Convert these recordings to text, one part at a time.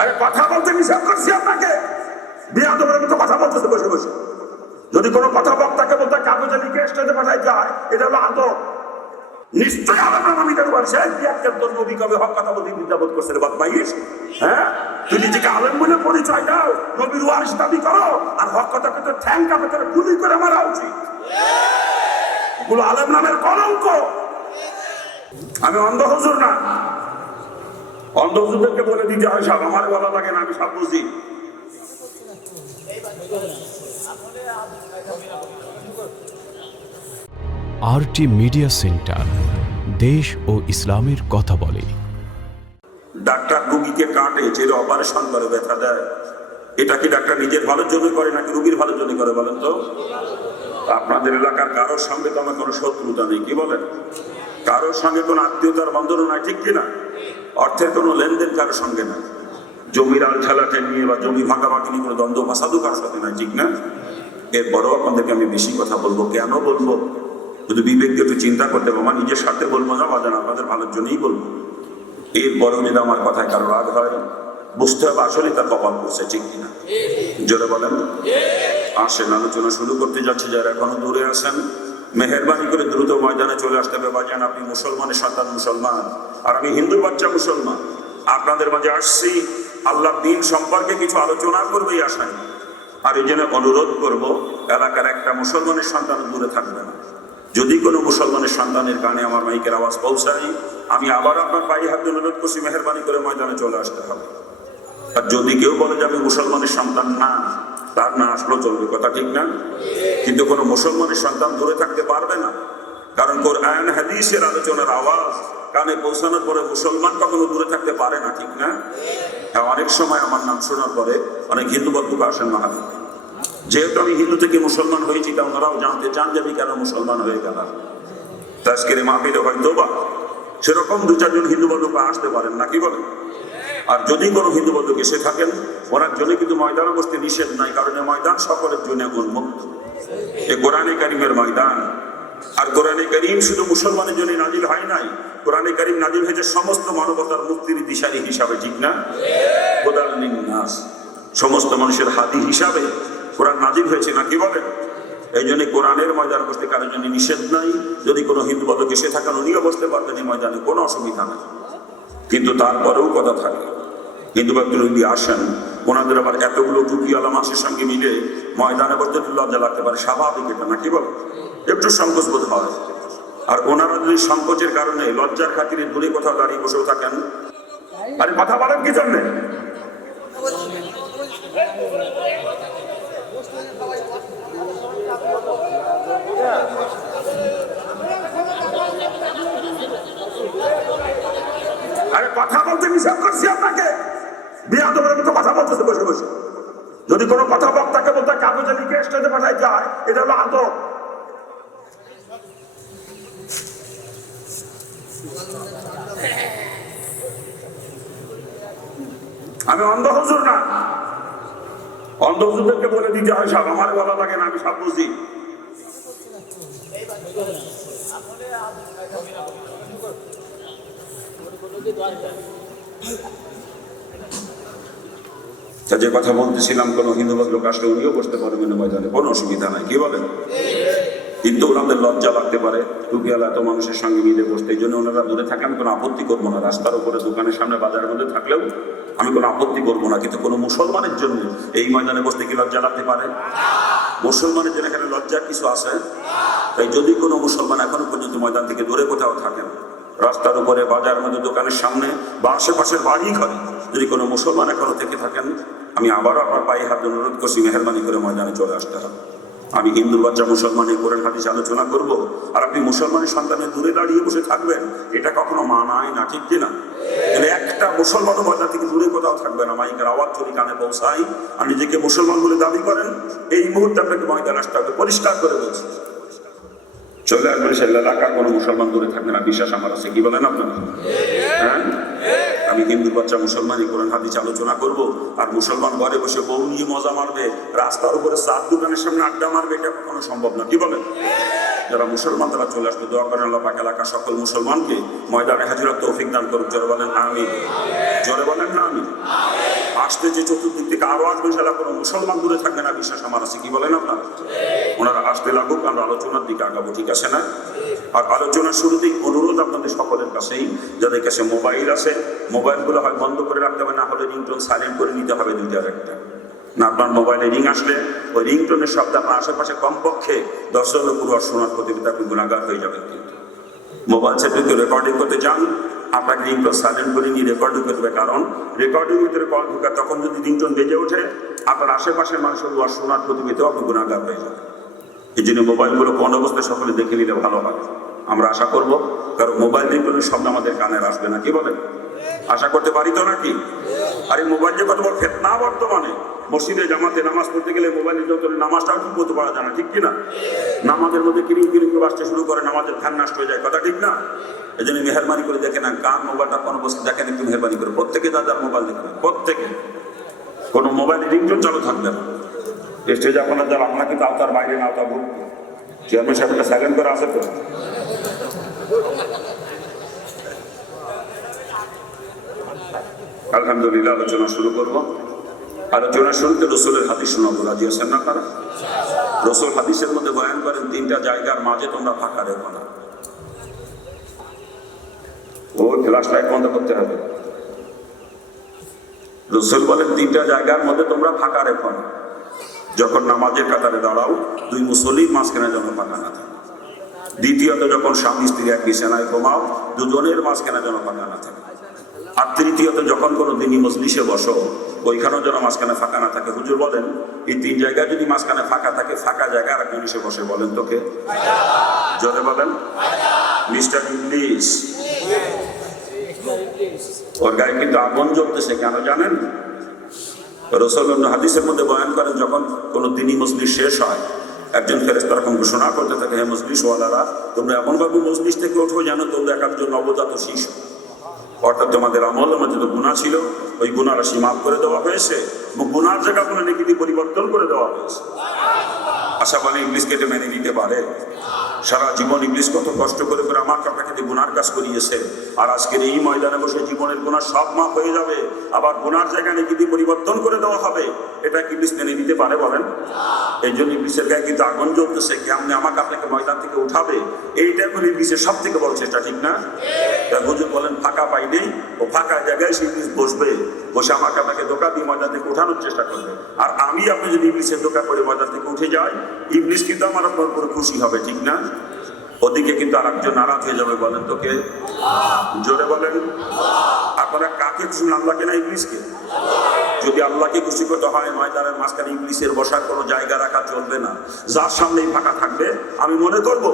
আরে কথা বলতে নিষেধ করছি আপনাকে, বিয়াদবের মতো কথা বলতেছে বসে বসে। যদি কোনো কথা বক্তাকে বলতে কাগজে লিখে স্টেজে পাঠাই যায়, এটা হলো আদব। নিশ্চয়ই আলাদা নবীদের বলছে কি একটা তোর নবী কবে হক কথা বলতে বিদ্যাবোধ করছে রে বদমাইশ। হ্যাঁ, তুই নিজেকে আলেম বলে পরিচয় দাও, নবীর ওয়ারিস দাবি করো, আর হক কথা কিন্তু ঠ্যাং কাপে করে গুলি করে মারা উচিত। এগুলো আলেম নামের কলঙ্ক। আমি অন্ধ হুজুর না, অন্ধ হুজুরদেরকে বলে দিতে হয় সব, আমার বলা লাগে না, আমি সব বুঝি। আরটি মিডিয়া সেন্টার, দেশ ও ইসলামের কথা বলে। ডাক্তার রুগীকে কাটে, চেয়ে অপারেশন করে, ব্যথা দেয়, এটা কি ডাক্তার নিজের ভালোর জন্য করে নাকি রুগীর ভালোর জন্য করে বলেন তো? আপনাদের এলাকার কারোর সঙ্গে তো আমার কোনো শত্রুতা নেই, কি বলেন? কারোর সঙ্গে কোনো আত্মীয়তার বন্ধনও নাই, ঠিক কিনা? অর্থের কোনো লেনদেন কারোর সঙ্গে নাই, জমির আল ঠেলাঠে নিয়ে বা জমি ভাগাভাগি নিয়ে কোনো দ্বন্দ্ব ফাসাদও কারোর সাথে নাই, ঠিক না? এরপরেও আপনাদেরকে আমি বেশি কথা বলবো, কেন বলবো? যদি বিবেককে একটু চিন্তা করতে পারবো, আমার নিজের স্বার্থে বলবো না, বাজান আপনাদের ভালোর জন্যই বলবো। এরপরেও যদি আমার কথায় কারো রাগ হয়, বুঝতে হবে আসলে তার কপাল করছে, ঠিক কিনা? জোরে বলেন। আসেন, আলোচনা শুরু করতে যাচ্ছি। যারা এখনো দূরে আছেন, মেহেরবানি করে দ্রুত ময়দানে চলে আসতে হবে। বাজান, আপনি মুসলমানের সন্তান মুসলমান, আর আমি হিন্দুর বাচ্চা মুসলমান। আপনাদের মাঝে আসছি আল্লাহর দ্বীন সম্পর্কে কিছু আলোচনা করবে এই আশায়। আর এই জন্য অনুরোধ করব, এলাকার একটা মুসলমানের সন্তান দূরে থাকবে না। যদি কোনো মুসলমানের সন্তানের কানে আমার মাইকের আওয়াজ পৌঁছায়, আমি আবার আপনার পায়ে হাতে অনুরোধ করছি, মেহেরবানি করে ময়দানে চলে আসতে হবে। আর যদি কেউ বলে যে আমি মুসলমানের সন্তান না, তার না আসলেও চলবে, কথা ঠিক না? কিন্তু কোনো মুসলমানের সন্তান দূরে থাকতে পারবে না, কারণ কোরআন হাদিসের আলোচনার আওয়াজ কানে পৌঁছানোর পরে মুসলমান কখনো দূরে থাকতে পারে না, ঠিক না? হ্যাঁ, অনেক সময় আমার নাম শোনার পরে অনেক হিন্দু বন্ধুকে আসেন মাহফিলে। যেহেতু আমি হিন্দু থেকে মুসলমান হয়েছি, তা ওনারাও জানতে চান যে আমি কেন মুসলমান হয়ে গেলাম। আজকের মাহফিলে হয়তো বা সেরকম দু চারজন হিন্দু বন্ধুকে আসতে পারেন না, কি বলেন? আর যদি কোনো হিন্দু বন্ধু এসে থাকেন, ওনার জন্য কিন্তু ময়দানে বসতে নিষেধ নাই, কারণ এই ময়দান সকলের জন্য উন্মুক্ত। এ কোরআনে কারিমের ময়দান। আর কোরআনে কারিম শুধু মুসলমানের জন্য নাজিল হয় নাই, কোরআনে কারিম নাজিল হয়েছে সমস্ত মানবতার মুক্তির দিশারি হিসাবে, ঠিক না? হুদাল লিন্নাস, সমস্ত মানুষের হাদি হিসাবে কোরআন নাজিল হয়েছে না, কি বলেন? এই জন্য কোরআনের ময়দান বসতে কারোর জন্য নিষেধ নাই। যদি কোনো হিন্দু বন্ধু এসে থাকেন, উনিও বসতে পারবেন এই ময়দানে, কোনো অসুবিধা নেই। কিন্তু তারপরেও কথা থাকে, হিন্দু ভক্ত যদি আসেন, ওনাদের আবার এতগুলো টুপিওয়ালা মাসের সঙ্গে মিলে ময়দানে বসতে লজ্জা লাগতে পারে, স্বাভাবিক এটা, নাকি বল? একটু সংকোচ বোধ হয়। আর ওনারা যদি সংকোচের কারণে লজ্জার খাতিরে দূরে কোথাও দাঁড়িয়ে বসেও থাকেন, আরে কথা বলেন কি জন্যে? আরে কথা বলতে নিষেধ করছি আপনাকে, বিয়াদবের মতো কথা বলতেছে বসে বসে। যদি কোনো কথা বক্তাকে বলতে কাগজে লিখে স্টেজে পাঠাই যায়, এটা হলো আদব। আমি অন্ধ হুজুর না, অন্ধ হুজুরদেরকে বলে দিতে হয় সব, আমার বলা লাগে না, আমি সব বুঝি। যে কথা বলতেছিলাম, কোন হিন্দু লোক আসলে উনিও বসতে পারবেন ময়দানে, কোনো অসুবিধা নাই, কি বলেন? কিন্তু ওনাদের লজ্জা লাগতে পারে, টুপিওয়ালা এত মানুষের সঙ্গে মিলে বসতে, এই জন্য ওনারা দূরে থাকলে আমি কোনো আপত্তি করবো না। রাস্তার উপরে, দোকানের সামনে, বাজারের মধ্যে থাকলেও আমি কোনো আপত্তি করবো না। কিন্তু কোনো মুসলমানের জন্য এই ময়দানে বসতে কি লজ্জা লাগতে পারে? মুসলমানের জন্য এখানে লজ্জার কিছু আছে? তাই যদি কোনো মুসলমান এখনো পর্যন্ত ময়দান থেকে দূরে কোথাও থাকেন, রাস্তার উপরে, বাজারের মধ্যে, দোকানের সামনে বা আশেপাশের বাড়ি ঘরে যদি কোনো মুসলমান এখনো থেকে থাকেন, আমি আবারও আপনার পায়ে হাত অনুরোধ করছি, মেহেরবানি করে ময়দানে চলে আসতে হবে। আমি হিন্দুর বাচ্চা মুসলমানের কোরআন হাদিস আলোচনা করব, আর আপনি মুসলমানের সন্তানের দূরে দাঁড়িয়ে বসে থাকবেন, এটা কখনো মানায় না, ঠিক কিনা? একটা মুসলমানও ময়দান থেকে দূরে কোথাও থাকবে না। মাইকের আওয়াজ যদি কানে পৌঁছাই, আর নিজেকে মুসলমান বলে দাবি করেন, এই মুহূর্তে আপনাকে ময়দান আসতে হবে, পরিষ্কার করে বলছি। চলে আসবেন, সে এলাকার কোনো মুসলমান দূরে থাকবে না, বিশ্বাস আমার আছে, কি বলেন আপনারা? হ্যাঁ, আমি হিন্দুর বাচ্চা মুসলমানই কোরআন হাদিস আলোচনা করব, আর মুসলমান ঘরে বসে বউ নিয়ে মজা মারবে, রাস্তার উপরে চার দোকানের সামনে আড্ডা মারবে, এটা কখনো সম্ভব না, কি বলেন? যারা মুসলমান তারা চলে আসবে, দোয়া করেন আল্লাহ পাক এলাকার সকল মুসলমানকে ময়দানে হাজিরার তৌফিক দান করুন। জোরে বলেন আমিন, জোরে বলেন না আমিন। আসতে যে চতুর্দিক থেকে আরো আসবে ইনশাআল্লাহ, কোনো মুসলমান দূরে থাকবে না, বিশ্বাস আমার আছে। কি বলেন আপনারা? ওনারা আসতে লাগুক, আমরা আলোচনার দিকে আগাবো, ঠিক আছে না? আর আলোচনার শুরুতেই অনুরোধ আপনাদের সকলের কাছেই, যাদের কাছে মোবাইল আছে, মোবাইলগুলো হয় বন্ধ করে রাখতে হবে, না হলে রিংটোন সাইলেন্ট করে নিতে হবে দুইটার একটা। না, আপনার মোবাইলে রিং আসলে ওই রিংটোনের শব্দ আপনার আশেপাশে কমপক্ষে 10 জনের পুরো শোনার প্রতিযোগিতা, আপনি গুণাগার হয়ে যাবেন। কিন্তু মোবাইল সেট যদি রেকর্ডিং করতে চান, আপনাকে রিংটোন সাইলেন্ট করে নিয়ে রেকর্ডিং করতে হবে, কারণ রেকর্ডিং ভিতরে কল ঢুকা তখন যদি রিংটোন বেজে ওঠে, আপনার আশেপাশের মানুষের ওয়াজ শোনার প্রতিযোগিতাও আপনি গুণাগার হয়ে যাবেন। এই জন্য মোবাইলগুলো কোন অবস্থায় সকলে দেখে নিলে ভালো হয়, আমরা আশা করব। কারণ মোবাইল রিংটোনের শব্দ আমাদের কানে আসবে না, কি বলেন? আশা করতে পারি তো নাকি? আর এই মোবাইল যে কত বড় ফিতনা বর্তমানে, মসজিদে জামাতে নামাজ পড়তে গেলে মোবাইলের যন্ত্রে নামাজটাও ঠিক বলতে পারা যায় না, ঠিক কিনা? নামাজের মধ্যে কিরিং কিরিং করে আসতে শুরু করে, নামাজের ধ্যান নষ্ট হয়ে যায়, কথা ঠিক না? এই জন্য মেহরবানি করে দেখেন না, কার মোবাইলটা কোন অবস্থা দেখেন, একটু মেহরবানি করে প্রত্যেকে দাদার মোবাইল দেখবেন, প্রত্যেকে। কোনো মোবাইলে রিংটোন চালু থাকবে না। স্টেজ আপনার যারা, আমরা কিন্তু আওতার বাইরে না, আওতা ভুক্ত। চেয়ারম্যান সাহেবটা সাইলেন্ট করে আছে তো? আলহামদুলিল্লাহ, আলোচনা শুরু করব। আলোচনা শুরুতে রসুলের হাদিস শোনাবো, রাজি আছেন না আপনারা? রসুল হাদিসের মধ্যে বয়ান করেন, 3টা জায়গার মাঝে তোমরা ফাঁকা রেখো না। ও ফ্ল্যাশ লাইট বন্ধ করতে হবে। রসুল বলেন 3টা জায়গার মধ্যে তোমরা ফাঁকা রেখো না। যখন নামাজের কাতারে দাঁড়াও, 2 মুসল্লির মাঝখানে যেন ফাঁকা না থাকে। দ্বিতীয়ত, যখন স্বামী স্ত্রী এক বিছানায় ঘুমাও, দুজনের মাঝখানে যেন ফাঁকা না থাকে। আর তৃতীয়ত, যখন কোনো দিনই মজলিসে বসো, ওইখানেও যেন মাঝখানে ফাঁকা না থাকে। হুজুর বলেন, এই 3 জায়গায় যদি মাঝখানে ফাঁকা থাকে, ফাঁকা জায়গা আর একজন এসে বসে, বলেন তোকে? জোরে বলেন। মিস্টার ইংলিশ, ওর গায়ে কিন্তু আগুন জ্বলতেছে, কেন জানেন? রাসূল হাদিসের মধ্যে বয়ান করেন, যখন কোনো দিনই মজলিস শেষ হয়, একজন ফেরেশতা এরকম ঘোষণা করতে থাকে, হে মজলিস ওয়ালারা, তোমরা এমনভাবে মজলিস থেকে ওঠো যেন তোমরা একজন নবজাত শিশু। অর্থাৎ তোমাদের আমল, আমার যত গুনাহ ছিল, ওই গুনাহ রাশি মাফ করে দেওয়া হয়েছে, গুনার জায়গা বলে নেকিতে পরিবর্তন করে দেওয়া হয়েছে। আশা বলে ইংলিশ কেটে মেনে নিতে পারে? সারা জীবন ইংলিশ কত কষ্ট করে করে আমার আপনাকে গুনার কাজ করিয়েছে, আর আজকের এই ময়দানে বসে জীবনের গুনাহ সব মাফ হয়ে যাবে, আবার গুনার জায়গায় নেকিতে পরিবর্তন করে দেওয়া হবে, এটা কি ইংলিশ মেনে নিতে পারে বলেন? এই জন্য ইংলিশের গায়ে কিন্তু আগুন জ্বলতেছে, কেমনে আমাকে আপনাকে ময়দান থেকে উঠাবে, এইটা বলে ইংলিশের সব থেকে বড় চেষ্টা, ঠিক না? হুজুর বলেন, ফাঁকা পাই নেই, ও ফাঁকা জায়গায় সে ইংলিশ বসবে, বসে আমাকে আপনাকে ধোঁকা দিয়ে ময়দান থেকে উঠানোর চেষ্টা করবে। আর আমি আপনি যদি ইংলিশের ধোঁকা করে ময়দান থেকে উঠে যাই, ইংলিশ কিন্তু আমার আপনার উপরে খুশি হবে, ঠিক না? ওদিকে কিন্তু আর একজন নারাজ হয়ে যাবে, বলেন তোকে? জোরে বলেন। আপনারা কাকে খুশি, আল্লাহকে না ইংলিশকে? যদি আল্লাহকে খুশি করতে হয়, ময়দানের মাঝখানে ইংলিশের বসার কোনো জায়গা রাখা চলবে না। যার সামনেই ফাঁকা থাকবে, আমি মনে করব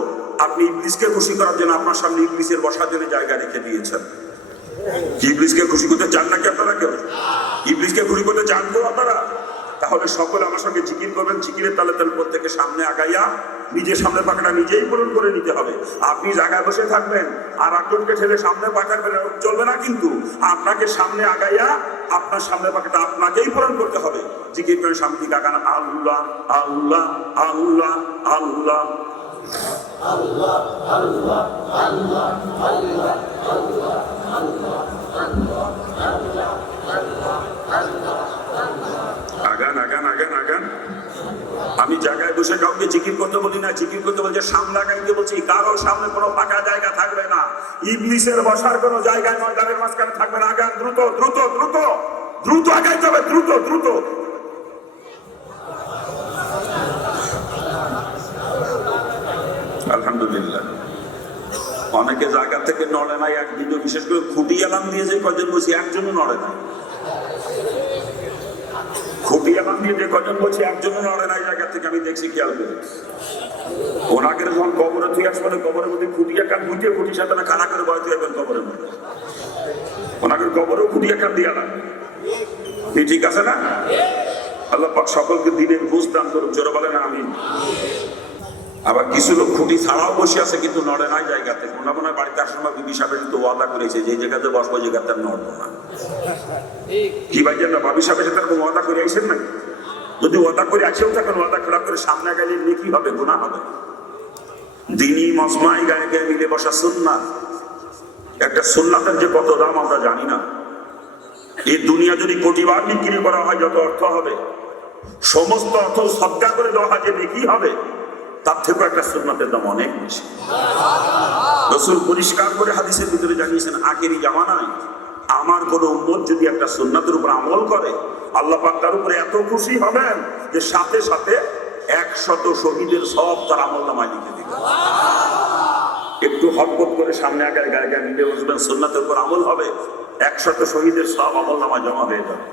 আপনি ইংলিশকে খুশি করার জন্য আপনার সামনে ইংলিশের বসার জন্য জায়গা রেখে দিয়েছেন। ইংলিশকে খুশি করতে চান নাকি আপনারা? কেউ ইংলিশকে খুশি করতে চান তো আপনারা? তাহলে সকলে আমার সঙ্গে জিকির করবেন, জিকিরের তালে তালে প্রত্যেকে সামনে আগাইয়া নিজের সামনে পাখাটা নিজেই পূরণ করে নিতে হবে। আপনি জায়গায় বসে থাকবেন আর একজনকে ঠেলে সামনে পাঠাবেন, চলবে না। কিন্তু আপনাকে সামনে আগাইয়া আপনার সামনে পাখাটা আপনাকেই পূরণ করতে হবে। জিকির করে সামনে দিকে আগান, আল্লাহ আল্লাহ আল্লাহ আল্লাহ আল্লাহ আল্লাহ আল্লাহ আল্লাহ আল্লাহ আল্লাহ আল্লাহ আল্লাহ। আগান আগান আগান আগান। আমি জায়গায় বসে কাউকে জিকির করতে বলি না, জিকির করতে বলছে সামনে আগাইতে বলছি। কারো সামনে কোনো ফাঁকা জায়গা থাকবে না, ইবলিসের বসার কোনো জায়গায় ময়দানের মাঝখানে থাকবে না। আগান, দ্রুত দ্রুত দ্রুত দ্রুত আগাইতে হবে, দ্রুত দ্রুত। আলহামদুলিল্লাহ। অনেকে জায়গা থেকে নড়ে নাই, এক ভিডিও বিশেষ করে খুঁটি এলাম দিয়ে যে কজন বসি, একজনও নড়ে না। খুঁটি এলাম দিয়ে যে কজন বলছি, একজনও নড়ে নাই জায়গা থেকে, আমি দেখছি, খেয়াল করে। ওনাকে যখন কবরে তুই আসবেন, কবরের মধ্যে খুঁটি একান বুঝিয়ে খুঁটির সাথে খানা করে বয় তুই আসবেন কবরের মধ্যে, ওনাকে কবরেও খুঁটি একান দিয়ে আনা। ঠিক আছে না? আল্লাহ পাক সকলকে দিনের বুঝ দান করুক, জোরে বলেন আমিন। আবার কিছু লোক খুঁটি ছাড়াও বসে আছে, কিন্তু নড়ে নাই জায়গাতে। মনে মনে হয় বাড়িতে আসার সময় বিবি সাহেব কিন্তু ওয়াদা করেছে যে এই জায়গাতে বসবো, জায়গাতে নড়বো না। কি ভাই জান, ভাবি সাহেবের সাথে এরকম ওয়াদা করে আইসেন না? যদি ওয়াদা করে আসেও থাকেন, ওয়াদা খেলাপ করে সামনে গেলে নেকি হবে, গুনাহ হবে। দিনই মজমাই গায়ে গায়ে মিলে বসা সুন্নাত। একটা সুন্নাতের যে কত দাম আমরা জানি না। এই দুনিয়া যদি কোটিবার বিক্রি করা হয় যত অর্থ হবে, সমস্ত অর্থ সদকা করে দেওয়া হয় যে নেকি হবে, তার থেকে একটা সুন্নাতের দাম অনেক বেশি। রাসূল পরিষ্কার করে হাদিসের ভিতরে জানিয়েছেন, আখেরি জামানায় আমার কোন উম্মত যদি একটা সুন্নাতের উপর আমল করে, আল্লাহ পাক তার উপরে এত খুশি হবেন যে সাথে সাথে 100 শহীদের সব তার আমল নামায় লিখে দিবেন। একটু হটপট করে সামনে আগায় গায়ে গায়ে মিলে বসবেন, সুন্নাতের উপর আমল হবে, 100 শহীদের সব আমল নামায় জমা হয়ে যাবে।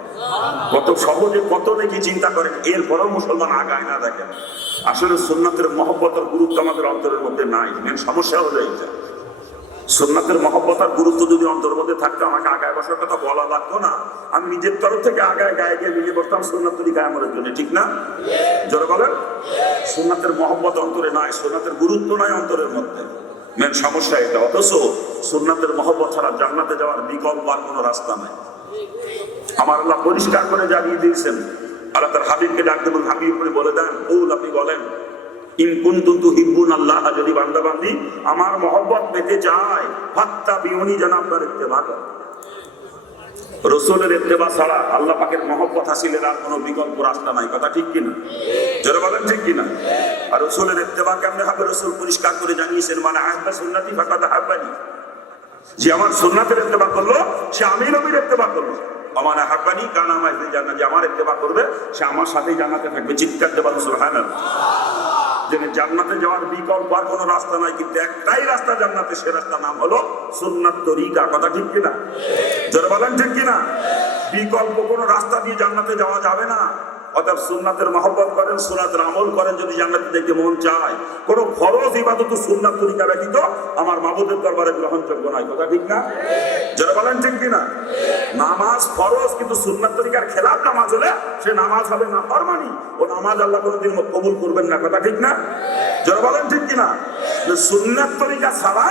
কত সহজে কত নাকি চিন্তা করেন, এরপরেও মুসলমান আগায় না দেখেন। আসলে সুন্নাতের মহব্বতের গুরুত্ব আমাদের অন্তরের মধ্যে নাই। মেন সমস্যা হলো এইটা। সুন্নাতের মহব্বতার গুরুত্ব যদি অন্তরের মধ্যে থাকতো, আমাকে আগায় বসার কথা বলা লাগতো না। আমি নিজের তরফ থেকে আগায় গায়ে গিয়ে মিলিয়ে বসতাম সুন্নাত তরিকায় আমলের জন্য, ঠিক না? জোরে বলেন। সুন্নাতের মহব্বত অন্তরে নাই, সুন্নাতের গুরুত্ব নাই অন্তরের মধ্যে। মেন সমস্যা এটা। অথচ সুন্নাতের মহব্বত ছাড়া জান্নাতে যাওয়ার বিকল্প আর কোনো রাস্তা নাই। আমার আল্লাহ পরিষ্কার করে জানিয়ে দিয়েছেন, আল্লাহ তার হাবিবকে ডাক দেবেন, হাবিব করে বলে দেন, আপনি বলেন, ইন কুনতুম তুহিব্বুনাল্লাহ, যদি বান্দা বান্দি আমার মহব্বত পেতে চায়, ফাত্তাবিউনি, যেন আপনার ইত্তেবা করে। রাসূলের ইত্তেবা ছাড়া আল্লাহ পাকের মহব্বত হাসিলের আর কোনো বিকল্প রাস্তা নাই। কথা ঠিক কিনা? যারা বলেন ঠিক কিনা? আর রাসূলের ইত্তেবা কেমনে হবে? রাসূল পরিষ্কার করে জানিয়েছেন, মানে আহবা সুন্নতি ফাকাদ আহাব্বানি, যে আমার সুন্নাতের ইত্তেবা করলো সে আমি নবীর ইত্তেবা করলো। আমার আহাব্বানি কানা মাইফিল জান্নাত, যে আমার ইত্তেবা করবে সে আমার সাথেই জান্নাতে থাকবে। চিৎকার দিয়ে বলুন সুবহানাল্লাহ। যে জান্নাতে যাওয়ার বিকল্প আর কোনো রাস্তা নাই, কিন্তু একটাই রাস্তা জান্নাতে, সে রাস্তার নাম হলো সুন্নাত তরিকা। কথা ঠিক কিনা? যারা বলেন ঠিক কিনা? বিকল্প কোনো রাস্তা দিয়ে জান্নাতে যাওয়া যাবে না। অর্থাৎ সুন্নাতের মহব্বত করেন, সুন্নাতের আমল করেন, যদি জান্নাতে দেখতে মন চায়। কোন ফরজ ইবাদত সুন্নাত তরিকা ব্যতীত আমার মাবুদের দরবারে গ্রহণযোগ্য নয়। কথা ঠিক না? যারা বলেন ঠিক কিনা? নামাজ ফরজ, কিন্তু সুন্নাত তরিকার খেলাফ নামাজ হলে সে নামাজ হবে নাফরমানি, ও নামাজ আল্লাহ কোনোদিন কবুল করবেন না। কথা ঠিক না? যারা বলেন ঠিক কিনা? সুন্নাত তরিকা ছাড়া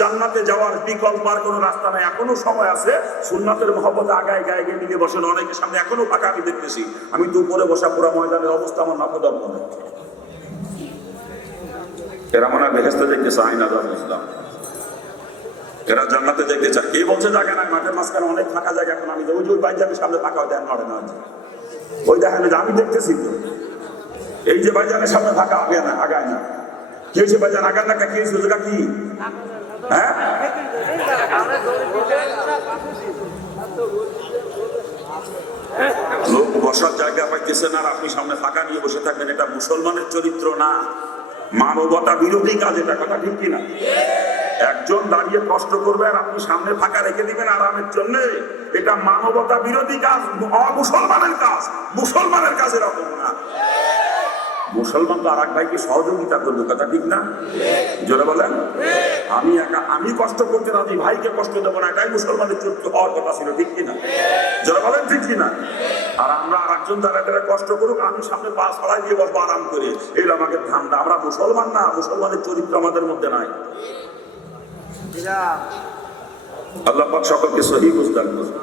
জান্নাতে যাওয়ার বিকল্প আর কোনো রাস্তা নাই। এখনো সময় আছে। সুন্নাতের মহব্বতে আগায় গায়ে গিয়ে মিলে বসেন। অনেকের সামনে এখনো ফাঁকা আমি দেখতেছি। আমি তো উপরে বসা পুরো ময়দানের অবস্থা আমার নাফদার মনে। এরা মনে হয় বেহেশতে দেখতে চায় না, বুঝলাম। এরা জান্নাতে যেতে চায়। কে বলছে জায়গা নাই? মাঠের মাঝখানে অনেক ফাঁকা জায়গা। এখন আমি ওই যে ওই ভাইজানের সামনে ফাঁকা দেন নড়ে না, ওই দেখেন যে আমি দেখতেছি তো, এই যে ভাইজানের সামনে ফাঁকা আগে না, আগায় না। কি হয়েছে ভাইজান? আগার না? কি হয়েছে? ওটা কি? হ্যাঁ, লোক বসার জায়গা পাইতেছেন আর আপনি সামনে ফাঁকা নিয়ে বসে থাকবেন। এটা মুসলমানের চরিত্র না, মানবতা বিরোধী কাজ এটা। কথা ঠিক কিনা? একজন দাঁড়িয়ে কষ্ট করবে আর আপনি সামনে ফাঁকা রেখে দিবেন আরামের জন্য, এটা মানবতা বিরোধী কাজ, অমুসলমানের কাজ। মুসলমানের কাজ এরকম না। মুসলমান তো আর এক ভাইকে সহযোগিতা করবে। কথা ঠিক না? জোরে বলেন। আমি একা, আমি কষ্ট করতে রাজি, ভাইকে কষ্ট দেবো না, এটাই মুসলমানের চরিত্র হওয়ার কথা ছিল। ঠিক কিনা? জোরে বলেন ঠিক কিনা? আর আমরা আর একজন দাঁড়ায় দাঁড়ায় কষ্ট করুক, আমি সামনে পা ছড়াই দিয়ে বসবো আরাম করে, এই আমাকে ঠান্ডা। আমরা মুসলমান না, মুসলমানের চরিত্র আমাদের মধ্যে নাই। আল্লাহ পাক সকলকে সহি বুঝদান করুন।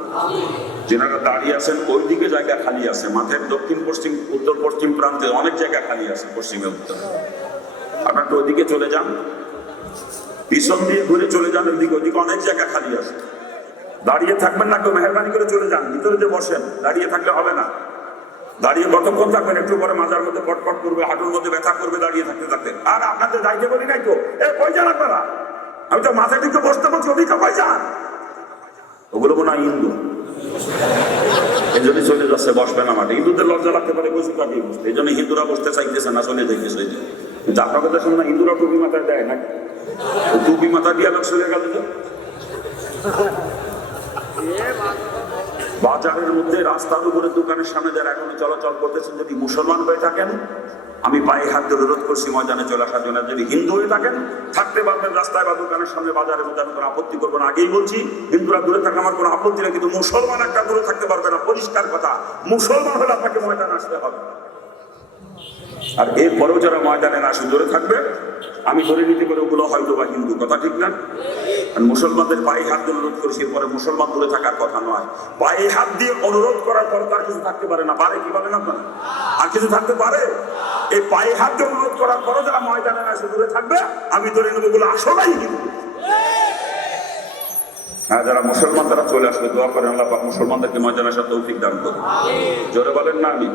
যেনারা দাঁড়িয়ে আছেন ওই দিকে জায়গা খালি আছে, মাঠের দক্ষিণ পশ্চিম উত্তর পশ্চিম প্রান্তে অনেক জায়গা খালি আছে, পশ্চিমে উত্তর। আপনারা তো ওইদিকে চলে যান, পিছন দিয়ে ঘুরে চলে যান, ওইদিকে ওইদিকে অনেক জায়গা খালি আছে। দাঁড়িয়ে থাকবেন না, কেউ মেহরবানি করে চলে যান, ভিতরে যে বসেন। দাঁড়িয়ে থাকলে হবে না। দাঁড়িয়ে কতক্ষণ থাকবেন? একটু পরে মাজার মধ্যে পটপট করবে, হাঁটুর মধ্যে ব্যথা করবে দাঁড়িয়ে থাকতে থাকতে। আর আপনাদের যাইতে বলি নাই তো, কই যান আপনারা? আমি তো মাথায় দিকে বসতে বলছি, ওদিকে কই যান? ওগুলো মনে হয় হিন্দু, এই জন্য চলে যাচ্ছে, বসবে না মাঠে। হিন্দুদের লজ্জা লাগতে পারে, বসে কাকে বসতে, এই জন্য হিন্দুরা বসতে চাইতেছে না, চলে যাইতেছে। কিন্তু আপনার কথা শুনে না, হিন্দুরা টুপি মাথায় দেয় না, টুপি মাথা দিয়ে লোক চলে গেল। বাজারের মধ্যে রাস্তার উপরে দোকানের সামনে যারা এখনো চলাচল করতেছেন, যদি মুসলমান হয়ে থাকেন, আমি পায়ে হাত ধরে অনুরোধ করছি ময়দানে চলে আসার জন্য। যদি হিন্দু হয়ে থাকেন, থাকতে পারবেন রাস্তায় বা দোকানের সামনে, বাজারের মধ্যে, আমি কোনো আপত্তি করবো না। আগেই বলছি, হিন্দুরা দূরে থাকলে আমার কোনো আপত্তি নেই, কিন্তু মুসলমান একটা দূরে থাকতে পারবে না। পরিষ্কার কথা, মুসলমান হলে আপনাকে ময়দানে আসতে হবে। আর এরপরেও যারা ময়দানে না আসে, দূরে থাকবে, আমি ধরে নিতে পারি ওগুলো হয়তো বা হিন্দু। কথা ঠিক না? মুসলমানদের পায়ে হাত দিয়ে অনুরোধ করেছি, এরপরে মুসলমান দূরে থাকার কথা নয়। পায়ে হাত দিয়ে অনুরোধ করার পর তার কিছু থাকতে পারে না, পারে? কি বলেন আপনারা? আর কিছু থাকতে পারে? এই পায়ে হাত দিয়ে অনুরোধ করার পরও যারা ময়দানে না এসে দূরে থাকবে, আমি ধরে নেবো ওগুলো আসলেই হিন্দু। হ্যাঁ, যারা মুসলমান তারা চলে আসবে, দোয়া করেন আল্লাহ পাক মুসলমানদেরকে ময়দানে আসার তৌফিক দান করুন। জোরে বলেন না আমি।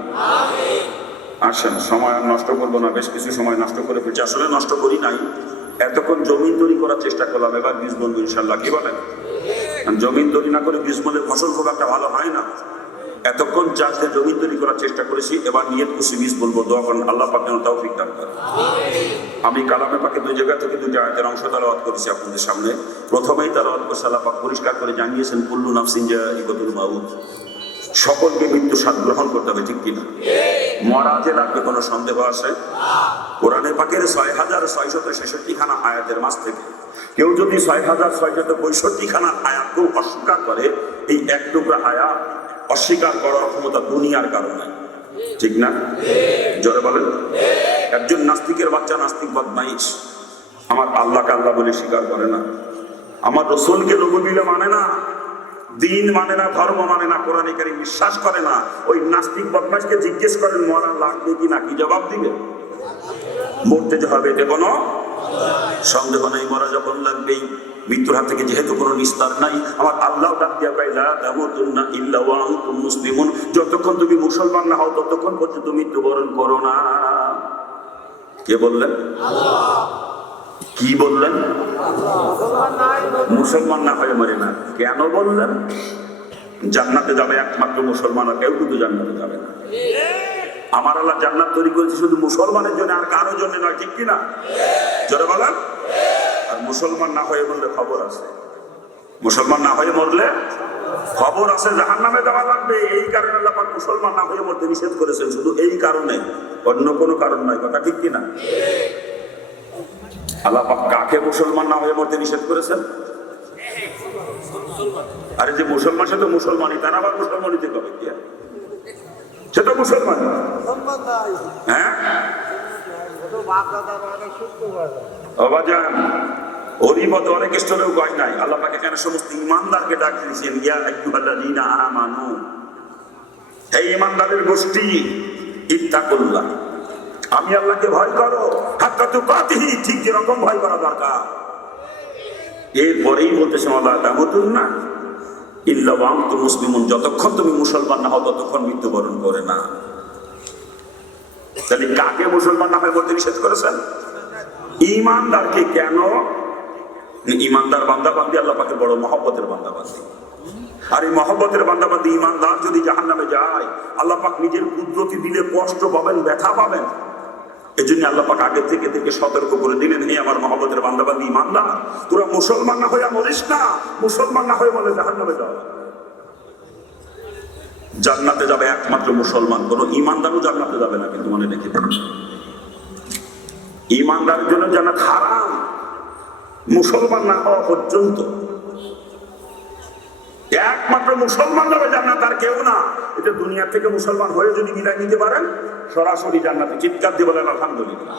আসেন, সময় আর নষ্ট করবো না, বেশ কিছু সময় নষ্ট করে ফেলছি। আসলে নষ্ট করি নাই, এতক্ষণ জমিন তৈরি করার চেষ্টা করলাম, এবার বীজ বলবো ইনশাল্লাহ। কি বলেন? জমিন তৈরি না করে বীজ বলে ফসল খুব একটা ভালো হয় না। এতক্ষণ চাষে জমিন তৈরি করার চেষ্টা করেছি, এবার নিয়ত করছি বীজ বলবো। দোয়া করেন আল্লাহ পাক যেন তৌফিক দান করেন। আমি কালামে পাকে দুই জায়গা থেকে দুটি আয়াতের অংশ তেলাওয়াত করেছি আপনাদের সামনে। প্রথমেই তেলাওয়াত করে আল্লাহ পাক পরিষ্কার করে জানিয়েছেন কুল্লু নাফসিন যায়িকাতুল মাউত, সকলকে মৃত্যু স্বাদ গ্রহণ করতে হবে, ঠিক কিনা? মরা যে লাগবে কোনো সন্দেহ আছে? কোরআনে পাকের ৬,৬৬৬ খানা আয়াতের মাঝ থেকে কেউ যদি ৬,৬৬৫ খানা আয়াতকেও অস্বীকার করে, এই এক টুকরা আয়াত অস্বীকার করার ক্ষমতা দুনিয়ার কারণে, ঠিক না? জোরে বলেন। একজন নাস্তিকের বাচ্চা নাস্তিক বদমাইশ, আমার আল্লাহকে আল্লাহ বলে স্বীকার করে না, আমার রসুলকে নবী বলে মানে না, দিন মানে না, ধর্ম মানে না, কোরআনে কারীম বিশ্বাস করে না, ওই নাস্তিক বদমাইশকে জিজ্ঞেস করেন মরা লাগবে কি না, কি জবাব দিবে? মরতে যে হবে এতে কোনো সন্দেহ নেই, মরা যখন লাগবেই। মৃত্যুর হাত থেকে যেহেতু কোনো নিস্তার নাই, আমার আল্লাহ ডাক দিয়া কয় লা তামুতুন্না ইল্লা ওয়া আনতুম মুসলিমুন, যতক্ষণ তুমি মুসলমান না হও ততক্ষণ পর্যন্ত মৃত্যুবরণ করো না। কে বললেন? আল্লাহ। কি বললেন? মুসলমান না হয়ে মরে না। কেন বললেন? জান্নাতে যাবে একমাত্র মুসলমান, আর কেউ কিন্তু জান্নাতে যাবে না। আমার আল্লাহ জান্নাত তৈরি করেছে শুধু মুসলমানের জন্য, আর কারো জন্য নয়, ঠিক কিনা? জোরে বলেন। আর মুসলমান না হয়ে মরলে খবর আছে, মুসলমান না হয়ে মরলে খবর আছে, জাহান্নামে যাওয়া লাগবে। এই কারণে আল্লাহ পাক মুসলমান না হয়ে মরতে নিষেধ করেছেন, শুধু এই কারণে, অন্য কোনো কারণ নয়। কথা ঠিক কিনা? আল্লাহ পাক কাকে মুসলমান না হয়ে মরতে নিষেধ করেছেন? আরে যে মুসলমান সে তো মুসলমানই, তারা আবার মুসলমানিতে কবে কি? সে তো মুসলমান। হ্যাঁ, ওরই মতো অনেক স্তরেও গয় নাই। আল্লাহ পাক এখানে সমস্ত ইমানদারকে ডাক দিয়েছেন, ইয়া আইয়ুহাল্লাযীনা আমানু, এই ইমানদারের গোষ্ঠী, ইত্তাকুল্লাহ, আমি আল্লাহকে ভয় করো, হাক্কা তুকাতিহি, ঠিক যেরকম ভয় করা দরকার। এরপরেই বলতেছে ওয়ালা তামুতুন্না ইল্লা ওয়া আনতুম মুসলিমুন, যতক্ষণ তুমি মুসলমান না হও ততক্ষণ মৃত্যুবরণ করে না। তাহলে কাকে মুসলমান না হয়ে বলতে নিষেধ করেছেন? ইমানদারকে। কেন? ইমানদার বান্দাবান্দি আল্লাহ পাকের বড় মহব্বতের বান্দাবান্দি, আর এই মহব্বতের বান্দাবান্দি ইমানদার যদি জাহান্নামে যায়, আল্লাহ পাক নিজের কুদরতি দিলে কষ্ট পাবেন, ব্যথা পাবেন। এই জন্য আল্লাহ পাক আগে থেকে সতর্ক করে দিলেন, হে আমার মহব্বতের বান্দাবান্দি ইমানদার, তোরা মুসলমান না হয়ে মরিস না, মুসলমান না হয়ে বলে জাহান্নামে যাও। জান্নাতে যাবে একমাত্র মুসলমান, কোন ইমানদারও জান্নাতে যাবে না, কিন্তু মনে রেখে দেন, ইমানদারের জন্য জান্নাত হারাম মুসলমান না হওয়া পর্যন্ত। একমাত্র মুসলমান যাবে জান্নাত, আর কেউ না। এটা দুনিয়া থেকে মুসলমান হয়ে যদি বিদায় নিতে পারেন, সরাসরি জান্নাতে। চিৎকার দিয়ে বলেন আলহামদুলিল্লাহ।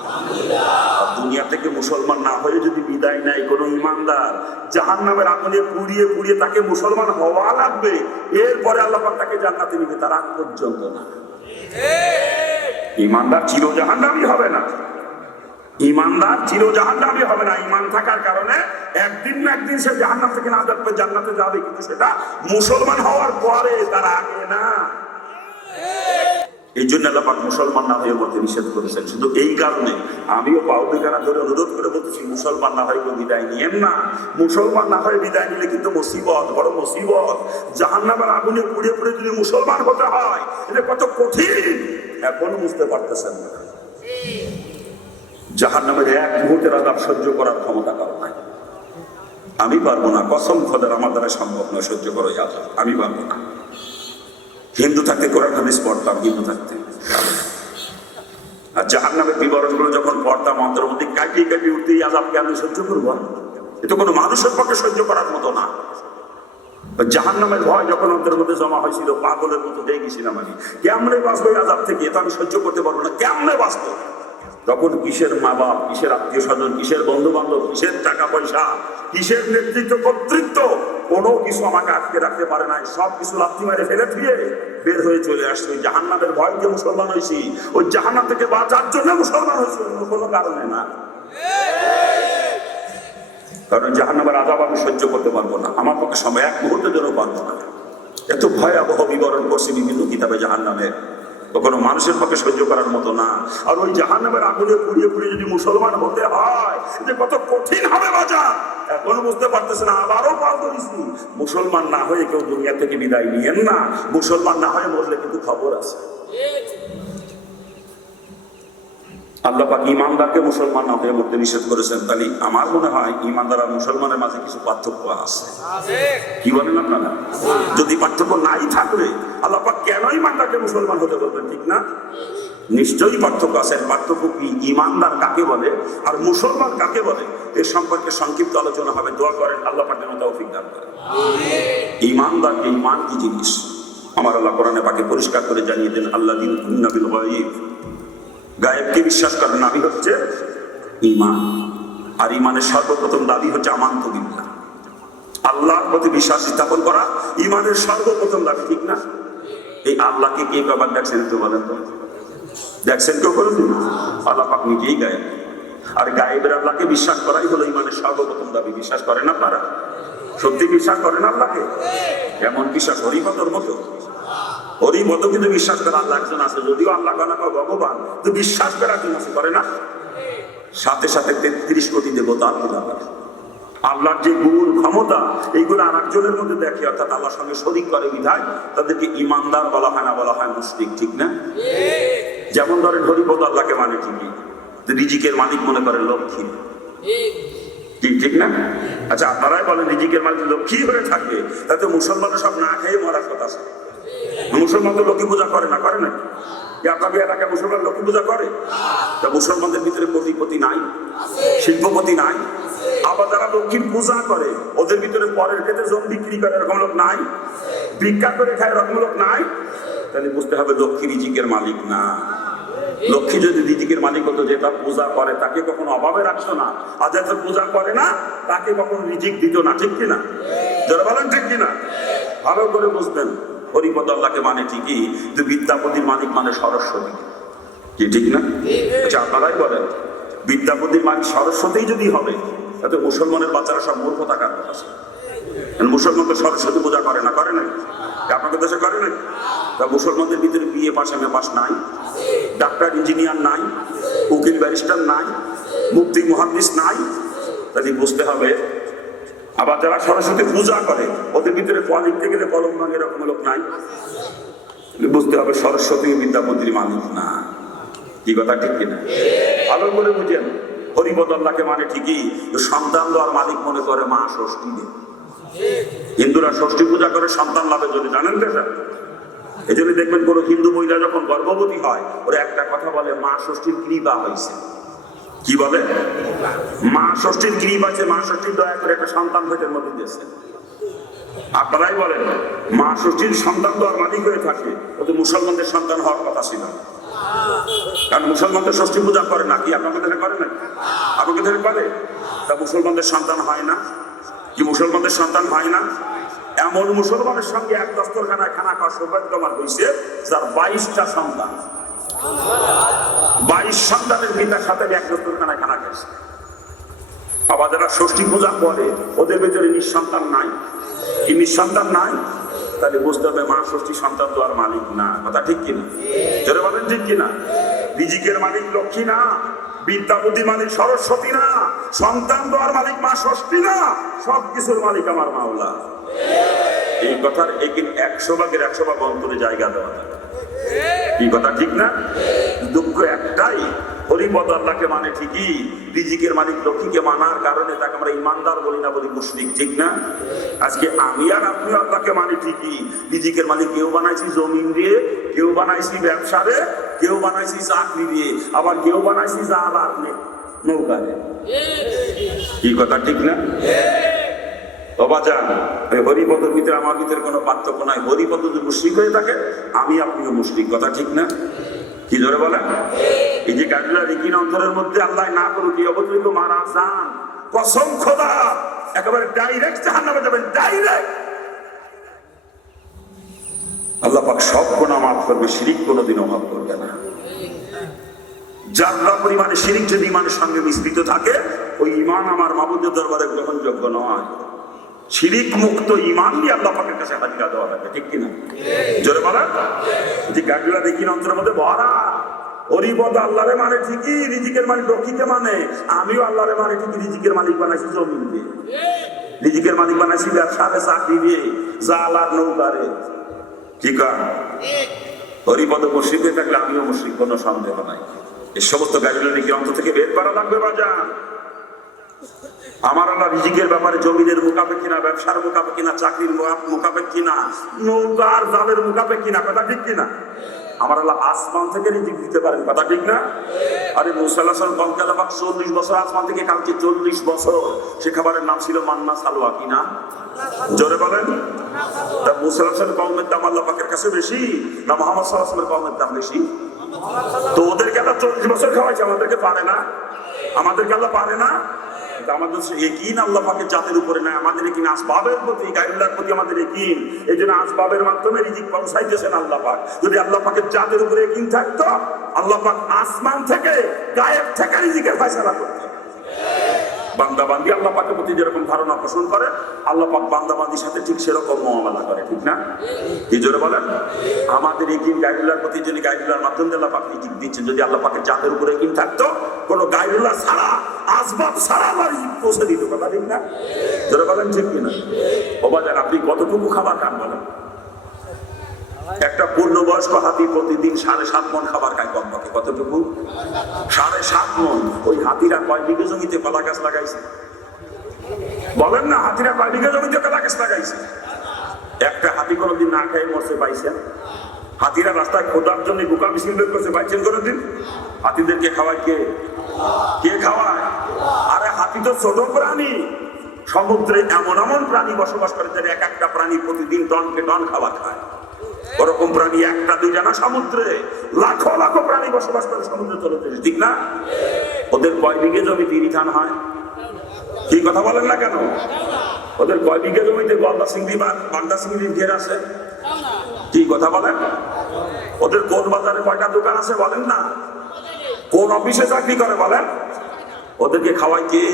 আর দুনিয়া থেকে মুসলমান না হয়ে যদি বিদায় নেয় কোন ইমানদার, জাহান্নামের আগুনে পুড়িয়ে পুড়িয়ে তাকে মুসলমান হওয়া লাগবে, এরপরে আল্লাহ পাক তাকে জান্নাতে নিবে, তার আগ পর্যন্ত না। ইমানদার চির জাহান্নামী হবে না, ইমানদার চির জাহান্নামী হবে না। ঈমান থাকার কারণে একদিন না একদিন সে জাহান্নাম থেকে না যাবে, জান্নাতে যাবে, কিন্তু সেটা মুসলমান হওয়ার পরে, তার আগে না। এই জন্য আল্লাহ পাক মুসলমান না হয়ে বলতে নিষেধ করেছেন। শুধু এই কারণে আমিও পাউদিকারা ধরে অনুরোধ করে বলতেছি, মুসলমান না হয়ে কেউ বিদায় নিয়েন না। মুসলমান না হয়ে বিদায় নিলে কিন্তু মুসিবত, বড় মুসিবত। জাহান্নামের আগুনে পুড়ে পুড়ে যদি মুসলমান হতে হয়, এটা কত কঠিন এখনো বুঝতে পারতেছেন না। জাহান্নামের এক মুহূর্তের আযাব সহ্য করার ক্ষমতা কারো নাই। আমি পারবো না, কসম খোদার, আমার দ্বারা সম্ভব নয় সহ্য করো আযাব, আমি পারবো না। হিন্দু থাকতে কোরআন হাদিস পড়তাম, হিন্দু থাকতে, আর জাহান্নামের বিবরণগুলো যখন পড়তাম অন্তরের মধ্যে কাটিয়ে কাটিয়ে উঠতে, এই আযাবকে আমি সহ্য করবো? এটা কোনো মানুষের পক্ষে সহ্য করার মতো না। জাহান্নামের ভয় যখন অন্তরের মধ্যে জমা হয়েছিল, পাগলের মতো হয়ে গেছিলাম আমি। কেমনে বাঁচবো এই আযাব থেকে? এটা আমি সহ্য করতে পারবো না। কেমনে বাঁচবো? তখন কিসের মা বাপ, কিসের আত্মীয় স্বজন, কিসের বন্ধু বান্ধব, কিসের টাকা পয়সা, কিসের নেতৃত্ব কর্তৃত্ব, কোনো কিছু আমাকে আটকে রাখতে পারে নাই। সব কিছু লাথি মেরে ফেলে ফিরে বের হয়ে চলে আসছে। ওই জাহান্নামের ভয়কে মুসলমান হয়েছি, ওই জাহান্নাম থেকে বাঁচার জন্য মুসলমান হয়েছি, অন্য কোনো কারণে না। কারণ জাহান্নামের আযাব আমি সহ্য করতে পারবো না, আমার পক্ষে সময় এক মুহূর্তের জন্য পারবো না। এত ভয়াবহ বিবরণ করছে বিভিন্ন কিতাবে জাহান্নামের, তো কোনো মানুষের পক্ষে সহ্য করার মতো না। আর ওই জাহান্নামের আগুনে পুড়িয়ে পুড়িয়ে যদি মুসলমান হতে হয়, যে কত কঠিন হবে বাজার, এখনো বুঝতে পারতেছে না। আবারও পাল ধরেছি, মুসলমান না হয়ে কেউ দুনিয়া থেকে বিদায় নিয়েন না। মুসলমান না হয়ে মরলে কিন্তু খবর আছে। আল্লাহ পাক ইমানদারকে মুসলমান না হয়ে মরতে নিষেধ করেছেন। তাহলে আমার মনে হয় ইমানদার আর মুসলমানের মাঝে কিছু পার্থক্য আছে। কি বলেন আপনারা? যদি পার্থক্য নাই থাকলে আল্লাহ পাক কেন ইমানদারকে মুসলমান হতে বলবেন? ঠিক না? নিশ্চয়ই পার্থক্য আছে। পার্থক্য কি? ইমানদার কাকে বলে আর মুসলমান কাকে বলে, এ সম্পর্কে সংক্ষিপ্ত আলোচনা হবে। দোয়া করেন আল্লাহ পাক যেন তৌফিক দান করেন। ইমানদারকে, ইমান কি জিনিস আমার আল্লাহ কোরআনে পাকে পরিষ্কার করে জানিয়ে দেন। আল্লাযীনা ইউমিনুনা বিল গায়ব, গায়েবকে বিশ্বাস করার নামই হচ্ছে ঈমান। আর ঈমানের সর্বপ্রথম দাবি হচ্ছে আমানতু বিল্লাহ, আল্লাহর প্রতি বিশ্বাস স্থাপন করা ঈমানের সর্বপ্রথম দাবি। ঠিক না? এই আল্লাহকে কে কবার দেখছেন একটু বলেন তো? দেখছেন কেউ কোনদিন? আল্লাহ পাক নিজেই গায়েব। আর গায়েবের আল্লাহকে বিশ্বাস করাই হলো ঈমানের সর্বপ্রথম দাবি। বিশ্বাস করেন আপনারা? সত্যি বিশ্বাস করেন আল্লাহকে? এমন বিশ্বাস হরিপদর মতো? হরিপদ কিন্তু বিশ্বাস করে আল্লাহ একজন আছে, যদিও আল্লাহ ভগবান, তো বিশ্বাস করার জন্য আছে, করে না? সাথে সাথে 33 কোটি দেবতার পূজা করে। আল্লাহর যে গুণ ক্ষমতা, এইগুলো আর একজনের মধ্যে দেখে, অর্থাৎ আল্লাহর সঙ্গে শরীক করে বিধায় তাদেরকে ইমানদার বলা হয় না, বলা হয় মুশরিক। ঠিক না? যেমন ধরেন হরিপদ আল্লাহকে মানে ঠিকই, রিজিকের মালিক মনে করেন লক্ষ্মী। ঠিক না? আচ্ছা, আপনারাই বলেন রিজিকের মালিক লক্ষ্মী হয়ে থাকে, তাতে মুসলমানরা সব না খেয়ে মরার কথা আছে। মুসলমান তো লক্ষ্মী পূজা করে না, করে না? আপনাদের এলাকায় মুসলমান লক্ষ্মী পূজা করে? তা মুসলমানদের ভিতরে কোটিপতি নাই, শিল্পপতি নাই? আবার যারা লক্ষ্মীর পূজা করে ওদের ভিতরে পরের ক্ষেত্রে জমি বিক্রি করে এরকম লোক নাই? ভিক্ষা করে খায় এরকম লোক নাই? তাহলে বুঝতে হবে লক্ষ্মী রিজিকের মালিক না। লক্ষ্মী যদি রিজিকের মালিক হতো, যে তার পূজা করে তাকে কখনো অভাবে রাখতো না, আর যাতে পূজা করে না তাকে কখনো রিজিক দিত না। ঠিক কিনা? যারা বলেন ঠিক কিনা? ভালো করে বুঝবেন। হরিপদ আল্লাহকে মানে ঠিকই, কিন্তু বিদ্যাপতির মালিক মানে সরস্বতী। কি ঠিক না? আচ্ছা, আপনারাই বলেন বিদ্যাপতির মালিক সরস্বতী যদি হবে, তাতে মুসলমানের বাচ্চারা সব মূর্খ থাকার কথা আছে। মুসলমান তো সরস্বতী পূজা করে না, করে নাই? আপনাদের দেশে করে নাই? তা মুসলমানদের ভিতরে বিএ পাস, এমএ পাস নাই? ডাক্তার, ইঞ্জিনিয়ার নাই? উকিল, ব্যারিস্টার নাই? মুফতি, মুহাদ্দিস নাই? তাহলে বুঝতে হবে। আবার যারা সরস্বতী পূজা করে ওদের ভিতরে ক লিখতে গেলে কলম ভাঙে এরকম লোক নাই? বুঝতে হবে সরস্বতী বিদ্যাপতির মালিক না। কি কথা ঠিক কিনা? ভালো করে বুঝেন। হরিপদ আল্লাহকে মানে ঠিকই, সন্তান দেওয়ার মালিক মনে করে মা ষষ্ঠী দেব। হিন্দুরা ষষ্ঠী পূজা করে সন্তান লাভের জন্য, জানেন তো স্যার? এই জন্য দেখবেন কোন হিন্দু মহিলা যখন গর্ভবতী হয় ওরা একটা কথা বলে, মা ষষ্ঠীর কৃপা হয়েছে। কি বলে? মা ষষ্ঠীর কৃপা আছে, মা ষষ্ঠীর দয়া করে একটা সন্তান পেটের মধ্যে দিয়েছে। আপনারাই বলেন মা ষষ্ঠীর সন্তান দেওয়ার মালিক হয়ে থাকে, ও তো মুসলমানদের সন্তান হওয়ার কথা ছিল। কারণ মুসলমানদের ষষ্ঠী পূজা করে না। কি আপনাদের ধরে করে না? আপনাকে ধরে করে? তা মুসলমানদের সন্তান হয় না? কি মুসলমানদের সন্তান হয় না? এমন মুসলমানের সঙ্গে এক দস্তরখানায় খানা খাওয়ার সৌভাগ্য আমার হয়েছে যার 22টা সন্তান। 22 সন্তানের পিতার সাথে এক দস্তরখানায় খানা খাইছে। আবার যারা ষষ্ঠী পূজা করে ওদের ভিতরে নিঃসন্তান নাই? কি নিঃসন্তান নাই? তাহলে বুঝতে হবে মা ষষ্ঠী সন্তান দেওয়ার মালিক না। কথা ঠিক কিনা? জোরে বলেন ঠিক কিনা? রিজিকের মালিক লক্ষ্মী না, বিদ্যাপতি মালিক সরস্বতী না, সন্তান দেওয়ার মালিক মা ষষ্ঠী না, সবকিছুর মালিক আমার মাওলা। এই কথার 100 ভাগের 100 ভাগ অন্তরে জায়গা দেওয়া যাবে। কি কথা ঠিক না? দুঃখ একটাই, হরিপদ আল্লাহকে মানে ঠিকই, রিজিকের মালিক লক্ষ্মীকে মানার কারণে তাকে আমরা ইমানদার বলি না, বলি মুশরিক। ঠিক না? আজকে আমি আর আপনি আল্লাহকে মানে ঠিকই, রিজিকের মালিক কেউ বানাইছি জমিন দিয়ে, কেউ বানাইছি ব্যবসারে, কেউ বানাইছি চাকরি দিয়ে, আবার কেউ বানাইছি জাল আর নৌকা দিয়ে। কি কথা ঠিক না? হরিপদের ভিতরে আমার ভিতরে কোনো পার্থক্য নাই। হরিপদ যদি মুশরিক হয়ে থাকে, আমি আপনিও মুশরিক। কথা ঠিক না? কি ধরে বলেন? এই যে গাড়িরা রিকিন অন্তরের মধ্যে আল্লাহ না করুক এই অবতরিত মারা যান, কসম খোদা একেবারে ডাইরেক্ট জাহান্নামে যাবেন, ডাইরেক্ট। আল্লাহ পাক সব গুনাহ মাফ করবে, শিরিক কোনোদিনও মাফ করবে না। যারা পরিমাণে শিরিক যদি ইমানের সঙ্গে মিশ্রিত থাকে ওই ঈমান আমার মাবুদের দরবারে গ্রহণযোগ্য নয়। শিরিক মুক্ত ঈমান দিয়ে আল্লাহ পাকের কাছে হাজিরা দেওয়া লাগবে, ঠিক কিনা? জোরে বলেন। যে গাড়িগুলা দেখি না অন্তরের মধ্যে ভরা, হরিপদ আল্লাহরে মানে ঠিকই, রিজিকের মালিক রক্ষীকে মানে। আমিও আল্লাহরে মানে ঠিকই, রিজিকের মালিক বানাইছি জমিন দিয়ে, রিজিকের মালিক বানাইছি ব্যবসারে, চাকরি দিয়ে, জাল আর নৌকারে। ঠিক আছে, হরিপদ মুশরিক হয়ে থাকলে আমিও মুশরিক, কোনো সন্দেহ নাই। এই সমস্ত গাড়িগুলো নাকি অন্তর থেকে বের করা লাগবে বাজান। আমার আল্লাহ রিজিকের ব্যাপারে জমিনের মোকাবেক কিনা, ব্যবসার মোকাবেক কিনা, চাকরির মোকাবেক কিনা, নৌকার জালের মোকাবেক কিনা, কথা ঠিক কিনা? আমার আল্লাহ আসমান থেকে রিজিক দিতে পারেন, কথা ঠিক না? আরে মুসা আলাইহিস সালাম বলতে আল্লাহ 40 বছর আসমান থেকে কালকে 40 বছর, সে খাবারের নাম ছিল মান্না সালওয়া, কি না? জোরে বলেন। তা মুসা আলাইহিস সালামের কওমের দাম আল্লাহ পাকের কাছে বেশি না মুহাম্মদ সাল্লাল্লাহু আলাইহি ওয়াসাল্লামের কওমের দাম বেশি? তো ওদেরকে আল্লাহ 40 বছর খাওয়াইছে, আমাদেরকে পারে না? আমাদেরকে আল্লাহ পারে না? আমাদের ইয়াকিন আল্লাহ পাকের জাতের উপরে নাই, আমাদের ইয়াকিন আসবাবের প্রতি, গায়রুল্লাহর প্রতি আমাদের ইয়াকিন। এই জন্য আসবাবের মাধ্যমে রিজিক পৌঁছাইতেছেন আল্লাহ পাক। যদি আল্লাহ পাকের জাতের উপরে ইয়াকিন থাকতো, আল্লাহ পাক আসমান থেকে গায়েব থেকে রিজিকের ফয়সালা করতেন। বান্দাবান্দি আল্লাহ পাকের প্রতি যেরকম ধারণা পোষণ করে, আল্লাহ পাক বান্দাবান্দির সাথে ঠিক সেরকম মুআমালা করে, ঠিক না? কি জোরে বলেন। আমাদের ইয়াকিন গায়রুল্লাহর প্রতি, যদি গায়রুল্লাহর মাধ্যমে আল্লাহ পাক রিজিক দিচ্ছেন, যদি আল্লাহ পাকের জাতের উপরে ইয়াকিন থাকতো, কোনো গায়রুল্লাহ ছাড়া, আসবাব ছাড়া আল্লাহ রিজিক পৌঁছে দিত, কথা ঠিক না? জোরে বলেন, ঠিক কিনা? ও বাজার, আপনি কতটুকু খাবার খান বলেন? একটা পূর্ণবয়স্ক হাতি প্রতিদিন 7.5 মণ খাবার খায় কমপক্ষে। কতটুকু? 7.5 মণ। ওই হাতিরা কয় বিঘে জমিতে কলা গাছ লাগাইছে? বলেন না, হাতিরা কয় বিঘে জমিতে কলা গাছ লাগাইছে? একটা হাতি কোনোদিন না খেয়ে মরছে পাইছেন? হাতিরা রাস্তায় খোদার জন্য বুকা মিছিল বের করছে, পাইছেন কোনোদিন? হাতিদেরকে খাওয়ায় কে? কে খাওয়ায়? আরে হাতি তো ছোট প্রাণী, সমুদ্রে এমন এমন প্রাণী বসবাস করে যারা এক একটা প্রাণী প্রতিদিন টনকে টন খাবার খায়। ওরকম প্রাণী একটা দুইটা না, সমুদ্রে লাখো লাখো প্রাণী বসবাস করে সমুদ্রে চলতে, ঠিক না? ওদের কয় বিঘে জমিতে ইরিধান হয়? কি কথা বলেন না কেন? ওদের কয় বিঘে জমিতে গলদা চিংড়ি বা বাগদা চিংড়ির ঘের আছে? কি কথা বলেন? ওদের কোন বাজারে কয়টা দোকান আছে বলেন না? কোন অফিসে চাকরি করে বলেন? ওদেরকে খাওয়াই কে?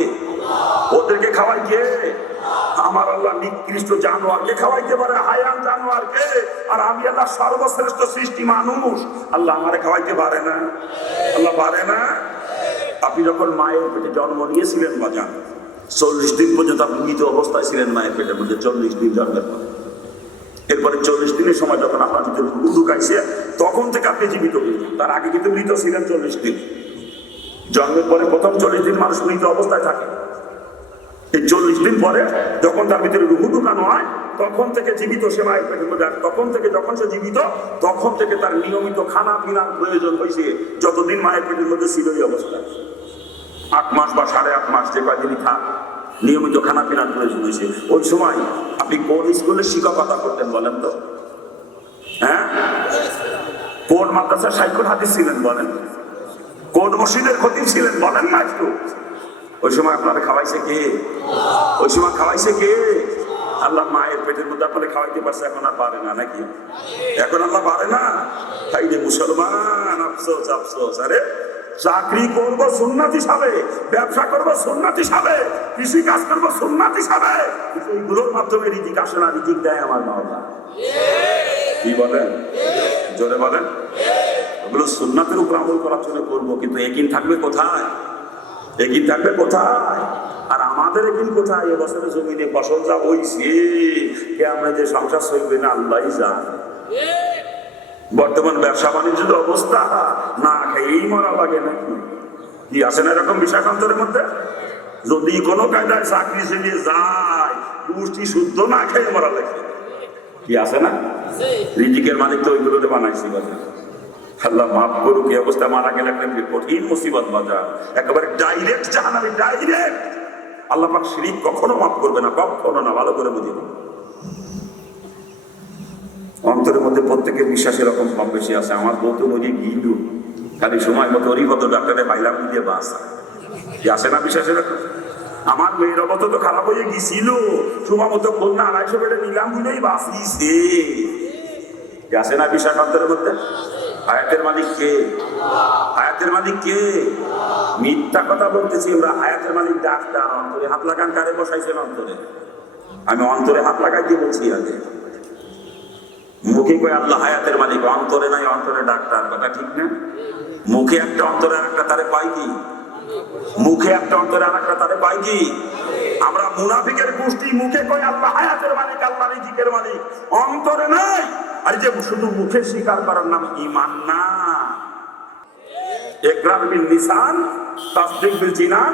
ওদেরকে খাওয়াই কে? আমার আল্লাহ নিকৃষ্ট জানোয়ারকে খাওয়াইতে পারে, হায়ান জানোয়ারকে, আর আমি আল্লাহ সর্বশ্রেষ্ঠ সৃষ্টি মানুষ, আল্লাহ আমারে খাওয়াইতে পারে না? আল্লাহ পারে না? আপনি যখন মায়ের পেটে জন্ম নিয়েছিলেন বাজান, 40 দিন পর্যন্ত আপনি মৃত অবস্থায় ছিলেন মায়ের পেটের মধ্যে, 40 দিন জন্মের পর। এরপরে 40 দিনের সময় যখন আপনার ভিতরে ঢুকাইছে, তখন থেকে আপনি জীবিত। তার আগে কিন্তু মৃত ছিলেন 40 দিন। জন্মের পরে প্রথম 40 দিন মানুষ মৃত অবস্থায় থাকে। এই 40 দিন পরে যখন তার ভিতরে রুহু ঢুকানো হয়, তখন থেকে জীবিত সে মায়ের পেটের মধ্যে। আর তখন থেকে যখন সে জীবিত, তখন থেকে তার নিয়মিত খানা পিনার প্রয়োজন হয়েছে, যতদিন মায়ের পেটের মধ্যে ছিল এই অবস্থায়। 8 মাস বা 8.5 মাস যে কয়দিনই থাক, নিয়মিত খানা পিনার প্রয়োজন হয়েছে। ওই সময় আপনি কোন স্কুলে শিক্ষকতা করতেন বলেন তো? হ্যাঁ, কোন মাদ্রাসার শাইখুল হাদিস ছিলেন বলেন? কোন মসজিদের খতিব ছিলেন বলেন না একটু? ওই সময় আপনারা খাওয়াইছে কে? ওই সময় খাওয়াইছে কে? আল্লাহ মায়ের পেটের মধ্যে আপনারা খাওয়াইতে পারছে, এখন আর পারে না নাকি? এখন আল্লাহ পারে না? তাই রে মুসলমান, আফসোস আফসোস। আরে চাকরি করবো সুন্নাত হিসাবে, ব্যবসা করবো সুন্নাত হিসাবে, কৃষি কাজ করবো সুন্নাত হিসাবে, কিন্তু এইগুলোর মাধ্যমে রিজিক আসে না, রিজিক দেয় আমার মাওলা। কি বলেন? জোরে বলেন। ওগুলো সুন্নাতের উপর আমল করার জন্য করবো, কিন্তু ইয়াকিন থাকবে কোথায়? ইয়াকিন থাকবে কোথায়? আর আমাদের ইয়াকিন কোথায়? এবছরে জমিনে ফসল যা হইছে, কে আমরা যে সংসার চলবে না আল্লাহই জানে। বর্তমান ব্যবসা বাণিজ্যের অবস্থা, না খেয়েই মরা লাগে নাকি? কি আছে না এরকম বিষয় অন্তরের মধ্যে? যদি কোনো কায়দায় চাকরি চলিয়ে যায়, পুষ্টি শুদ্ধ না খেয়ে মরা লাগে। কি আছে না? রিজিকের মালিক তো ওইগুলোতে বানাইছি কথা। আল্লাহ মাফ করুক, এই অবস্থা মারা গেলে একটা কঠিন মুসিবত বাজার, একেবারে ডাইরেক্ট জাহান্নামে, ডাইরেক্ট। আল্লাহ পাক শিরক কখনো মাফ করবে না, কখনো না। ভালো করে বুঝিয়ে অন্তরের মধ্যে প্রত্যেকের বিশ্বাস এরকম কম বেশি আছে। আমার বউ তো মরি গিলু, খালি সময় মতো অরিভত ডাক্তারে পাইলাম দিয়ে বাস আসে না বিশ্বাস এরকম। আমার মেয়ের অবস্থা তো খারাপ হয়ে গেছিল, সময় মতো কন্যা 250 বেড়ে নিলাম বুঝলেই বাঁচিয়েছে। আসে না বিশ্বাস অন্তরের মধ্যে? হায়াতের মালিক কে? হায়াতের মালিক কে? মিথ্যা কথা বলতেছি আমরা। হায়াতের মালিক ডাক্তার, অন্তরে হাত লাগান কারে বসাইছেন অন্তরে? আমি অন্তরে হাত লাগাই দিয়ে বলছি আগে। মুখে কই আল্লাহ হায়াতের মালিক, অন্তরে নাই, অন্তরে ডাক্তার। কথা ঠিক না? মুখে একটা অন্তরে আর একটা তারে পাই কি? মুখে একটা অন্তরে আর একটা তারে পাই কি? আমরা মুনাফিকের গোষ্ঠী, মুখে কই আল্লাহ হায়াতের মালিক, আল্লাহ রিজিকের মালিক, অন্তরে নাই। আর যে শুধু মুখে স্বীকার করার নাম ঈমান না। ইকরার বিল লিসান, তাসদীক বিল জিনান,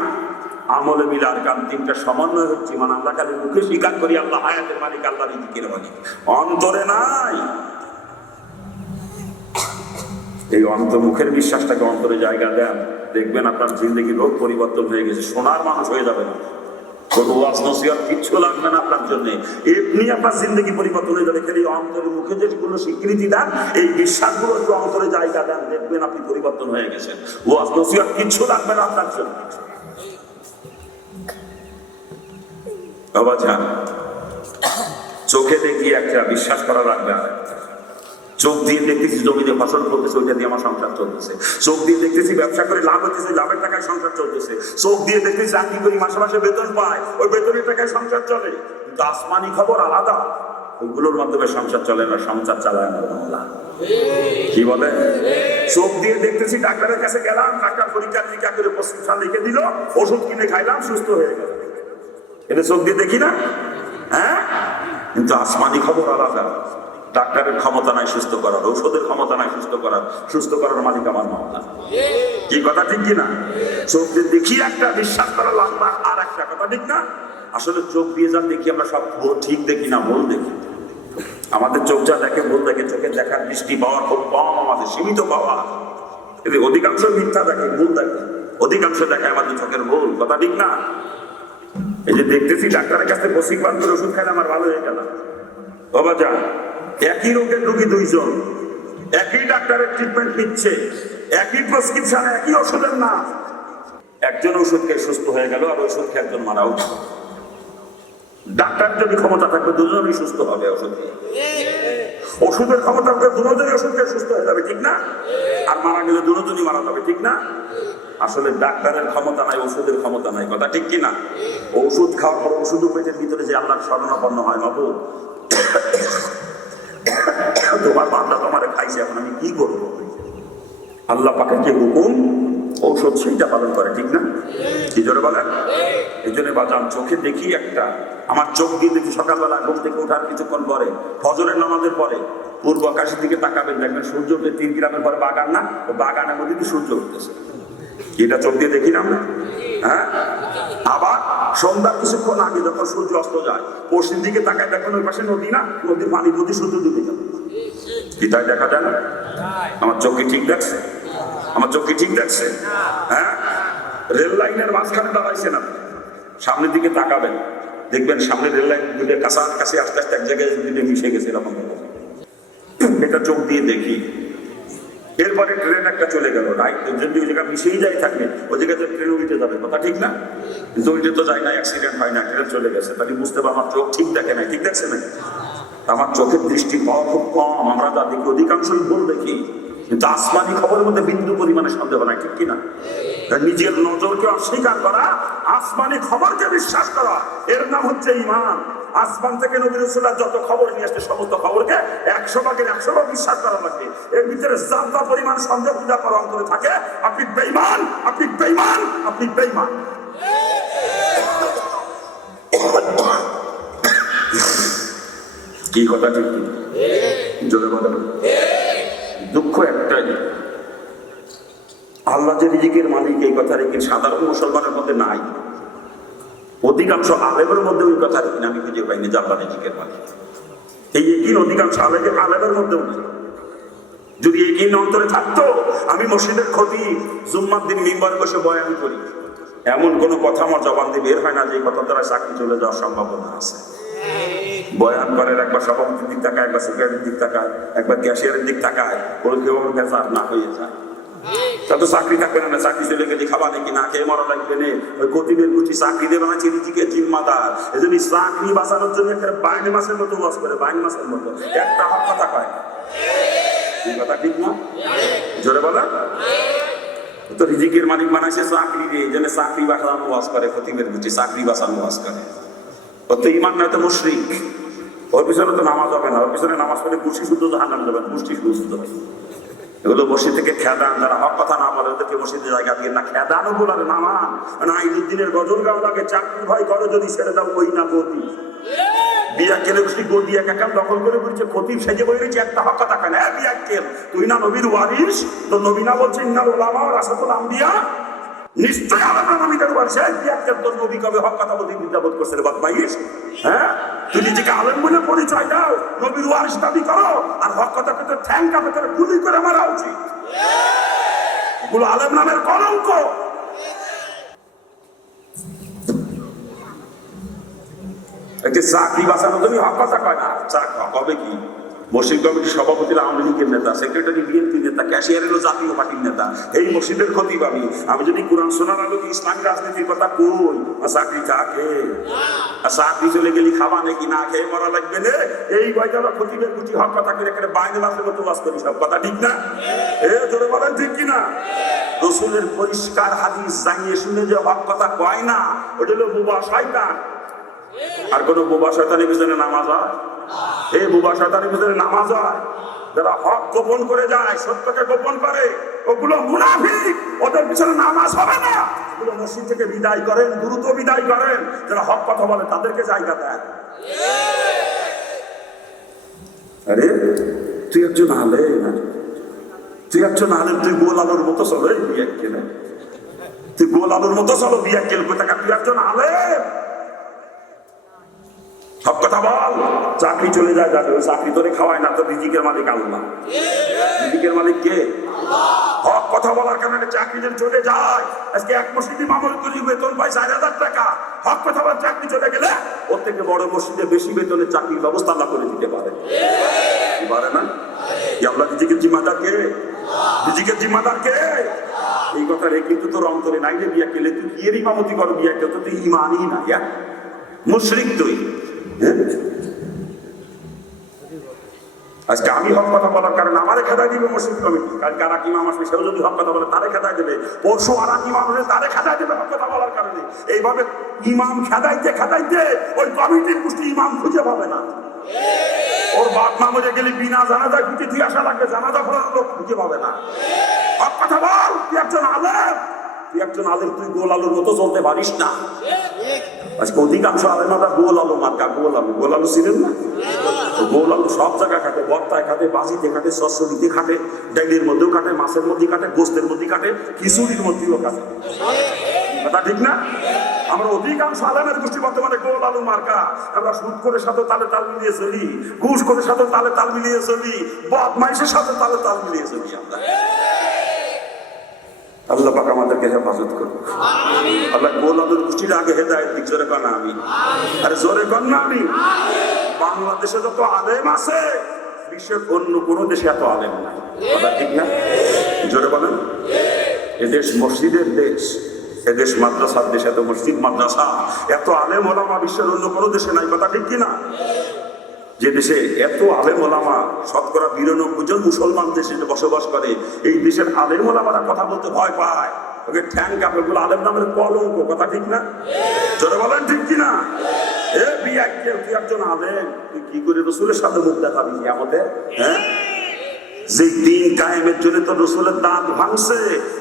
আমলে বিল আরকান, তিনটা সমন্বয় হচ্ছে ঈমান। আমরা খালি মুখে স্বীকার করি আল্লাহ হায়াতের মালিক, আল্লাহ রিজিকের মালিক, অন্তরে নাই। এই মুখের বিশ্বাসটাকে অন্তরে জায়গা দেন, দেখবেন আপনার জিন্দগি রোগ পরিবর্তন হয়ে গেছে, সোনার মানুষ হয়ে যাবে না। কোনো ওয়াজ নসিহত কিচ্ছু লাগবে না আপনার জন্য, এমনি আপনার জিন্দগি পরিবর্তন হয়ে যাবে। খালি অন্তরে মুখে যেগুলো স্বীকৃতি দেন, এই বিশ্বাসগুলো একটু অন্তরে জায়গা দেন, দেখবেন আপনি পরিবর্তন হয়ে গেছেন। ওয়াজ নসিহত কিচ্ছু লাগবে না আপনার জন্য। বাবা যান, চোখে দেখি একটা, বিশ্বাস করা লাগবে আর একটা। চোখ দিয়ে দেখতেছি জমিতে ফসল করতেছে, ওইটা দিয়ে আমার সংসার চলতেছে। চোখ দিয়ে দেখতেছি ব্যবসা করে লাভ হতেছে, লাভের টাকায় সংসার চলতেছে। চোখ দিয়ে দেখতেছি চাকরি করি, মাসে মাসে বেতন পায়, ওই বেতনের টাকায় সংসার চলে। কিন্তু আসমানি খবর আলাদা, ওইগুলোর মাধ্যমে সংসার চলে না, সংসার চালায় না আল্লাহ। কি বলে? চোখ দিয়ে দেখতেছি ডাক্তারের কাছে গেলাম, ডাক্তার পরীক্ষা নিরীক্ষা করে প্রেসক্রিপশন লিখে দিল, ওষুধ কিনে খাইলাম, সুস্থ হয়ে গেল। এটা চোখ দিয়ে দেখি না? হ্যাঁ, কিন্তু আসমানি খবর আলাদা। ডাক্তারের ক্ষমতা নাই সুস্থ করার, ঔষধের ক্ষমতা নাই সুস্থ করার, সুস্থ করার মালিক আমার মাওলা। কি কথা ঠিক কিনা? চোখ দিয়ে দেখি একটা, বিশ্বাস করা লাগবে আর একটা। কথা ঠিক না? আসলে চোখ দিয়ে যা দেখি আমরা সব ঠিক দেখি না, ভুল দেখি। আমাদের চোখ যা দেখে ভুল দেখে। চোখে দেখার দৃষ্টি পাওয়ার খুব কম, আমাদের সীমিত পাওয়া। অধিকাংশ মিথ্যা দেখে, ভুল দেখে, অধিকাংশ দেখে আমাদের চোখের ভুল। কথা ঠিক না? এই যে দেখতেছি ডাক্তারের কাছে প্রশিক্ষণ করে ওষুধ খাইলে আমার ভালো হয়ে গেল। বাবা যান, একই রোগের রোগী দুইজন, একই ডাক্তারের ট্রিটমেন্ট নিচ্ছে, একই প্রেসক্রিপশন, একই ওষুধের নাম। একজন ওষুধ খেয়ে সুস্থ হয়ে গেল, আর ওষুধ খেয়ে একজন মারাও। ডাক্তার যদি ক্ষমতা থাকবে দুজনই সুস্থ হবে ওষুধ খেয়ে। ওষুধের ক্ষমতা থাকবে দুজনই ওষুধ খেয়ে সুস্থ হয়ে যাবে, ঠিক না? আর মারা গেলে দুজনই মারা যাবে, ঠিক না? আসলে ডাক্তারের ক্ষমতা নাই, ওষুধের ক্ষমতা নাই। কথা ঠিক কিনা? ওষুধ খাওয়ার পর ওষুধ পেটের ভিতরে যে আল্লাহর শরণাপন্ন হয়, মাবুদ তোমার বান্দা তোমারে খাইছে, এখন আমি কি করবো? আল্লাহ পাকের যে হুকুম, ঔষধ সেইটা পালন করে, ঠিক না? কি জোরে বলেন? এই জন্য বাজান, চোখে দেখি একটা, আমার চোখ দিয়ে দেখি সকালবেলা ঘুম থেকে ওঠার কিছুক্ষণ পরে, ফজরের নামাজের পরে পূর্ব আকাশের দিকে তাকাবেন, দেখবেন সূর্য উঠে 3 গ্রামের পরে বাগান না, বাগানের মধ্যে কি সূর্য উঠতেছে। এটা চোখ দিয়ে দেখি না আমরা? হ্যাঁ। আবার সন্ধ্যার কিছুক্ষণ আগে যখন সূর্য অস্ত যায়, পশ্চিম দিকে তাকায়, দেখুন ওই পাশে নদী না, নদীর পানি নদী সূর্য ডুবে যাবে। এটাই দেখা যায় না? আমার চোখে ঠিক দেখছে? আমার চোখে ঠিক দেখছে? হ্যাঁ। রেল লাইনের মাঝখানে দাঁড়াইছেন আপনি, সামনের দিকে তাকাবেন, দেখবেন সামনে রেল লাইন দুটো কাছাকাছি আস্তে আস্তে এক জায়গায় দুটো মিশে গেছে, এরকম। এটা চোখ দিয়ে দেখি। এরপরে ট্রেন একটা চলে গেল, রাইট, যদি ওই জায়গা মিশেই যায় থাকবে, ওই জায়গাতে ট্রেন উল্টে যাবে। কথা ঠিক না? কিন্তু উল্টে তো যায় না, অ্যাক্সিডেন্ট হয় না, ট্রেন চলে গেছে। তাহলে বুঝতে পারো আমার চোখ ঠিক দেখে নাই, ঠিক দেখছে না? আমার চোখের দৃষ্টি পাওয়া খুব কম, আমরা যা দেখি অধিকাংশই ভুল দেখি। কিন্তু আসমানি খবরের মধ্যে বিন্দু পরিমাণে সন্দেহ নাই, ঠিক কিনা? নিজের নজরকে অস্বীকার করা, আসমানি খবরকে বিশ্বাস করা, এর নাম হচ্ছে ঈমান। আসমান থেকে নবী রাসূলুল্লাহ যত খবর নিয়ে আসছে, সমস্ত খবরকে 100 ভাগের 100 ভাগ বিশ্বাস করা লাগবে। এর ভিতরে জানতা পরিমাণ সন্দেহ পূজা করা অন্তরে থাকে, আপনি বেঈমান, আপনি বেঈমান, আপনি বেঈমান। কি কথা ঠিক কি? জোরে বলেন। দুঃখ একটাই, আল্লাহ যে রিজিকের মালিক, এই কথা রেখে সাধারণ মুসলমানের মধ্যে নাই। অধিকাংশ আলেমের মধ্যে ওই কথা রেখে আমি খুঁজে পাইনি যে আল্লাহ রিজিকের মালিক। এই একই অধিকাংশ আলেমের মধ্যেও নেই। যদি একই অন্তরে থাকতো, আমি মসজিদের ক্ষতি জুম্মার দিন মিম্বারে বসে বয়ান করি, এমন কোন কথা আমার জবান দিয়ে বের হয় না যে কথা দ্বারা চাকরি চলে যাওয়ার সম্ভাবনা আছে। বয়ান করেন, একবার সভাপতির দিক তাকায়, একবার সেক্রেটারির দিক তাকায়, একবার ক্যাশিয়ারের দিক তাকায়, ওর কেউ বেজার না হয়ে যায়। তা তো চাকরি থাকবে না, চাকরি চলে গেলে খাবা নাকি, না খেয়ে মরা লাগবে না। ওই কতিবের গুটি চাকরি দেবে না, চিরিজিকে জিম্মাদার। এই জন্য চাকরি বাঁচানোর জন্য একটা বাইনি মাসের মতো ওয়াজ করে, বাইনি মাসের মতো একটা হক কথা কয়। এই কথা ঠিক না? জোরে বলা। তো রিজিকের মালিক বানাইছে চাকরি দিয়ে, যেন চাকরি বাঁচানো ওয়াজ করে, খতিবের বুঝি চাকরি বাঁচানো ওয়াজ করে। ওর তো ইমান নয়, তো মুশরিক। ওর পিছনে তো নামাজ হবে না, ওর পিছনে নামাজ পড়ে গোষ্ঠী শুদ্ধ জাহান্নামে যাবেন, গোষ্ঠী শুদ্ধ। এগুলো মসজিদ থেকে খেদান, যারা হক কথা না বলে ওদেরকে মসজিদের জায়গা দিয়ে না খেদানো বলার নামান। আইজুদ্দিনের গজল গাও লাগে, চাকরি ভয় করে যদি ছেড়ে দাও ওই না গতি। বিয়া কেলে গোষ্ঠী গদি এক একাম দখল করে বলছে, খতিব সেজে বই রয়েছে, একটা হক কথা কেন? হ্যাঁ বিয়া কেল, তুই না নবীর ওয়ারিস? তো নবী না বলছে ইন্নাল উলামা ওয়ারাসাতুল আম্বিয়া? নিশ্চয় আলাদা নবীদের ওয়ারিস। বিয়া কেল, তোর নবী কবে হক কথা বলতে দ্বিধাবোধ করছে রে বদমাইশ? হ্যাঁ, তুই নিজেকে আলেম বলে পরিচয় দাও, নবীর ওয়ারিস দাবি করো, আর হক কথা পেতে ঠ্যাং কাপে তোর গুলি করে মারা উচিত। এগুলো আলেম নামের কলঙ্ক। একটি চাকরি বাঁচানোর জন্য হক কথা কয় না। হবে কি? মসজিদ কমিটির সভাপতিরা আওয়ামী লীগের নেতা, সেক্রেটারি বিএনপি নেতা, ক্যাশিয়ার হলো জাতীয় পার্টির নেতা। এই মসজিদের খতিব আমি যদি কোরআন শোনার আলোকে ইসলামী রাজনীতির কথা কই, চাকরি কাকে? আর চাকরি চলে গেলি খাবা নাকি? না খেয়ে মরা লাগবে না। এই বয়টা খতিবের গুটি হক কথা করে বাইরে বাসের মতো বাস করি, সব কথা ঠিক না? জোরে বলেন ঠিক কিনা? রসুলের পরিষ্কার হাদিস জানিয়ে শুনে যে হক কথা কয় না, ওটা হলো বুবা শয়তান। আর কোন বুবা শয়তানের পিছনে নামাজ হয়? এই বুবা শয়তানের পিছনে নামাজ হয়? যারা হক গোপন করে যায়, সত্যকে গোপন করে, ওগুলো মুনাফিক। ওদের পিছনে নামাজ হবে না। ওগুলো মসজিদ থেকে বিদায় করেন, দ্রুত বিদায় করেন। যারা হক কথা বলে তাদেরকে জায়গা দেয়। আরে তুই একজন আলেম, তুই একজন আলেম, তুই গোল আলুর মতো চলো বিয়ে কেলে, তুই গোল আলুর মতো চলো বিয়ে কেল কোথাকার? তুই একজন আলেম, সব কথা বল। চাকরি চলে যায় যাবে, ওই চাকরি তোরে খাওয়ায় না, তোর রিজিকের মালিক আল্লাহ। রিজিকের মালিক কে? হক কথা বলার কারণে চাকরি চলে যায়। আজকে এক মসজিদে মামুল করি বেতন পায় 4,000 টাকা। হক কথা বলার চাকরি চলে গেলে ওর থেকে বড় মসজিদে বেশি বেতনের চাকরির ব্যবস্থা আল্লাহ করে দিতে পারে। পারে না? আল্লাহ রিজিকের জিম্মাদার কে? রিজিকের জিম্মাদার কে? এই কথা রে কিন্তু তোর অন্তরে নাই রে বিয়া কেলে, তুই কি এর ইমামতি করো বিয়া কে? তো তুই ইমানই না, মুশরিক তুই। আজকে আমি হক কথা বলার কারণে আমারে খেদাই দিবে মসজিদ কমিটি। কালকে আর ইমাম আসবে, সেও যদি হক কথা বলে তারে খেদাই দেবে। পরশু আর ইমাম আসবে, তারে খেদাই দেবে হক কথা বলার কারণে। এইভাবে ইমাম খেদাইতে খেদাইতে ওই কমিটির গোষ্ঠী ইমাম খুঁজে পাবে না। ওর বাপ মা মরে গেলে বিনা জানাজায় খুঁজে দিয়ে আসা লাগবে, জানাজা পড়ার লোক খুঁজে পাবে না। হক কথা বল, তুই একজন আলেম, তুই একজন আলেম, তুই গোল আলুর মতো চলতে পারিস না। আজকে অধিকাংশ আলেমারা গোল আলু মার্কা। গোল আলু ছিলেন না? গোল আলু সব জায়গায় খাটে, বর্তায় খাটে, বাজিতে খাটে, সসরিতে খাটে, ডাইলের মধ্যেও খাটে, মাছের মধ্যে খাটে, গোস্তের মধ্যে খাটে, খিচুড়ির মধ্যেও খাটে। কথা ঠিক না? আমরা অধিকাংশ আলেমের গোষ্ঠী বর্তমানে গোল আলু মার্কা। আমরা সুদ করে সাথে তালে তাল মিলিয়ে চলি, ঘুষ করে সাথে তালে তাল মিলিয়ে চলি, বদমাইশের সাথে তালে তাল মিলিয়ে চলি আমরা। আল্লাহ পাক আমাদেরকে হেফাজত করুন। আল্লাহ গোল আলুর গোষ্ঠীর আগে হেদায়েত দিক। জোরে কর না আমি। আরে জোরে কর না আমি। বাংলাদেশে যত আলেম আছে, বিশ্বের অন্য কোনো দেশে এত আলেম নাই। কথা ঠিক না? জোরে বলেন। এদেশ মসজিদের দেশ, এদেশ মাদ্রাসার দেশ। এত মসজিদ মাদ্রাসা, এত আলেম ওলামা বিশ্বের অন্য কোনো দেশে নাই। কথা ঠিক কিনা? যে দেশে এত আলেম ওলামা, শতকরা 92 জন মুসলমান দেশে বসবাস করে, এই দেশের আলেম ওলামারা কথা বলতে ভয় পায়। ওকে ঠ্যাং কাপড় গুলো আলেম নামের কলঙ্ক। কথা ঠিক না? জোরে বলেন ঠিক কিনা? এ বিয়া কে? তুই একজন আলেম, তুই কি করে রসুলের সাথে মুখ দেখাবি আমাদের? হ্যাঁ, যে দিন কায়েমের জন্য তো রসুলের দাঁত ভাঙছে,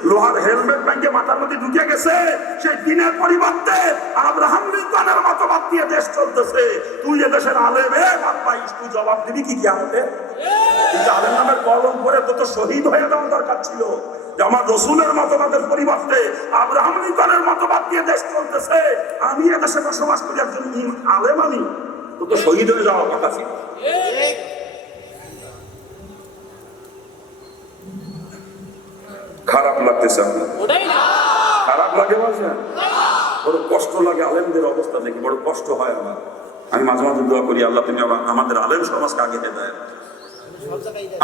লোহার হেলমেট ব্যাংকে মাথার মধ্যে ঢুকে গেছে, সেই দিনের পরিবর্তে আব্রাহাম লিঙ্কনের মতবাদ দিয়ে দেশ চলতেছে। তুই এদেশের আলেমে বাদ পাইস, তুই জবাব দিবি কি কিয়ামতে? তুই আলেম নামের কলম করে তো শহীদ হয়ে যাওয়ার দরকার ছিল, যে আমার রসুলের মতবাদের পরিবর্তে আব্রাহাম লিঙ্কনের মতবাদ দিয়ে দেশ চলতেছে, আমি এদেশে বসবাস করি, একজন আলেম আমি, তো শহীদ হয়ে যাওয়ার কথা ছিল। খারাপ লাগতেছে আপনার? খারাপ লাগে? বাজা বড় কষ্ট লাগে। আলেমদের অবস্থা দেখি বড় কষ্ট হয় আমার। আমি মাঝে মাঝে দোয়া করি, আল্লাহ তুমি আমাদের আলেম সমাজকে আগে হেদায়েত।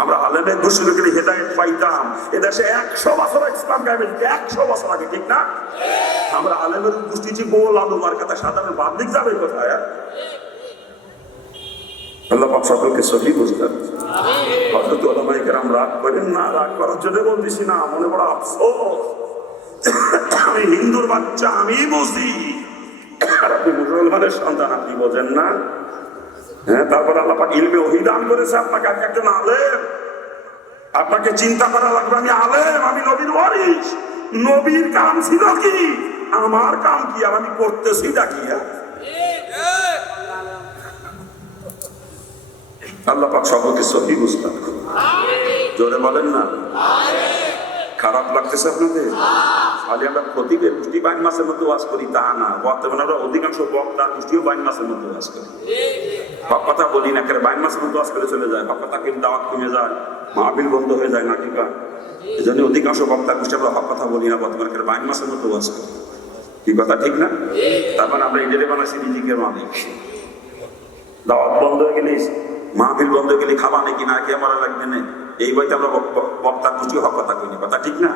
আমরা আলেমের গোষ্ঠী লোকের হেদায়েত পাইতাম, এদেশে 100 বছর ইসলাম কায়েমের 100 বছর আগে, ঠিক না? আমরা আলেমের গোষ্ঠী যে গোল আলু মার্কাতে সাধারণ পাবলিক যাবে কোথায়? আল্লাহ পাক সকলকে সহি বুঝতেন। হযরত উলামায়ে কেরাম রাগ করেন না, রাগ করার জন্য বলতেছি না, মনে বড় আফসোস। আমি হিন্দুর বাচ্চা, আমি বুঝি। আপনি মুসলমানের সন্তান, আপনি বোঝেন না? হ্যাঁ, তারপর আল্লাহ পাক ইলমে ওহী দান করেছে আপনাকে, একজন আলেম। আপনাকে চিন্তা করা লাগবে, আমি আলেম, আমি নবীর ওয়ারিস। নবীর কাম ছিল কি, আমার কাম কি, আর আমি করতেছি ডাকিয়া। আল্লাহ পাক সবকে সহি বুঝলাম। জোরে বলেন না। খারাপ লাগতেছে আপনাদের? খালি আমরা খতিবের গোষ্ঠী বাইন মাসের মধ্যে ওয়াজ করি তা না, বর্তমানে আমরা অধিকাংশ বক্তার গোষ্ঠীও বাইন মাসের মধ্যে ওয়াজ করি। হক কথা বলি না, কেন বাইন মাসের মধ্যে ওয়াজ করে চলে যায়, হক কথা কিন্তু দাওয়াত কমে যায়, মাহফিল বন্ধ হয়ে যায় না, ঠিক আছে? এই জন্য অধিকাংশ বক্তার গোষ্ঠী আমরা হক কথা বলি না, বর্তমানে কেন বাইন মাসের মধ্যে ওয়াজ করি। কি কথা ঠিক না? তারপর আমরা ইডেরে বানাইছি নিজেকে মালিক। দাওয়াত বন্ধ হয়ে গেলে, মাহফিল বন্ধ হয়ে গেলে খাবা নাকি না, কে মারা লাগবে না, এই বইতে আমরা বক্তার গোষ্ঠী হক কথা কইনি। কথা ঠিক না?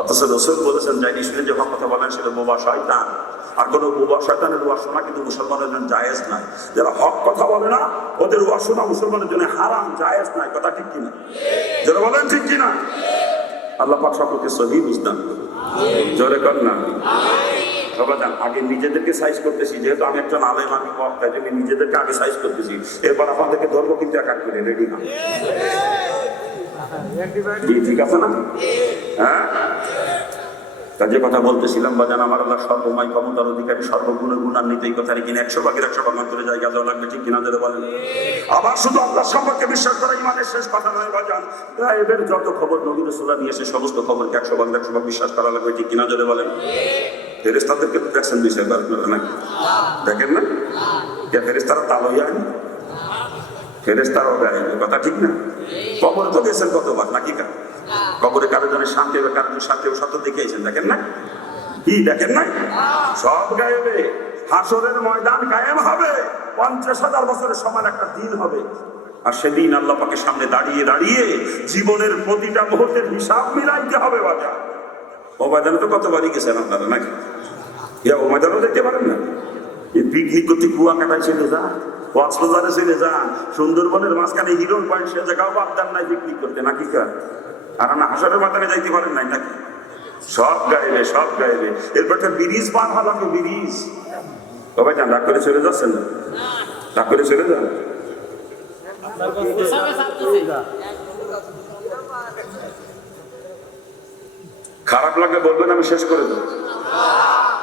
অথচ রাসূল বলেছেন, যাই শুনে যে হক কথা বলেন সেটা বোবা শয়তান। আর কোনো বোবা শয়তানের ওয়াজ শোনা কিন্তু মুসলমানের জন্য জায়েজ নাই। যারা হক কথা বলে না, ওদের ওয়াজ শোনা মুসলমানের জন্য হারাম, জায়েজ নাই। কথা ঠিক কিনা? যারা বলেন ঠিক কিনা? আল্লাহ পাক সকলকে সহি বুঝদান করুন। জোরে কর না। সবাই জান, আগে নিজেদেরকে সাইজ করতেছি, যেহেতু আমি একজন আলেম, আমি বক্তা, আমি নিজেদেরকে আগে সাইজ করতেছি, এরপর আপনাদেরকে ধরবো কিন্তু এক এক করে। রেডি না? ঠিক আছে না? হ্যাঁ, তা যে কথা বলতেছিলাম বাজান, আমার আল্লাহ সর্বময় ক্ষমতার অধিকারী, সর্বগুণের গুণান্বিত, এই কথারই কিনা 100 ভাগের 100 ভাগ অন্তরে জায়গা দেওয়া লাগবে, ঠিক কিনা? যারা বলেন। আবার শুধু আল্লাহ সম্পর্কে বিশ্বাস করা ইমানের শেষ কথা নয় বাজান, গায়েবের যত খবর নবী রাসূলুল্লাহ নিয়ে এসে সমস্ত খবরকে 100 ভাগ 100 ভাগ বিশ্বাস করা লাগবে, ঠিক কিনা? যারা বলেন। ফেরেশতাদেরকে তো দেখছেন বিষয়বার নাকি? দেখেন না? কে ফেরেশতারা তালইয়া আনি? ফেরেশতারাও গায়েবে, কথা ঠিক না? কবরে তো গেছেন কতবার নাকি? কবরে কারো জনের শান্তি হবে, কারো জনের শান্তি হবে, সত্য দেখে আইছেন, দেখেন না? কি দেখেন না? সব গায়েবে। হাসরের ময়দান কায়েম হবে, 50,000 বছরের সমান একটা দিন হবে। আর সেদিন আল্লাহ পাকের সামনে দাঁড়িয়ে দাঁড়িয়ে জীবনের প্রতিটা মুহূর্তের হিসাব মিলাইতে হবে। বাজা ও ময়দানে তো কতবারই গেছেন আপনারা নাকি? ও ময়দানও দেখতে পারেন না? পিকনিক করতে কুয়া কাটায় চলে যান, কক্সবাজারে চলে যান, সুন্দরবনের মাঝখানে হিরন পয়েন্ট, সে জায়গাও বাদ দেন নাই পিকনিক করতে নাকি? আর না হাসরের ময়দানে যাইতে পারেন নাই নাকি? সব গায়েবে, সব গায়েবে। এরপর একটা ব্রিজ পার হওয়া লাগবে, ব্রিজ। সবাই যান, রাগ করে চলে যাচ্ছেন না? রাগ করে চলে যান। খারাপ লাগলে বলবেন, আমি শেষ করে দেবো।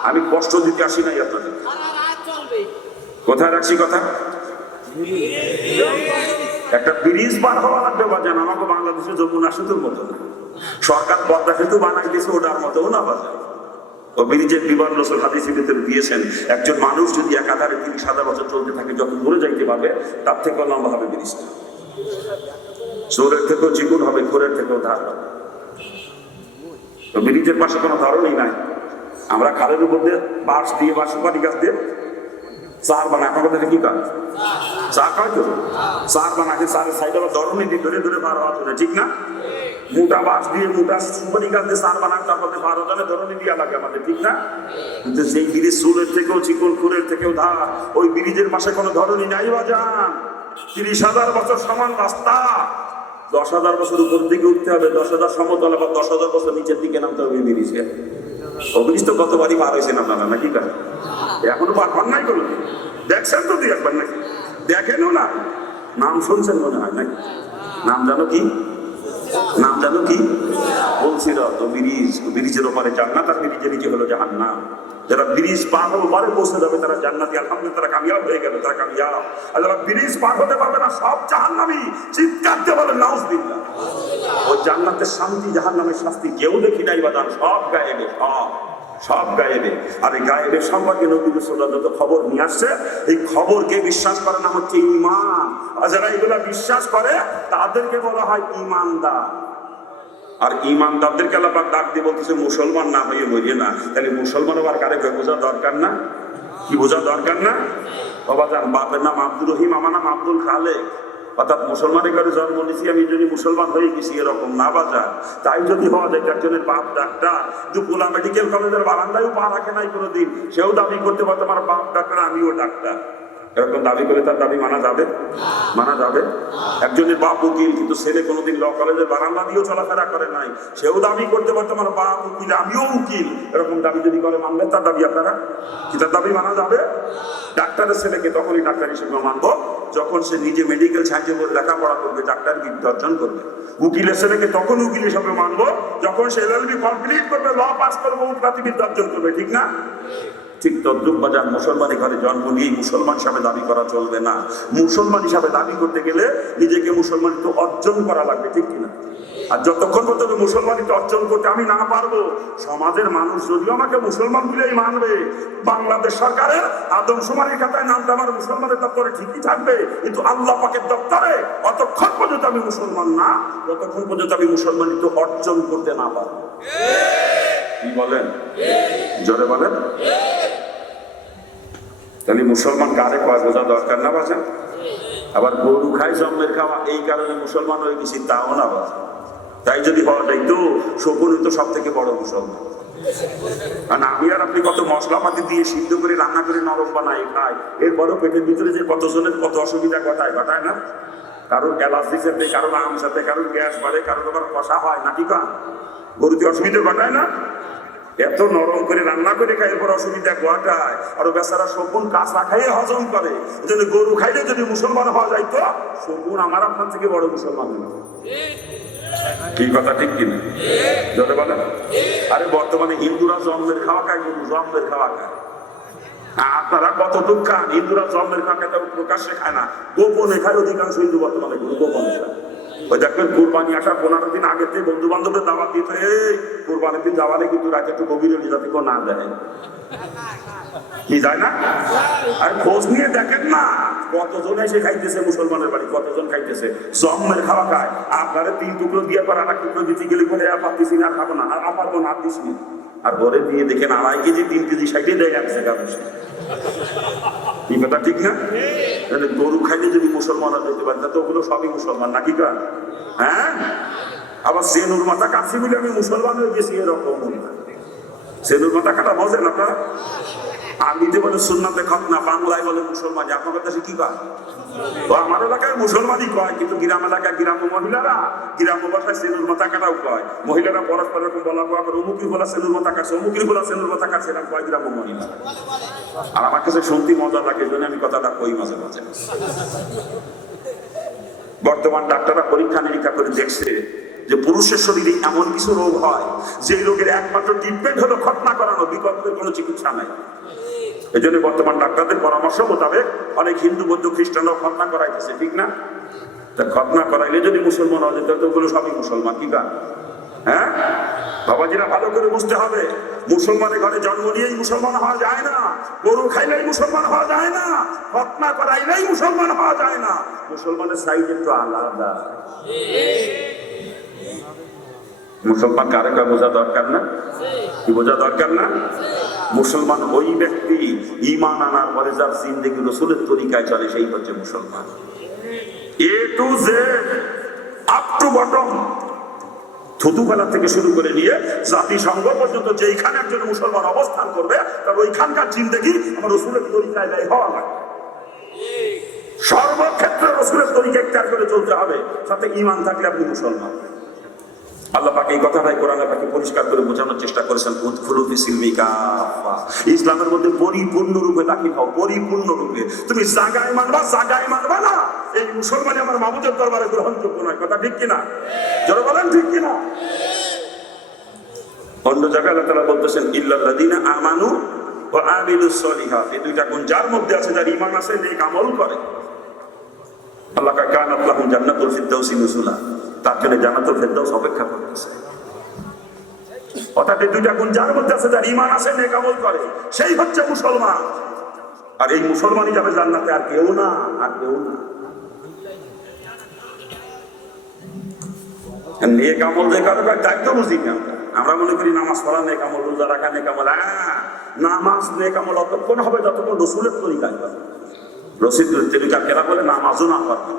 আমি কষ্ট দিতে আসি নাই আপনাদের। কোথায় রাখছি কথা? একটা ব্রিজ পার হওয়া লাগবে বাজান। আমাকে বাংলাদেশে যমুনা সেতুর মতো না, সরকার পদ্মা সেতু বানাই দিয়েছে ওটার মতো না বাজান। ও ব্রিজের বিবরণ রাসূল হাদিসের ভিতরে দিয়েছেন, একজন মানুষ যদি একাধারে 30,000 বছর চলতে থাকে, যত দূরে যাইতে পারবে তার থেকেও লম্বা হবে ব্রিজটা। চোরের থেকেও চিকুন হবে, খোরের থেকেও ধার হবে। তো ব্রিজের পাশে কোনো ধরনই নাই। আমরা খালের উপর দিয়ে বাঁশ দিয়ে বা সুপারি গাছ দিয়ে চার বানায়। আপনার কথা কি কাজ? চা খায় তো চার বানাকে, চারের সাইডে আবার ধরনই দিয়ে ধরে ধরে পার হওয়া চলে, ঠিক না? মোটা বাঁশ দিয়ে, মোটা সুপারি গাছ দিয়ে চার বানায়, তার মধ্যে 12 জনের ধরনই দিয়া লাগে আমাদের, ঠিক না? কিন্তু সেই ব্রিজ চুলের থেকেও চিকন, খুরের থেকেও ধার, ওই ব্রিজের পাশে কোনো ধরনই নাই বাজান। 30,000 বছর সমান রাস্তা, 10,000 বছর উপর দিকে উঠতে হবে, 10,000 সমতল, আবার 10,000 বছর নিচের দিকে নামতে হবে ব্রিজে। ব্রিজ তো কতবারই পার হয়েছেন আপনারা নাকি? এখনো পার হন নাই? কোনো দেখছেন তো দুই একবার নাকি? দেখেনও না? নাম শুনছেন মনে হয় নাকি? নাম জানো কি? নাম জানো কি? বলছিল তো ব্রিজ, ব্রিজের ওপারে জান্নাত, আর ব্রিজের নিচে হলো জাহান্নাম। যারা ব্রিজ পার হবো পারে পৌঁছে যাবে তারা জান্নাতি, আলহামদুলিল্লাহ তারা কামিয়াব হয়ে গেল, তারা কামিয়াব। আর যারা ব্রিজ পার হতে পারবে না সব জাহান্নামী, চিৎকার দিয়ে বলে নাউজুবিল্লাহ। ওই জান্নাতের শান্তি, জাহান্নামের শাস্তি কেউ দেখি নাই বাজান, সব গায়েবে, সব গায়েবে। আর এই গায়েবের সম্পর্কে নবী রাসূলুল্লাহ যত খবর নিয়ে আসছে, এই খবরকে বিশ্বাস করার নাম হচ্ছে ঈমান। আর যারা এগুলা বিশ্বাস করে তাদেরকে বলা হয় ঈমানদার। আর ঈমানদারদেরকে আল্লাহ পাক ডাক দিয়ে বলতেছে মুসলমান না হয়ে মরিয়ে না। তাহলে মুসলমান হবার কারে বোঝা দরকার না? কি বোঝা দরকার না? বাবা জান, বাপের নাম আব্দুর রহিম, আমার নাম আব্দুল খালেক, অর্থাৎ মুসলমানের ঘরে জন্ম নিয়েছি, আমি যদি মুসলমান হয়ে গেছি এরকম না বাজার। তাই যদি হওয়া যায়, একজনের বাপ ডাক্তার, দুপুলা মেডিকেল কলেজের বারান্দায়ও পা রাখে নাই কোনোদিন, সেও দাবি করতে পারতো আমার বাপ ডাক্তার, আমিও ডাক্তার। এরকম দাবি করে তার দাবি মানা যাবে? মানা যাবে? একজনের বাপ উকিল, কিন্তু ছেলে কোনোদিন ল কলেজের বারান্দা দিয়েও চলাফেরা করে নাই, সেও দাবি করতে পারতো আমার বাপ উকিল, আমিও উকিল। এরকম দাবি যদি করে, মানবেন তার দাবি আপনারা? কি তার দাবি মানা যাবে? ডাক্তারের ছেলেকে তখনই ডাক্তার হিসেবে মানবো যখন সে নিজে মেডিকেল সায়েন্সে লেখাপড়া করবে, ডাক্তার বিদ্যা অর্জন করবে। উকিলের ছেলেকে তখন উকিল হিসেবে মানবো যখন সে এলএলবি কমপ্লিট করবে, ল পাস করবে, উকিলাতি বিদ্যা অর্জন করবে। ঠিক না? ঠিক তদ্রুপ বাজার মুসলমানের ঘরে জন্ম নিয়ে মুসলমান হিসাবে দাবি করা চলবে না। মুসলমান হিসাবে দাবি করতে গেলে নিজেকে মুসলমানিত্ব অর্জন করা লাগবে। ঠিক কিনা? আর যতক্ষণ পর্যন্ত মুসলমানিত্ব অর্জন করতে আমি না পারবো, সমাজের মানুষ যদিও আমাকে মুসলমান বলেই মানবে, বাংলাদেশ সরকারের আদমশুমারির খাতায় নামটা আমার মুসলমানের দপ্তরে ঠিকই থাকবে, কিন্তু আল্লাহ পাকের দপ্তরে অতক্ষণ পর্যন্ত আমি মুসলমান না, যতক্ষণ পর্যন্ত আমি মুসলমানিত্ব অর্জন করতে না পারবো। কি বলেন? জোরে বলেন। তাহলে মুসলমান কারে কয় বোঝা দরকার না বাজে? আবার গরু খায় জন্মের খাওয়া, এই কারণে মুসলমান হয়ে গেছি তাও না বাজে। তাই যদি হওয়া যায় তো শকুনই তো সব থেকে বড় মুসলমান। কারণ আমি আর আপনি কত মশলাপাতি দিয়ে সিদ্ধ করে রান্না করে নরম বানাই খাই, এরপরও পেটের ভিতরে যে কতজনের কত অসুবিধা ঘটায় না? কারোর অ্যালার্জি সাথে, কারোর আম সাথে, কারোর গ্যাস বাড়ে, কারোর আবার কষা হয় নাকি কা গরুতে অসুবিধা ঘটায় না? এত নরম করে রান্না করে খাই, এরপর অসুবিধা ঘটায়। আর বেচারা শকুন কাঁচা খাইয়ে হজম করে। যদি গরু খাইলে যদি মুসলমান হওয়া যায় তো শকুন আমার আপনার থেকে বড় মুসলমান হইল। কি কথা ঠিক কিনা? যদি বলেন। আরে বর্তমানে হিন্দুরা জন্মের খাওয়া খায়, গরু জন্মের খাওয়া খায়। আপনারা কতটুক খান? হিন্দুরা জন্মের খাওয়া খায়, তাও প্রকাশ্যে খায় না, গোপনে খায়। অধিকাংশ হিন্দু বর্তমানে গরু গোপনে খায়। ওই দেখবেন কুরবানি আসার 15 দিন আগে থেকে বন্ধু বান্ধবের দাওয়াত দিতে, এই কুরবানির দিন যাওয়ালে কিন্তু রাতে একটু গভীরে যাতে কেউ না দেয়। কি যায় না? আর খোঁজ নিয়ে দেখেন না কতজন এসে খাইতেছে মুসলমানের বাড়ি, কতজন খাইতেছে জন্মের খাওয়া খায়। আপনারা 3 টুকরো দিয়ে পর আর 1 টুকরো দিতে গেলে বলে পারতেছি না, খাবো না, আর আমার বোন আর দিস নি। আর ঘরে দিয়ে দেখেন 2.5 কেজি 3 কেজি সাইডে দেয় এক জায়গা বসে। কি কথা ঠিক না? গরু খাইলে যদি মুসলমানরা যেতে পারে তো ওগুলো সবই মুসলমান নাকি কা? হ্যাঁ, আবার সেনুর মাথা কাটছি বলে আমি মুসলমান হয়ে গেছি এরকম না। সেনুর মাথা কাটা বোঝেন আপনারা? আরবিতে বলে সুন্নাতে খতনা, বাংলায় বলে মুসলমান। আপনাদের কাছে কি কয়? ও আমার এলাকায় মুসলমানই কয়, কিন্তু গ্রাম এলাকায় গ্রাম্য মহিলারা গ্রাম্য ভাষায় সেনুর মাথা কাটাও কয়। মহিলারা পরস্পর এরকম বলা কয়, আবার অমুকির বলা সেনুর মাথা কাটছে, অমুকির বলা সেনুর মাথা কাটছে, এরকম কয় গ্রাম্য মহিলা। আর আমার কাছে শুনতে মজা লাগে, জন্য আমি কথাটা কই মাঝে মাঝে। বর্তমান ডাক্তাররা পরীক্ষা নিরীক্ষা করে দেখছে যে পুরুষের শরীরে এমন কিছু রোগ হয় যে রোগের একমাত্র ট্রিটমেন্ট হলো খতনা করানো, বিকল্পের কোনো চিকিৎসা নাই। এই জন্য বর্তমান ডাক্তারদের পরামর্শ মোতাবেক অনেক হিন্দু, বৌদ্ধ, খ্রিস্টানরাও খতনা করাইতেছে। ঠিক না? তা খতনা করাইলে যদি মুসলমান হওয়া যেত তো ওগুলো সবই মুসলমান। কি গান? হ্যাঁ বাবাজিরা, ভালো করে বুঝতে হবে, মুসলমানের ঘরে জন্ম নিয়েই মুসলমান হওয়া যায় না, গরু খাইলেই মুসলমান হওয়া যায় না, খতনা করাইলেই মুসলমান হওয়া যায় না। মুসলমানের সাইজ একটু আলাদা। মুসলমান কারে কার বোঝা দরকার না? কি বোঝা দরকার না? মুসলমান ওই ব্যক্তি ঈমান আনার পরে যার জিন্দেগি রাসূলের তরিকায় চলে, সেই হচ্ছে মুসলমান। A to Z, up to bottom, থুতুফেলা থেকে শুরু করে নিয়ে জাতিসংঘ পর্যন্ত যেইখানে একজন মুসলমান অবস্থান করবে তার ওইখানকার জিন্দেগি আমার রাসূলের তরিকায় ব্যয় হওয়া লাগে। সর্বক্ষেত্রে রাসূলের তরিকা ইখতিয়ার করে চলতে হবে, সাথে ঈমান থাকলে আপনি মুসলমান। আল্লাহ পাক এই কথাটাই কোরআনে পাকে পরিষ্কার করে বোঝানোর চেষ্টা করেছেন, উদখুলু ফি সিলমি কাফা, ইসলামের মধ্যে পরিপূর্ণ রূপে দাখিল হও, পরিপূর্ণ রূপে। তুমি জায়গায় মানবা না, এই মুসলমানই আমার মাবুদের দরবারে গ্রহণযোগ্য নয়। কথা ঠিক কিনা? জোরে বলেন ঠিক কিনা? অন্য জায়গায় আল্লাহ তাআলা বলতেছেন, ইল্লাল্লাযিনা আমানু ওয়া আমিলুস সলিহাত, এই দুইটা গুণ যার মধ্যে আছে, যার ঈমান আছে, নেক আমল করে, আল্লাহ কয় কানাত লাহুম জান্নাতুল ফিরদাউসি নুজুলা, তার জন্য জান্নাতুল ফেরদাউস অপেক্ষা করতেছে। অর্থাৎ এই দুইটা গুণ যার মধ্যে আছে, যার ঈমান আছে, নেক আমল করে, সেই হচ্ছে মুসলমান। আর এই মুসলমানই যাবে জান্নাতে, আর কেউ না, আর কেউ না। নেক আমল যে কারো তাই তো বুঝি না আমরা মনে করি নামাজ পড়া নেক আমল, রোজা রাখা নেক আমল। নামাজ নেক আমল অতক্ষণ হবে যতক্ষণ রাসূলের তরিকায় হবে। রাসূলের তরিকা কেনা বলে নামাজও না পারবে।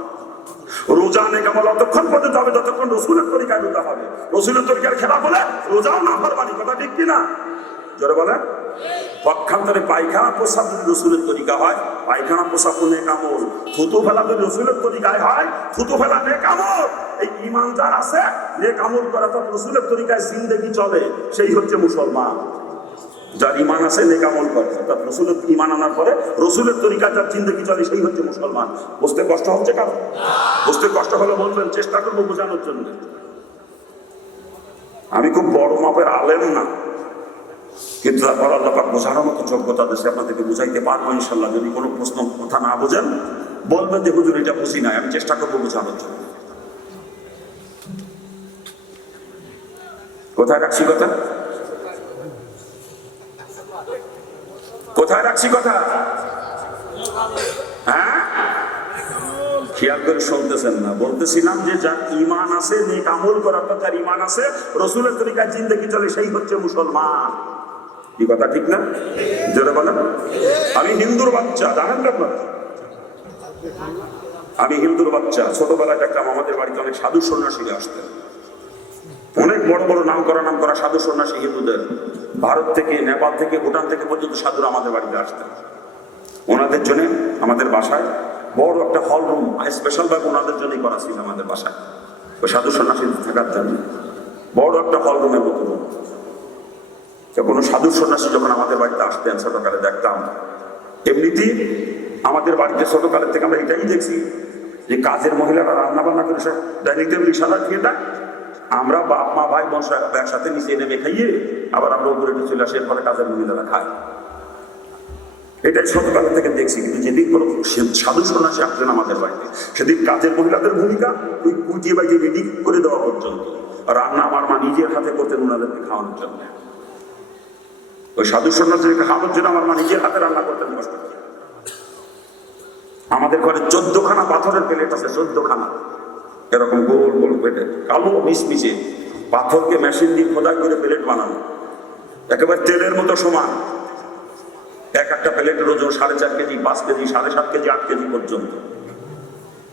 রোজা নেক আমল অতক্ষণ পর্যন্ত হবে যতক্ষণ রাসূলের তরিকায় রোজা হবে। রাসূলের তরিকার খেলা বলে রোজাও না পারবানি। কথা ঠিক কিনা? জোরে বলেন। পক্ষান্তরে পায়খানা প্রস্রাব যদি রসুলের তরিকা হয়, পায়খানা প্রস্রাব নেক আমল। থুতু ফেলা যদি রসুলের তরিকায় হয়, থুতু ফেলা নেক আমল। এই ঈমান যার আছে, নেক আমল করা তো রসুলের তরিকায় জিন্দেগি চলে, সেই হচ্ছে মুসলমান। যার ঈমান আছে নেক আমল করে, অর্থাৎ রসুলের ঈমান আনার পরে রসুলের তরিকায় যার জিন্দেগি চলে, সেই হচ্ছে মুসলমান। বুঝতে কষ্ট হচ্ছে কারণ? বুঝতে কষ্ট হলে বলবেন, চেষ্টা করবো বোঝানোর জন্য। আমি খুব বড় মাপের আলেম না, কিন্তু তারপর আল্লাহ পাক বোঝানোর মতো যোগ্যতা দেশে আপনাদেরকে বুঝাইতে পারবো ইনশাল্লাহ। যদি কোনো প্রশ্ন কথা না বোঝেন বলবেন যে হুজুর এটা বুঝি নাই, আমি চেষ্টা করবো বোঝানোর জন্য। কোথায় রাখছি কথা? কোথায় রাখছি কথা? হ্যাঁ, খেয়াল করে শুনতেছেন না? বলতেছিলাম যে যার ঈমান আছে, নেক আমল করার তো যার ঈমান আছে, রসুলের তরিকায় জিন্দেগি চলে, সেই হচ্ছে মুসলমান। কি কথা ঠিক না? জোরে বলেন। আমি হিন্দুর বাচ্চা, জানেন না আপনারা? আমি হিন্দুর বাচ্চা। ছোটবেলায় দেখলাম আমাদের বাড়িতে অনেক সাধু সন্ন্যাসীরা আসতেন, অনেক বড় বড় নাম করা সাধু সন্ন্যাসী হিন্দুদের। ভারত থেকে, নেপাল থেকে, ভুটান থেকে পর্যন্ত সাধুরা আমাদের বাড়িতে আসতেন। ওনাদের জন্য আমাদের বাসায় বড় একটা হল রুম স্পেশাল ভাবে ওনাদের জন্যই করা ছিল আমাদের বাসায়, ওই সাধু সন্ন্যাসী থাকার জন্য বড় একটা হল রুমের মতো রুম। কোনো সাধু সন্ন্যাসী যখন আমাদের বাড়িতে আসতেন ছোটকালে দেখতাম, এমনিতেই আমাদের বাড়িতে ছোটকালের থেকে আমরা এটাই দেখছি যে কাজের মহিলারা রান্না বান্না করে সব ডাইনিং টেবিল সাদা দিয়ে দেয়, আমরা বাপ মা ভাই বোন একসাথে নিচে নেমে খাইয়ে আবার আমরা উপরে চলে আসি, এর ফলে কাজের মহিলারা খায়। এটাই ছোটকাল থেকে দেখছি। কিন্তু যেদিন কোনো সাধু সন্ন্যাসী আসলেন আমাদের বাড়িতে, সেদিন কাজের মহিলাদের ভূমিকা ওই কুটিয়ে বাজিয়ে রেডি করে দেওয়া পর্যন্ত, রান্না আমার মা নিজের হাতে করতেন ওনাদেরকে খাওয়ানোর জন্য। ওই সাধু সন্ন্যাসীকে খাওয়ানোর জন্য আমার মা নিজের হাতে রান্না করতেন কষ্ট করে। আমাদের ঘরে 14খানা পাথরের প্লেট আছে, 14খানা এরকম গোল গোল প্লেটে, কালো মিশমিশে পাথরকে মেশিন দিয়ে খোদাই করে প্লেট বানানো, একেবারে তেলের মতো সমান। এক একটা প্লেটের ওজন 4.5 কেজি, 5 কেজি, 7.5 কেজি, 8 কেজি পর্যন্ত।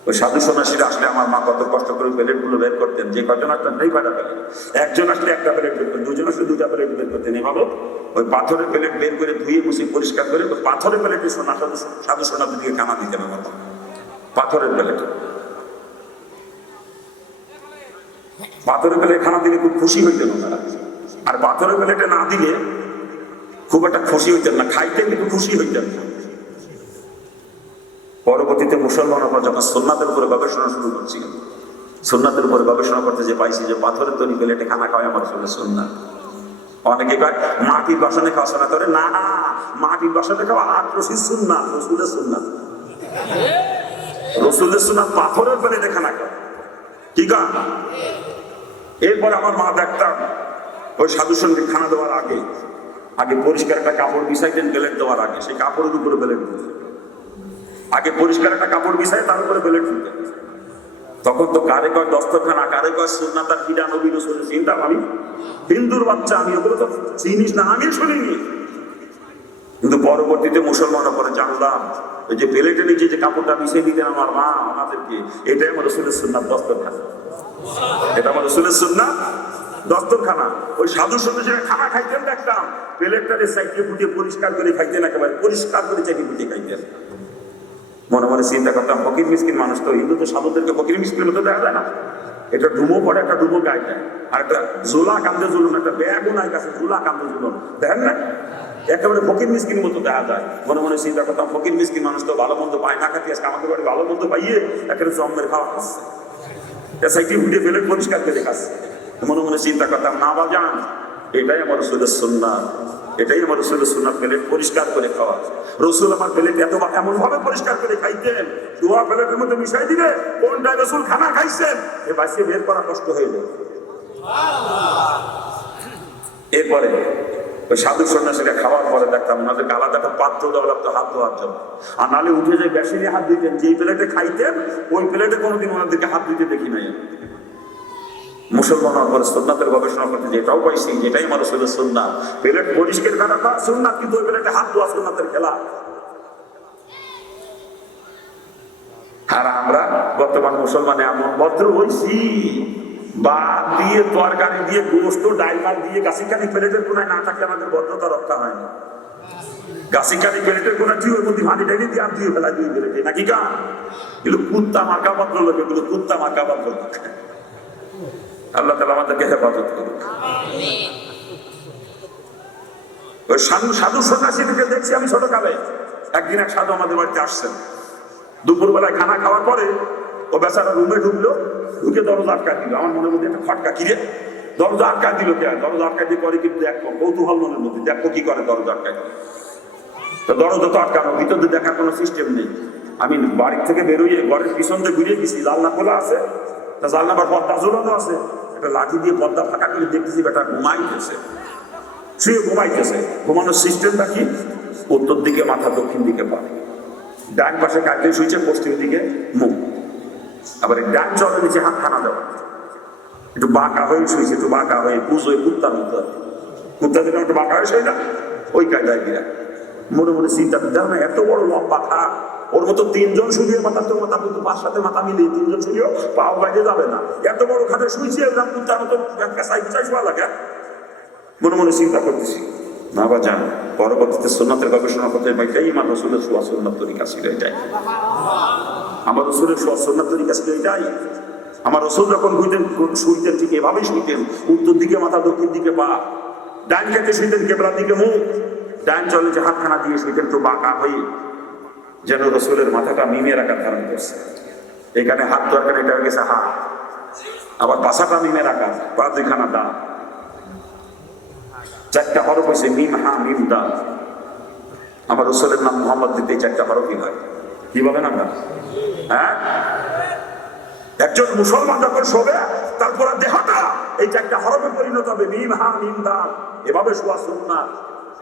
ওই সাধু সন্ন্যাসীরা আসলে আমার মা কত কষ্ট করে প্লেট গুলো বের করতেন। যে কজন আসতেন নেই কয়টা প্লেট, একজন আসলে একটা প্লেট বের করতেন, দুজন আসলে 2টা প্লেট বের করতেন। এভাবে ওই পাথরের প্লেট বের করে ধুয়ে মুছে পরিষ্কার করে পাথরের প্লেটে সাধু সন্ন্যাসী দিকে খানা দিতেন আমার মা। পাথরের প্লেটে খানা দিলে খুব খুশি হইতেন ওনারা। আর পাথরের প্লেটে না দিলে খুব একটা খুশি হইতেন না, খাইতেন কিন্তু খুশি হইতেন না। পরবর্তীতে মুসলমান আমরা যখন সুন্নাতের উপরে গবেষণা শুরু করছি, সুন্নাতের উপরে গবেষণা করতে যে পাইছি যে পাথরের তৈরি প্লেটে খানা খাওয়া আমার আসলে সুন্নাত। অনেকে কয় মাটির বাসনে খাওয়া শোনা করে, না, মাটির বাসনে খাওয়া আক্রোশীর সুন্নাত, রসুলের সুন্নাত। রসুলের সুন্নাত পাথরের প্লেটে খানা খাওয়া। কি গান? এরপর আমার মা দেখতাম ওই সাধু সঙ্গে খানা দেওয়ার আগে পরিষ্কার একটা কাপড় বিছাইতেন প্লেট দেওয়ার আগে, সেই কাপড়ের উপরে প্লেট দিতেন। আগে পরিষ্কার একটা কাপড় বিছাই তার উপরে প্লেট দিতেন। তখন তো কারে কয় দস্তরখানা, কারে কয় সুন্নাত, আর কিরা নবী রাসূলের চিন্তা। আমি হিন্দুর বাচ্চা, আমি ওগুলো তো চিনিস না, আমি শুনিনি। কিন্তু পরবর্তীতে মুসলমানের পরে জানলাম ওই যে প্লেটের নিচে যে কাপড়টা মিশিয়ে দিতেন আমার মা আমাদেরকে, এটাই আমার রাসূলের সুন্নাত, দস্তরখানা। এটা আমার রাসূলের সুন্নাত, দস্তরখানা। ওই সাধু সন্ন্যাসীরা খানা খাইতেন দেখতাম প্লেটটারে চাইতে ফুটিয়ে পরিষ্কার করে খাইতেন, একেবারে পরিষ্কার করে চাইতে ফুটিয়ে খাইতেন। মনে মনে চিন্তা করতাম, ফকির মিসকিন মানুষ তো, হিন্দু তো সাধুদেরকে ফকির মিসকিনের মতো দেখা যায় না। এটা ডুবো পরে একটা ডুবো গায়ে দেয়, আর একটা জোলা কান্দে জুলুন, একটা ব্যাগও নাই কাছে, জোলা কান্দে জুলুন, দেখেন না, একেবারে ফকির মিসকিন মতো দেখা যায়। মনে মনে চিন্তা করতাম, ফকির মিসকিন মানুষ তো ভালো মন্দ পায় না, খাতি আজকে আমাদের বাড়ি ভালো মন্দ পাইয়ে একেবারে জম্মের খাওয়া খাচ্ছে, সাইকেল ফুটিয়ে প্লেট পরিষ্কার করে খাচ্ছে। মনে মনে চিন্তা করতাম, না বাজান, এটাই আমার রাসূলের সুন্নাত, এটাই আমার রাসূলের সুন্নাত, প্লেট পরিষ্কার করে খাওয়া। রাসূল আমার প্লেট এমন ভাবে পরিষ্কার করে খাইতেন, দোয়া প্লেটের মধ্যে মিশাই দিলে কোনটা রাসূল খানা খাইছেন এ বাসিয়ে বের করা কষ্ট হয়ে যায়। এরপরে ওই সাধু সন্ন্যাসীরা খাওয়ার পরে দেখতাম ওনাদেরকে আলাদা একটা পাত্র দেওয়া লাগতো হাত ধোয়ার জন্য, আর নাহলে উঠে যে বেসিনে হাত দিতেন। যেই প্লেটে খাইতেন ওই প্লেটে কোনোদিন ওনাদেরকে হাত দিতে দেখি নাই। মুসলমান পরে সুন্নাতের গবেষণা করতে যেটাও পাইছি, যেটাই আমার রাসূলের সুন্নাত, প্লেট পরিষ্কার করাটা সুন্নাত, কিন্তু ওই প্লেটে হাত ধোয়া সুন্নাতের খেলা। আর আমরা বর্তমান মুসলমানে এমন ভদ্র হইছি, বাদ দিয়ে তরকারি দিয়ে গোস্ত ডাইমার দিয়ে গাছি কানি প্লেটের কোনায় না থাকলে আমাদের ভদ্রতা রক্ষা হয় না। গাছি কাটি প্লেটের কোনা টিউবের মধ্যে ভাঙি ঢেলে দিয়ে আর ধুয়ে ফেলা দুই প্লেটে নাকি গা? এগুলো কুত্তা মার্কা পাত্র লোক, এগুলো কুত্তা মার্কা পাত্র লোক। আল্লাহ তাআলা আমাদেরকে হেফাজত করুন। ওই সাধু সন্ন্যাসীদেরকে দেখছি আমি ছোটকালে। একদিন এক সাধু আমাদের বাড়িতে আসছেন, দুপুরবেলায় খানা খাওয়ার পরে ও বেচারা রুমে ঢুকলো, ঢুকে দরজা আটকা দিল। আমার মনের মধ্যে একটা খটকা, কিরে দরজা আটকা দিল কে? দরজা আটকা দিয়ে করে কি দেখবো, কৌতূহল মনের মধ্যে, দেখবো কি করে দরজা আটকায়। তো দরজা তো আটকানো, ভিতরে দেখার কোনো সিস্টেম নেই। আমি বাড়ি থেকে বেরোইয়ে ঘরের পিছন দিয়ে ঘুরিয়ে গেছি, জানলা খোলা আছে, তা জানলা আবার পর্দা ঝোলানো আছে, একটা লাঠি দিয়ে পর্দা ফাঁকা করে দেখতেছি বেটা ঘুমাইতেছে, শুয়ে ঘুমাইতেছে। ঘুমানোর সিস্টেমটা কি? উত্তর দিকে মাথা, দক্ষিণ দিকে পা, ডান পাশে কাঁদলে শুয়েছে, পশ্চিম দিকে মুখ, আবার ডান চলে নিচে হাত খানা দেওয়া, একটু বাঁকা হয়ে শুয়েছে, একটু বাঁকা হয়ে পুজ হয়ে কুত্তার মতো, কুত্তা দিকে একটু বাঁকা হয়ে শুয়ে না, ওই কায়দায় গিয়া মনে মনে চিন্তা দেখ না, এত বড় লম্বা খাট, ওর মতো তিনজন শুয়ে মাথা তো মাথা, কিন্তু পাঁচ সাথে মাথা মিলিয়ে তিনজন শুয়েও পাও বাইরে যাবে না, এত বড় খাটে শুয়েছে, কুত্তার মতো শোয়া লাগে। মনে মনে চিন্তা করতেছি, না বা জান পরবর্তীতে সুন্নাতের গবেষণা করতে এটাই আমার রসুলের সোয়া সুন্নাত তরিকা ছিল, এটাই আমার রসুলের সোয়া সুন্নাত তরিকা ছিল, এটাই আমার রসুল যখন শুইতেন ঠিক এভাবেই শুইতেন, উত্তর দিকে মাথা, দক্ষিণ দিকে পা, ডান খেতে শুইতেন কেবলার দিকে মুখ, ডান চলে যে হাতখানা দিয়ে শুইতেন একটু বাঁকা হয়ে, যেন রসুলের মাথাটা মিমের আকার ধারণ করছে। এখানে হাত দরকার, এটা হয়ে গেছে হাত, আবার পাশাটা মিমের আকার, পা দুইখানা দা, চারটা হরফ হয়েছে মিম হা মিম দা। আমার রসুলের নাম মোহাম্মদ দিতে চারটা হরফই হয়, কি বলেন আমরা? হ্যাঁ, একজন মুসলমান যখন শোবে তারপর দেহটা এই চারটা হরফে পরিণত হবে, মিম হা মিম দা, এভাবে শোয়া সুন্নাত।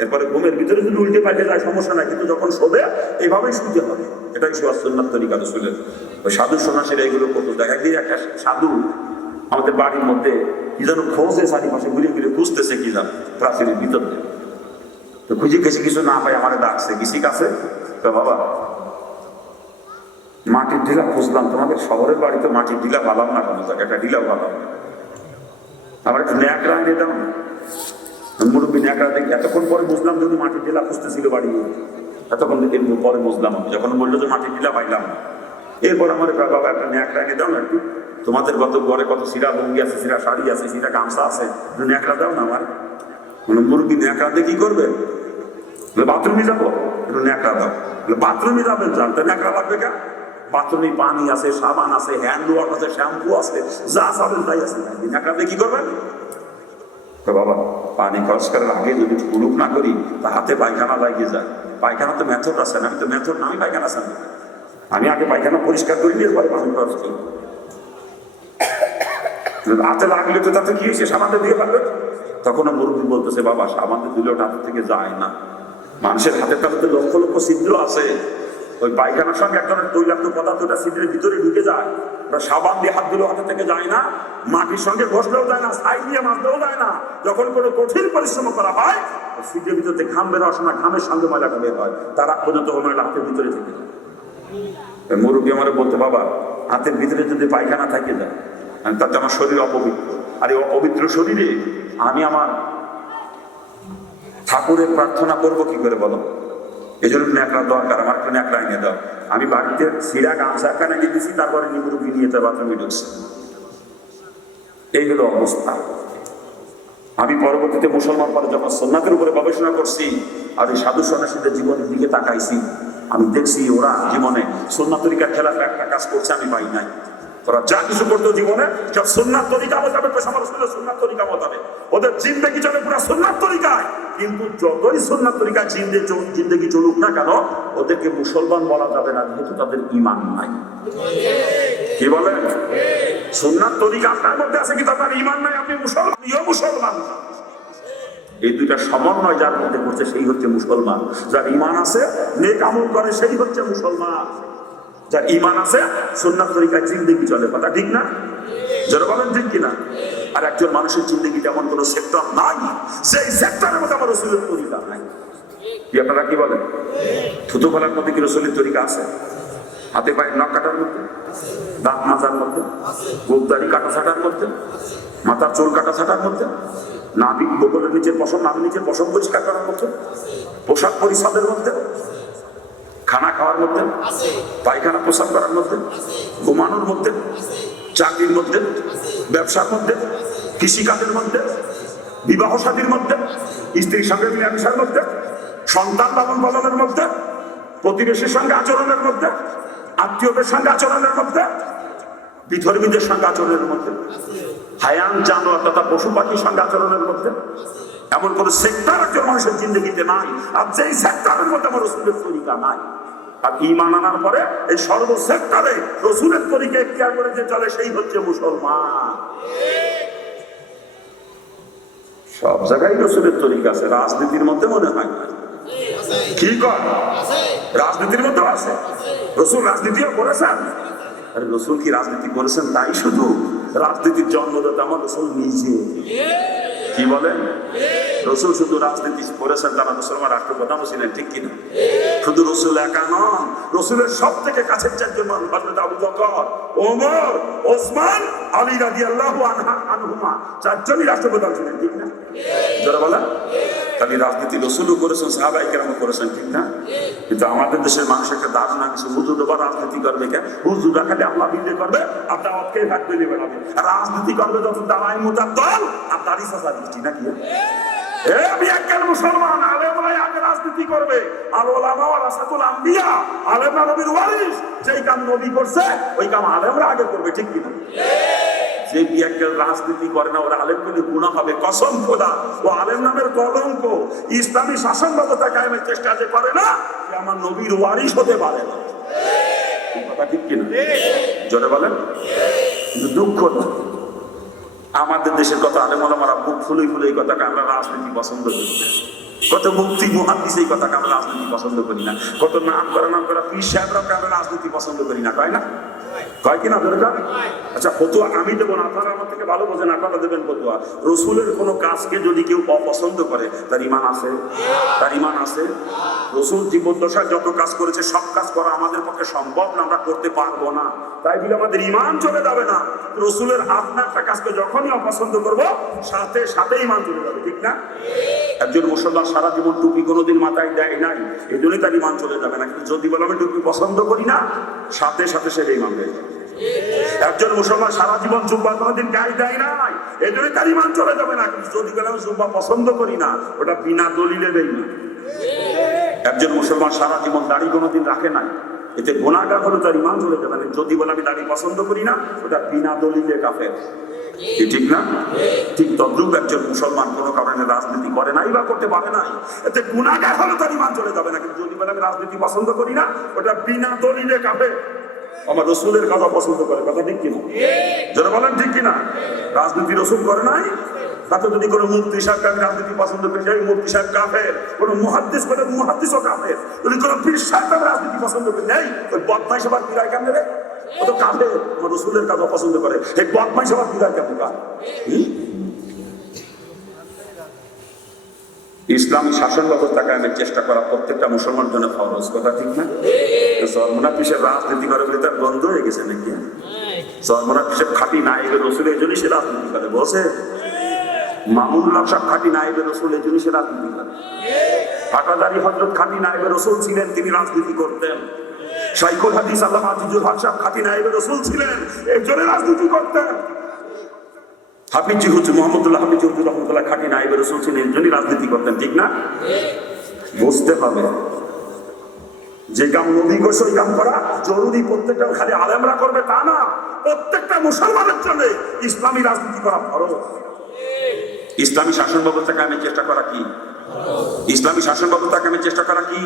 এরপরে ঘুমের ভিতরে যদি উল্টে পাল্টে যায় সমস্যা নাই, কিন্তু যখন শোবে এইভাবেই শুতে হবে, এটাই শোয়া সুন্নাত তরিকা রসুলের। ওই সাধু সন্ন্যাসীরা এগুলো করতো। দেখ একদিন একটা সাধু আমাদের বাড়ির মধ্যে কি যেন খোঁজে, চারিপাশে ঘুরে ঘুরে খুঁজতেছে কি জানো প্রাচীরের ভিতর দিয়ে, তো খুঁজে গেছি, কিছু না পাই আমার ডাকছে, গেছি কাছে, তো বাবা মাটির ঢিলা খুঁজলাম, তোমাদের শহরের বাড়িতে মাটির ঢিলা পালাম না, কেন তাকে একটা ঢিলা পালাম, আবার একটু ন্যাকড়া এনে দাও না। মুরব্বী ন্যাকড়া দেখি, এতক্ষণ পরে বুঝলাম যদি মাটির ঢিলা খুঁজতেছিল বাড়ি, এতক্ষণ পরে বুঝলাম, যখন বললো যে মাটির ঢিলা পাইলাম না। এরপর আমার বাবা একটা ন্যাকড়া এনে দাও না একটু, তোমাদের কত ঘরে কত সিরা লুঙ্গি আছে, সিরা শাড়ি আছে, সিরা গামছা আছে, ন্যাকড়া দাও না আমার। মুরব্বী ন্যাকড়া দিয়ে কি করবে? বাথরুমে যাবো, একটু ন্যাকড়া দাও। বাথরুমে যাবেন, জানতে ন্যাকড়া লাগবে কেন? বাথরুমে পানি আছে, সাবান আছে, হ্যান্ড ওয়াশ আছে, শ্যাম্পু আছে, যা চাবেন তাই আছে, ন্যাকড়া দিয়ে কি করবেন? বাবা পানি খরচ করার আগে যদি কুলুপ না করি তা হাতে পায়খানা লাগিয়ে যায়। পায়খানা তো মেথড আছে না, আমি তো মেথড না, আমি পায়খানা আছে, আমি আগে পায়খানা পরিষ্কার করি নিয়ে পরে পানি খরচ করি। হাতে লাগলে তো তাতে কি হয়েছে, সাবানটা দিয়ে পারবে। তখন মুরব্বী বলতেছে, বাবা সাবানটা দিলে ওটা হাতের থেকে যায় না, মানুষের হাতের তাতে লক্ষ লক্ষ ছিদ্র আছে, ওই পায়খানার সঙ্গে এক ধরনের তৈলাক্ত পদার্থটা ছিদ্রের ভিতরে ঢুকে যায়, সাবান দিয়ে হাত দিলেও হাতের থেকে যায় না, মাটির সঙ্গে ঘষলেও যায় না, ছাই দিয়ে মাজলেও যায় না। যখন কোনো কঠিন পরিশ্রম করা হয়, ছিদ্রের ভিতরে ঘাম বের হওয়ার সময় ঘামের সঙ্গে ময়লাটা বের হয়, তারা পর্যন্ত ময়লা হাতের ভিতরে থেকে যায়। মুরব্বী আমার বলতে, বাবা হাতের ভিতরে যদি পায়খানা থাকে যায় তাতে আমার শরীর অপবিত্র, আর এই অপবিত্র শরীরে আমি আমার ঠাকুরের প্রার্থনা করবো কি করে বলো? এই জন্য ন্যাকড়া দরকার, আমার একটু ন্যাকড়া এনে দাও। আমি বাড়িতে সিরা গামছা কানে দিয়েছি, তারপরে মুরব্বী নিয়ে তার বাথরুমে ঢুকছে। এই হলো অবস্থা। আমি পরবর্তীতে মুসলমান পরে যখন সুন্নাতের উপরে গবেষণা করছি আর এই সাধু সন্ন্যাসীদের জীবনের দিকে তাকাইছি, আমি দেখছি ওরা জীবনে সুন্নাত তরিকার খেলার একটা কাজ করছে আমি পাই নাই। ওরা যা কিছু করতো জীবনে সব সুন্নাত তরিকা মোতাবেক, সুন্নাত তরিকা মোতাবেক, ওদের জিন্দেগি চলে পুরো সুন্নাত তরিকায়। কিন্তু যতই সুন্নাত তরিকায় জিন্দেগি চলুক না কেন, ওদেরকে মুসলমান বলা যাবে না, যেহেতু তাদের ঈমান নাই। কি বলেন? সুন্নাত তরিকা আপনার মধ্যে আছে কিন্তু আপনার ঈমান নাই, আপনি মুসলমান। এই দুইটা সমন্বয় যার মধ্যে করছে সেই হচ্ছে মুসলমান। যার ঈমান আছে, নেক আমল করে, সেই হচ্ছে মুসলমান। যার ঈমান আছে, সুন্নাত তরিকায় জিন্দেগি চলে, কথা ঠিক না? যারা বলেন ঠিক কিনা? আর একজন মানুষের জিন্দেগি এমন কোন সেক্টর নাই সেই সেক্টরের মধ্যে আমার রসুলের তরিকা নাই। কি আপনারা কি বলেন? থুতু ফেলার মধ্যে কি রসুলের তরিকা আছে? হাতে পায়ে নখ কাটার মধ্যে, দাঁত মাজার মধ্যে, গোপদারি কাটা ছাটার মধ্যে, মাথার চুল কাটা থাকার মধ্যে, নাভি বগলের নিচের পশম, নাভি নিচের পশম পরিষ্কার করার মধ্যে, পোশাক পরিচ্ছদের মধ্যে, খানা খাওয়ার মধ্যে, পায়খানা প্রসাব করার মধ্যে, ঘুমানোর মধ্যে, চাকরির মধ্যে, ব্যবসার মধ্যে, কৃষিকাজের মধ্যে, বিবাহ শাদীর মধ্যে, স্ত্রীর সঙ্গে মিলামিশার মধ্যে, সন্তান লালন পালনের মধ্যে, প্রতিবেশীর সঙ্গে আচরণের মধ্যে, আত্মীয়দের সঙ্গে আচরণের মধ্যে, বিধর্মীদের সঙ্গে আচরণের মধ্যে, হায়ান জানোয়ার তথা পশু পাখির সঙ্গে আচরণের মধ্যে। এমন কোন সেক্টর একজন মানুষের জিন্দগিতে নাই, আর যেই সেক্টরের মধ্যে আমার রসুলের তরিকা নাই। আর ঈমান আনার পরে এই সর্ব সেক্টরে রসুলের তরিকা ইখতিয়ার করে যে চলে সেই হচ্ছে মুসলমান। সব জায়গায় রসুলের তরিকা আছে, রাজনীতির মধ্যে মনে হয় না। কি কর রাজনীতির মধ্যে আছে? রসুল রাজনীতিও করেছেন। আরে রসুল কি রাজনীতি করেছেন তাই শুধু? রাজনীতির জন্মদাতা আমার রসুল নিজে। কি বলেন? রসুল শুধু রাজনীতি করেছেন, তারা মুসলমান রাষ্ট্রপ্রধানও ছিলেন, ঠিক কিনা? শুধু রসুল একা নন, রসুলের সব থেকে কাছের চারজন মানুষ হযরত আবু বকর, ওমর, ওসমান, আলী রাদিয়াল্লাহু আনহুমা, চারজনই রাষ্ট্রপ্রধান ছিলেন, ঠিক না? যারা বলেন তাহলে রাজনীতি রসুলও করেছেন, সাহাবায়ে কেরামও করেছেন, ঠিক না? কিন্তু আমাদের দেশের মানুষ একটা ধারণা আছে হুজুর বা রাজনীতি করবে, কে হুজুররা খালি আল্লাহ বিজয় করবে আর দাওয়াতকে ভাগ করে বেড়াবে, আর রাজনীতি করবে যত দাওয়াই মোতার দল আর দাড়ি চাচা দৃষ্টি, নাকি? আমি একজন মুসলমান, আলেমরাই আগে রাজনীতি করবে, আর ওলামা ওয়ারাসাতুল আম্বিয়া, আলেমরা নবীর ওয়ারিস, যেই কাম নবী করছে ওই কাম আলেমরা আগে করবে, ঠিক কিনা? যে বিয়াক্কেল রাজনীতি করে না ওরা আলেম বলে গুনাহ হবে, কসম খোদা ও আলেম নামের কলঙ্ক। ইসলামী শাসন ব্যবস্থা কায়েমের চেষ্টা যে করে না সে আমার নবীর ওয়ারিস হতে পারে না। কথা ঠিক কিনা? জোরে বলেন। কিন্তু দুঃখ না, আমাদের দেশের কত আলেম ওলামারা বুক ফুলে ফুলে এই কথাকে আমরা রাজনীতি পছন্দ করি না। কত মুফতি মুহাদ্দিস এই কথাকে আমরা রাজনীতি পছন্দ করি না। কত নাম করা পীর সাহেবরাকে আমরা রাজনীতি পছন্দ করি না, কয় না? কয় কিনা দরকার? আচ্ছা, ফতুয়া আমি দেবো না, আপনারা আমার থেকে ভালো বোঝেন, আপনারা দেবেন ফতুয়া। রসুলের কোনো কাজকে যদি কেউ অপছন্দ করে তার ঈমান আছে? তার ঈমান আছে? রসুল জীবদ্দশায় যত কাজ করেছে সব কাজ করা আমাদের পক্ষে সম্ভব না, আমরা করতে পারবো না, তাই বলে আমাদের ঈমান চলে যাবে না। রসুলের আপনার একটা কাজকে যখনই অপছন্দ করবো সাথে সাথে ঈমান চলে যাবে, ঠিক না? একজন মুসলমান সারা জীবন টুপি কোনোদিন মাথায় দেয় নাই, এই জন্যই তার ঈমান চলে যাবে না। কিন্তু যদি বলে আমি টুপি পছন্দ করি না, সাথে সাথে সে ঈমান হয়ে যাবে। একজন মুসলমান সারা জীবন জুব্বা কোনোদিন গায়ে দেয় নাই, এই জন্যই তার ঈমান চলে যাবে না। কিন্তু যদি বলে আমি জুব্বা পছন্দ করি না, ওটা বিনা দলিলে দেই না। একজন মুসলমান সারা জীবন দাড়ি কোনোদিন রাখে নাই, এতে গুনাহগার হলে তার ঈমান চলে যাবে না। যদি বলে আমি দাড়ি পছন্দ করি না, ওটা বিনা দলিলে কাফের, ঠিক না? ঠিক তদ্রুপ একজন মুসলমান কোনো কারণে রাজনীতি করে নাই বা করতে পারে নাই, এতে গুনাহগার হলে তার ঈমান চলে যাবে না। কিন্তু যদি বলে আমি রাজনীতি পছন্দ করি না, ওটা বিনা দলিলে কাফের। আমার রসুলের কথা পছন্দ করে, কথা ঠিক কিনা? যারা বলেন ঠিক কিনা? রাজনীতি রসুল করে নাই, তাতে যদি কোনো মুফতি সাহেব আমি রাজনীতি পছন্দ করি যাই মুফতি সাহেব কাফের, কোনো মুহাদ্দিস করে মুহাদ্দিসও কাফের। যদি কোনো পীর সাহেব আমি রাজনীতি পছন্দ করি যাই, ওই বদমাইশ আবার পীরায় কেমনে রে? ও তো কাফের, আমার রসুলের কাজ অপছন্দ করে, এই বদমাইশ আবার পীরায় কেমনে কাজ? ইসলামী শাসন ব্যবস্থা কায়েমের চেষ্টা করা প্রত্যেকটা মুসলমানের জন্য ফরজ, কথা ঠিক না? সরমনা পিসের রাজনীতি করে বলে তার বন্ধ হয়ে গেছে নাকি? সরমনা পিসের খাঁটি নায়েবে রসুল, এই জন্যই সে রাজনীতি করে বসে। মামুনুল্লাহ সাহেব খাঁটি নায়েবে রসুল, এই জন্যই সে রাজনীতি করে। পাটাদারি হযরত খাঁটি নায়েবে রসুল ছিলেন, তিনি রাজনীতি করতেন। শাইখুল হাদিস আল্লামা আজিজুল হক সাহেব খাঁটি নায়েবে রসুল ছিলেন, এই জন্য রাজনীতি করতেন। হাফিজ হুজুর মুহাম্মদুল্লাহ হাফিজ হুজুর রহমতুল্লাহ খাঁটি নায়েবে রসুল ছিলেন, এই জন্যই রাজনীতি করতেন, ঠিক না? বুঝতে হবে যে কাম নবী করছে ওই কাম করা জরুরি। প্রত্যেকটা খালি আলেমরা করবে তা না, প্রত্যেকটা মুসলমানের জন্য ইসলামী রাজনীতি করা ফরজ। ইসলামী শাসন ব্যবস্থা কায়েমের চেষ্টা করা কি? ইসলামী শাসন ব্যবস্থা কায়েমের চেষ্টা করা কি?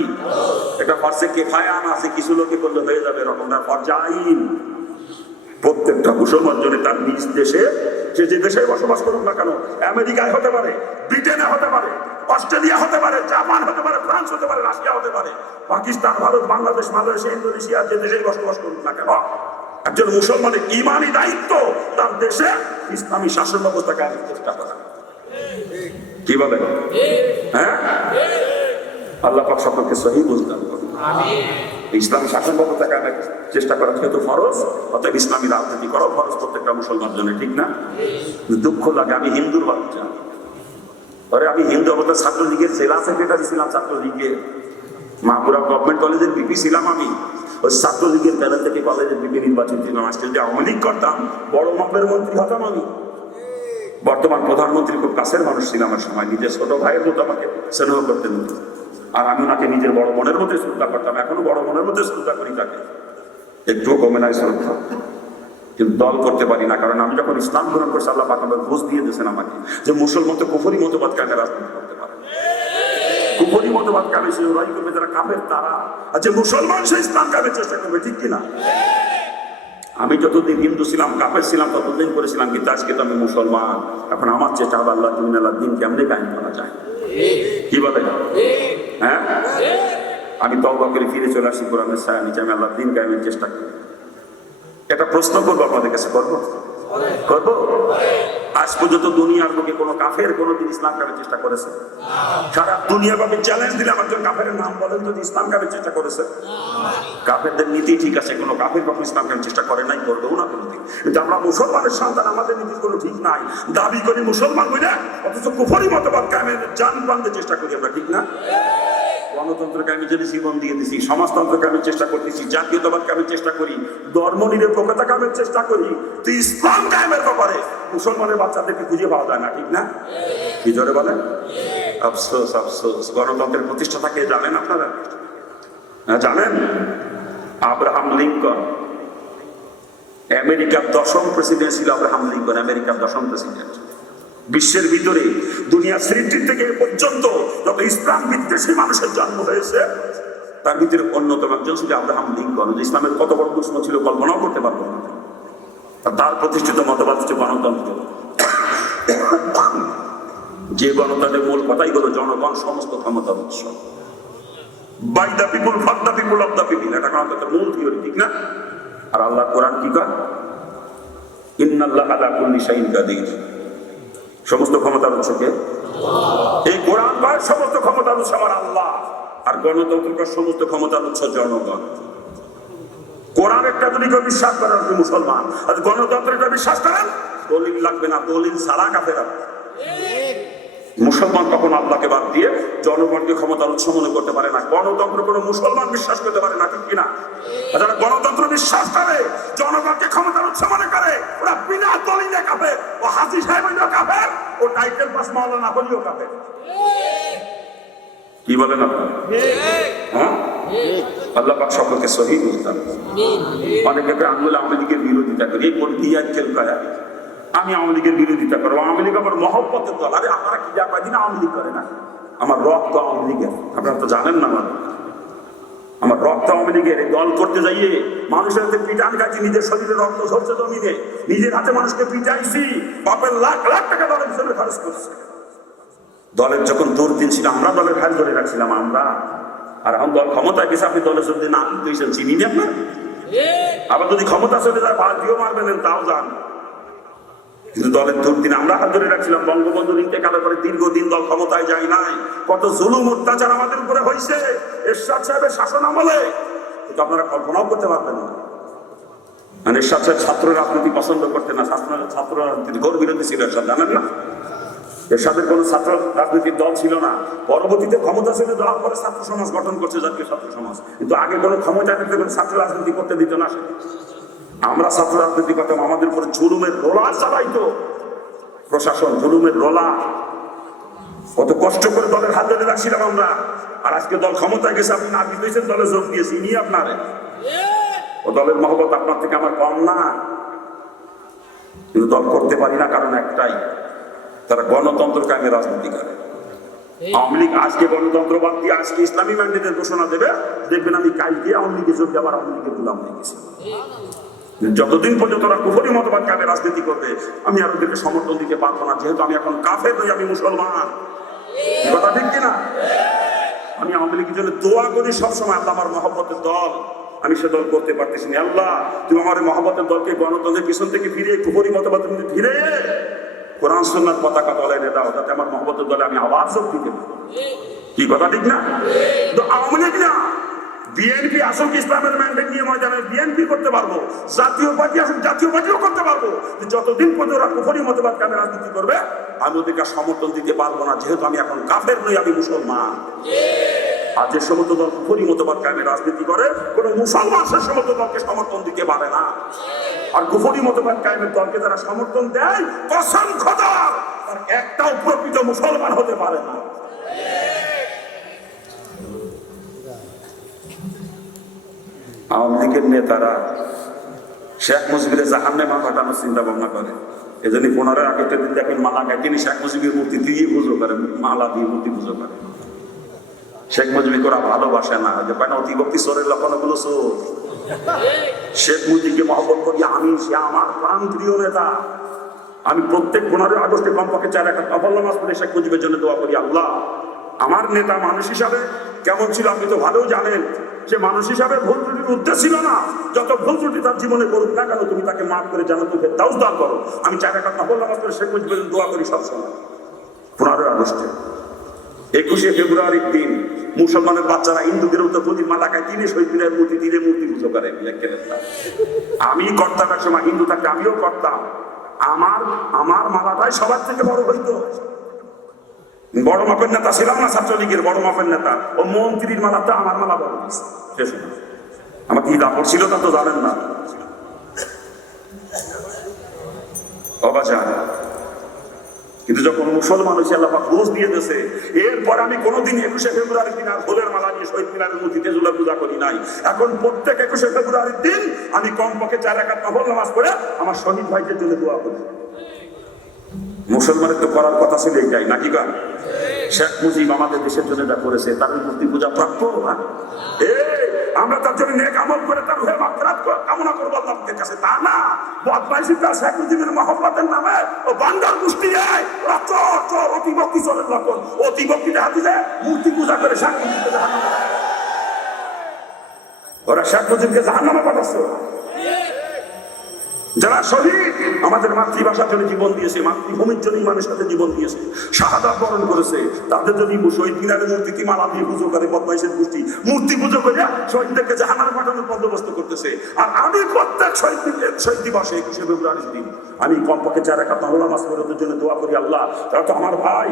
এটা ফরজে কিফায়া না, আছে কিছু লোকে করলে হয়ে যাবে, এরকমটা ফরজ আইন। প্রত্যেকটা মুসলমান জন্য তার নিজ দেশে, সে যে দেশে বসবাস করুক না কেন, আমেরিকায় হতে পারে, ব্রিটেনে হতে পারে, অস্ট্রেলিয়া হতে পারে, জাপান হতে পারে, ফ্রান্স হতে পারে, রাশিয়া হতে পারে, পাকিস্তান, ভারত, বাংলাদেশ, মালয়েশিয়া, ইন্দোনেশিয়া, যে দেশে বসবাস করুক না কেন, একজন মুসলমানের ঈমানি দায়িত্ব তার দেশে ইসলামী শাসন ব্যবস্থা কায়েমের চেষ্টা করা। কি বলে? হ্যাঁ, আল্লাহ পাক সকলকে সহি বুঝ দান করুন। ইসলামী শাসন ব্যবস্থা কায়েমের চেষ্টা করা যেহেতু ফরজ, অতএব ইসলামী রাজনীতি করাও ফরজ প্রত্যেকটা মুসলমানের জন্য, ঠিক না? দুঃখ লাগে আমি হিন্দুর বাচ্চা, আরে আমি হিন্দু অবস্থা ছাত্রলীগের জেলা সেক্রেটারি ছিলাম, ছাত্রলীগের মাহপুরা গভর্নমেন্ট কলেজের বিপি ছিলাম আমি, ওই ছাত্রলীগের ব্যানার থেকে কলেজের বিপি নির্বাচিত ছিলাম। আজকে যদি আওয়ামী লীগ করতাম বড় মাপের মন্ত্রী হতাম আমি। বর্তমান প্রধানমন্ত্রী খুব কাছের মানুষ ছিল আমার সময়, নিজের ছোট ভাইয়ের মতো আমাকে স্নেহ করতেন, আর আমি ওনাকে নিজের বড় মনের মধ্যে শ্রদ্ধা করতাম, এখনো বড় মনের মধ্যে শ্রদ্ধা করি তাকে, একটুও কমে নাই শ্রদ্ধা। কিন্তু দল করতে পারি না, কারণ আমি যখন ইসলাম গ্রহণ করছি আল্লাহ পাক আমাকে বুঝ দিয়ে দিয়েছেন আমাকে যে মুসলমান তো কুফরি মতবাদ কানে রাজনীতি করতে পারে, কুফরি মতবাদ কানে সে ওরাই করবে যারা কাফের তারা, আর যে মুসলমান সে ইসলাম কামের চেষ্টা করবে, ঠিক কিনা? আমি যতদিন হিন্দু ছিলাম কাফের ছিলাম ততদিন করেছিলাম, কিন্তু আজকে তো আমি মুসলমান, এখন আমার চেষ্টা হবে আল্লাহ দিন আল্লাহ দিন কেমনে কায়েম করা যায়, কি বলে? হ্যাঁ, আমি তওবা করে ফিরে চলে আসি কোরআনের ছায়া নিচে, আমি আল্লাহ দিন কায়েমের চেষ্টা করি। এটা প্রশ্ন করবো আপনাদের কাছে, করবো? আজ পর্যন্ত দুনিয়ার লোকে কোনো কাফের কোনোদিন ইসলাম কামের চেষ্টা করেছে? সারা দুনিয়া ভাবে চ্যালেঞ্জ দিলে আমার কাফের নাম বলেন যদি ইসলাম কামের চেষ্টা করেছে? কাফেরদের নীতি ঠিক আছে, কোনো কাফের কখনো ইসলাম কামের চেষ্টা করে নাই, করবেও না কোনোদিন। কিন্তু আমরা মুসলমানের সন্তান, আমাদের নীতির কোনো ঠিক নাই, দাবি করি মুসলমান বুঝে, অথচ কুফরি মতবাদ কায়েমের জান প্রাণের চেষ্টা করি আমরা, ঠিক না? গণতন্ত্রকে আমি যদি জীবন দিয়ে দিছি, সমাজতন্ত্রকে আমি চেষ্টা করতেছি, জাতীয়তাবাদকে আমি চেষ্টা করি, ধর্ম নিরপেক্ষতা কায়েমের চেষ্টা করি, তো ইসলাম কায়েমের ব্যাপারে মুসলমানের বাচ্চাদেরকে খুঁজে পাওয়া যায় না, ঠিক না? কি জোরে বলেন? আফসোস আফসোস। গণতন্ত্রের প্রতিষ্ঠাতা কে জানেন আপনারা? জানেন? Abraham Lincoln. আমেরিকার 10ম প্রেসিডেন্ট ছিল আব্রাহাম লিঙ্কন, আমেরিকার 10ম প্রেসিডেন্ট। বিশ্বের ভিতরে দুনিয়া সৃষ্টি থেকে পর্যন্ত যত ইসলাম বিদ্বেষী মানুষের জন্ম হয়েছে তার ভিতরে অন্যতম একজন ছিল আব্রাহাম লিঙ্কন। ইসলামের কত বড় দুশ্মন ছিল কল্পনাও করতে পারবো না। তার প্রতিষ্ঠিত মতবাদ হচ্ছে গণতন্ত্র। যে গণতন্ত্রের মূল কথাই হলো জনগণ সমস্ত ক্ষমতার উৎস, by the people for the people of the people, এটা গণতন্ত্রের মূল থিওরি, ঠিক না? আর আল্লাহ কোরআন কি কয়? ইন্নাল্লাহা আলা কুল্লি শাইইন কাদির। সমস্ত ক্ষমতার উৎসকে এই কোরআন কয় সমস্ত ক্ষমতার উৎস আমার আল্লাহ, আর গণতন্ত্র সমস্ত ক্ষমতার উৎস জনগণ। কোরআন একটা যদি কেউ বিশ্বাস করেন আপনি মুসলমান, আর গণতন্ত্রটা বিশ্বাস করেন দলিল লাগবে না, দলিল ছাড়া কাফের। মুসলমান তখন আল্লাহকে বাদ দিয়ে জনগণকে ক্ষমতার উৎস মনে করতে পারে না। গণতন্ত্র কোনো মুসলমান বিশ্বাস করতে পারে না, ঠিক কিনা? যারা গণতন্ত্র বিশ্বাস করে জনগণকে ক্ষমতার উৎস মনে করে, ওরা বিনা দলিলে কাফের। ও হাজী সাহেব হইলেও কাফের, ও টাইটেল পাস মাওলানা হইলেও কাফের। কি বলেন আপনারা? হ্যাঁ, আল্লাহ পাক সকলকে সহিহ বুঝতাম। অনেকে আঙ্গুল আওয়ামী লীগের বিরোধিতা করি, এই বলি দিয়া খেলকায়া আমি আওয়ামী লীগের বিরোধিতা করবো। আওয়ামী লীগ আমার মহব্বতের দল। আরে আপনারা কি যা কয়দিন আওয়ামী লীগ করে না? আমার রক্ত আওয়ামী লীগের, আপনারা তো জানেন না। আমার রক্ত আওয়ামী লীগের। দল করতে যাইয়ে মানুষের হাতে পিটান খাইছি, নিজের শরীরে রক্ত ঝরছে জমিনে, নিজের হাতে মানুষকে পিটাইছি, বাপের লাখ লাখ টাকা দলের পিছনে খরচ করছে। দলের যখন দুর্দিন ছিল আমরা দলের হাল ধরে রাখছিলাম আমরা। আর এখন দল ক্ষমতায় গেছে, আপনি দলের যদি না দিয়েছেন চিনি নি আপনার। আবার যদি ক্ষমতা চলে যায় বাজিও মারবেন, তাও জান। কিন্তু দলের দুর্দিন আমরা হাত ধরে রাখছিলাম। বঙ্গবন্ধুর ইন্তেকালের পরে দীর্ঘদিন দল ক্ষমতায় যায় নাই। কত জুলুম অত্যাচার আমাদের উপরে হয়েছে এরশাদ সাহেবের শাসন আমলে, কিন্তু আপনারা কল্পনাও করতে পারবেন না। মানে এরশাদ সাহেব ছাত্র রাজনীতি পছন্দ করতেন না, ছাত্র রাজনীতির ঘোর বিরোধী ছিল এরশাদ, জানেন না? এরশাদের কোনো ছাত্র রাজনীতির দল ছিল না। পরবর্তীতে ক্ষমতা ছেড়ে দেওয়ার পরে ছাত্র সমাজ গঠন করছে, জাতীয় ছাত্র সমাজ। কিন্তু আগে কোনো ক্ষমতা থাকতে কোনো ছাত্র রাজনীতি করতে দিত না। আমরা ছাত্র রাজনীতি করতাম, আমাদের উপরে জুলুমের রোলা চালাইতো প্রশাসন, জুলুমের রোলা। কত কষ্ট করে দলের হাত ধরে রাখছিলাম আমরা। আর আজকে দল ক্ষমতায় গেছে, আপনি না দিতেছেন দলে যোগ দিয়েছি নিয়ে আপনারে। ও দলের মহব্বত আপনার থেকে আমার কম না, কিন্তু দল করতে পারি না কারণ একটাই, তারা গণতন্ত্র কায়েমে রাজনীতি করে। আওয়ামী লীগ আজকে গণতন্ত্র বাদ দিয়ে আজকে ইসলামী ম্যান্ডেটের ঘোষণা দেবে, দেখবেন আমি কালকে আওয়ামী লীগে যোগ দিয়ে আবার আওয়ামী লীগের গোলাম হয়ে গেছি। যতদিন পর্যন্ত ওরা কুফরি মতবাদ কায়েমে রাজনীতি করবে আমি আর ওদেরকে সমর্থন দিতে পারবো না, যেহেতু আমি এখন কাফের নই, আমি মুসলমান। কথা ঠিক কিনা? আমি আওয়ামী লীগের জন্য দোয়া করি সবসময়, আল্লাহ আমার মহব্বতের দল, আমি সে দল করতে পারতেছি না। আল্লাহ তুমি আমার মহব্বতের দলকে গণতন্ত্রের পিছন থেকে ফিরে কুফরি মতবাদ ফিরে কোরআন সুন্নাহর পতাকা তলায় এনে দাও, যাতে আমার মহব্বতের দলে আমি আবার যোগ দিতে পারি। কি কথা ঠিক না? তো আওয়ামী লীগ না, বিএনপি আসুক ইসলামের ম্যান্ডেট নিয়ে ময়দানে বিএনপি করতে পারবো, জাতীয় পার্টি আসুক জাতীয় পার্টিও করতে পারবো, যতদিন পর্যন্ত ওরা কুফরি মতবাদ কামে রাজনীতি করবে আমি ওদেরকে সমর্থন দিতে পারবো না, যেহেতু আমি এখন কাফের নই, আমি মুসলমান। আর যে সমস্ত দল কুফরি মতবাদ কামে রাজনীতি করে কোন মুসলমান সে সমস্ত দলকে সমর্থন দিতে পারে না। আর কুফরি মতবাদ কায়েমের দলকে যারা সমর্থন দেয় কসম খোদার তার একটাও প্রকৃত মুসলমান হতে পারে না। আওয়ামী লীগের নেতারা শেখ মুজিবের জাহান্নামে পাঠানোর চিন্তা ভাবনা করে, এজন্য 15 আগস্টের দিন দেখেন মালা কাটিয়ে শেখ মুজিবের মূর্তি দিয়ে পুজো করে, মালা দিয়ে মূর্তি পুজো করে। শেখ মুজিব করা ভালোবাসে না, যে পায় না অতিভক্তি চোরের লক্ষণগুলো চোর। শেখ মুজিবকে মহব্বত করি আমি, সে আমার প্রাণ প্রিয় নেতা। আমি প্রত্যেক 15 আগস্টে কমপক্ষে 4 একটা নফল নামাজ পড়ে শেখ মুজিবের জন্য দোয়া করি, আল্লাহ আমার নেতা মানুষ হিসাবে কেমন ছিল আপনি তো ভালো জানেন, সে মানুষ হিসাবে ভুল ত্রুটির উদ্দেশ্য ছিল না, যত ভুল ত্রুটি তার জীবনে করুক না কেন তুমি তাকে মাফ করে জান্নাতুল ফেরদাউস দান করো। আমি 4 একটা নফল নামাজ পড়ে শেখ মুজিবের জন্য দোয়া করি সবসময়। 15 আগস্টে 21শে ফেব্রুয়ারির দিন মুসলমানের বাচ্চারা হিন্দুদের মতো প্রতি মালাকায় তিনে শহীদ মিনারের মূর্তি তিনে মূর্তি পুজো করে। আমি করতাম এক সময়, হিন্দু থাকতে আমিও করতাম। আমার মালাটাই সবার থেকে বড় হইতো। বড় মাপের নেতা ছিলাম না ছাত্রলীগের, বড় মাপের নেতা, ও মন্ত্রীর মালাটা আমার মালা বড় হয়েছে। আমার কি দাপট ছিল তা তো জানেন না। অবাচার কিন্তু যখন মুসলমান হয়েছে আল্লাহ পাক বুঝ দিয়ে দিয়েছে, এরপর আমি কোনোদিন 21শে ফেব্রুয়ারির দিন আর ফুলের মালা নিয়ে শহীদ মিনারের মূর্তি তেজুলা পূজা করি নাই। এখন প্রত্যেক 21শে ফেব্রুয়ারির দিন আমি কমপক্ষে 4 রাকাত নফল নামাজ পড়ে আমার শহীদ ভাইদের জন্য দোয়া করি। মুসলমানের তো করার কথা ছিল এইটাই নাকি গান? শেখ মুজিব আমাদের দেশের জন্য যা করেছে তার মূর্তি পূজা প্রাপ্য না? আমরা তার জন্য নেক আমল করে তার হয়ে মাগফিরাত কামনা করবো আল্লাহর কাছে, তা না বদমাইশি তার শেখ মুজিবের মহব্বতের নামে ও বান্দার গোষ্ঠী যায় ওরা চোর চোর অতিভক্তি চোরের লক্ষণ। অতিভক্তিতে হাতিতে মূর্তি পূজা করে শেখ মুজিবকে জাহান্নামে, ওরা শেখ মুজিবকে জাহান্নামে পাঠাচ্ছে। যারা শহীদ আমাদের মাতৃভাষার জন্য জীবন দিয়েছে, মাতৃভূমির জন্য ইমানের সাথে জীবন দিয়েছে, শাহাদাত বরণ করেছে, তাদের যদি শহীদ মিনারের মূর্তি মালা দিয়ে পুজো করে বদমাইশের গোষ্ঠী মূর্তি পুজো করে শহীদদেরকে জাহান্নামে পাঠানোর বন্দোবস্ত করতেছে। আর আমি প্রত্যেক শহীদ দিবসে 21শে ফেব্রুয়ারির দিন আমি কমপক্ষে 4 রাকাত নফল নামাজ পড়ে ওদের জন্য দোয়া করি, আল্লাহ তারা তো আমার ভাই,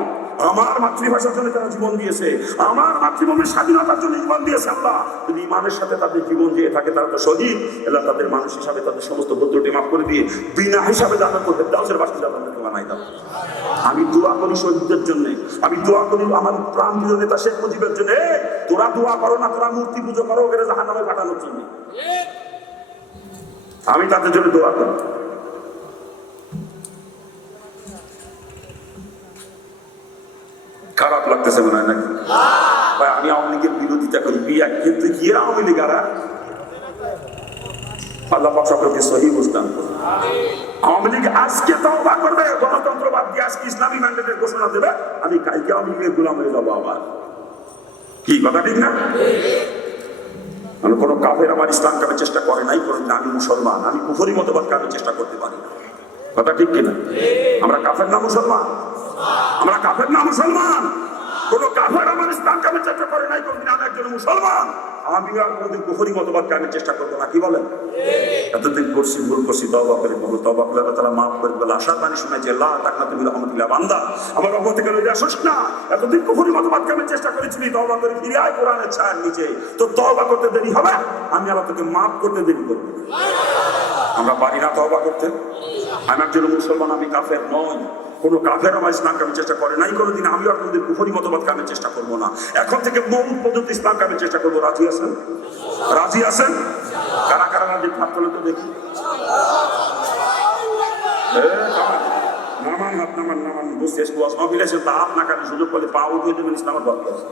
আমার মাতৃভাষার জন্য তারা জীবন দিয়েছে, আমার মাতৃভূমির স্বাধীনতার জন্য জীবন দিয়েছে। আল্লাহ যদি ইমানের সাথে তাদের জীবন দিয়ে থাকে তারা তো শহীদ, আল্লাহ তাদের মানুষ হিসাবে তাদের সমস্ত ভদ্রটি মাফ করে দিয়ে বিনা হিসাবে জান্নাতুল ফেরদাউসের বাসিন্দা বানাই দাও। আমি দোয়া করি শহীদদের জন্য, আমি দোয়া করি আমার প্রাণ প্রিয় নেতা শেখ মুজিবের জন্য। তোরা দোয়া করো না, তোরা মূর্তি পুজো করো ওকে জাহান্নামে পাঠানোর জন্য, আমি তাদের জন্য দোয়া করি। খারাপ লাগতেছে মনে হয় নাকি? আমি আওয়ামী লীগের বিরোধিতা করি, কিন্তু কি আওয়ামী লীগ আর আল্লাহ পাক সকলকে সহি বুঝদান করুন। আওয়ামী লীগ আজকে তওবা করবে, গণতন্ত্রবাদ দিয়ে আজকে ইসলামী ম্যান্ডেটের ঘোষণা দেবে, আমি কালকে আওয়ামী লীগের গোলাম হয়ে যাবো আবার। কি কথা ঠিক না? কোনো কাফের আমার ইসলাম কামের চেষ্টা করে নাই, করেন না। আমি মুসলমান, আমি কুফরি মতবাদ কামের চেষ্টা করতে পারি না। কথা ঠিক কিনা? আমরা কাফের না মুসলমান? আমরা কাফের না মুসলমান? কোন কাফের আমার ইসলাম কামের চেষ্টা করে নাই, কোনদিন আমি একজন মুসলমান আমি আর কোনদিন কুফরি মতবাদ কামের চেষ্টা করবো না। কি বলেন? এতদিন করছি, ভুল করছি, তওবা করে বলবো, তওবা করে আল্লাহ তাআলা মাফ করে বলে আশার বাণী শুনেছে, লা তাকনাতু মির রাহমাতিল্লাহ, বান্দা আমার রহমত থেকে লইয়া আসিস না। এতদিন কুফরি মতবাদ কামের চেষ্টা করেছিলি, তওবা করে ফিরে আয় কোরআনের ছায়ার নিচে। তো তওবা করতে দেরি হবে, আমি আল্লাহ তোকে মাফ করতে দেরি করব। আমরা পারি না তওবা করতে? আমি একজন মুসলমান, আমি কাফের নই। কোন কাফের আমার ইসলাম কামের চেষ্টা করে নাই কোনোদিন, আমি আর কোনোদিন কুফরি মতবাদ কামের চেষ্টা করবো না। এখন থেকে মৌত পর্যন্ত ইসলাম কামের চেষ্টা করবো। রাজি আছেন? রাজি আছেন? কারা কারা রাজি? হাত তোলে তো দেখি। নামান হাত, নামান নামান। বুঝতে ওয়াজ মাহফিল আছেন, তা হাত না কাটে সুযোগ পেলে পা উঠে দেবেন, ইসলামের পক্ষে আছে।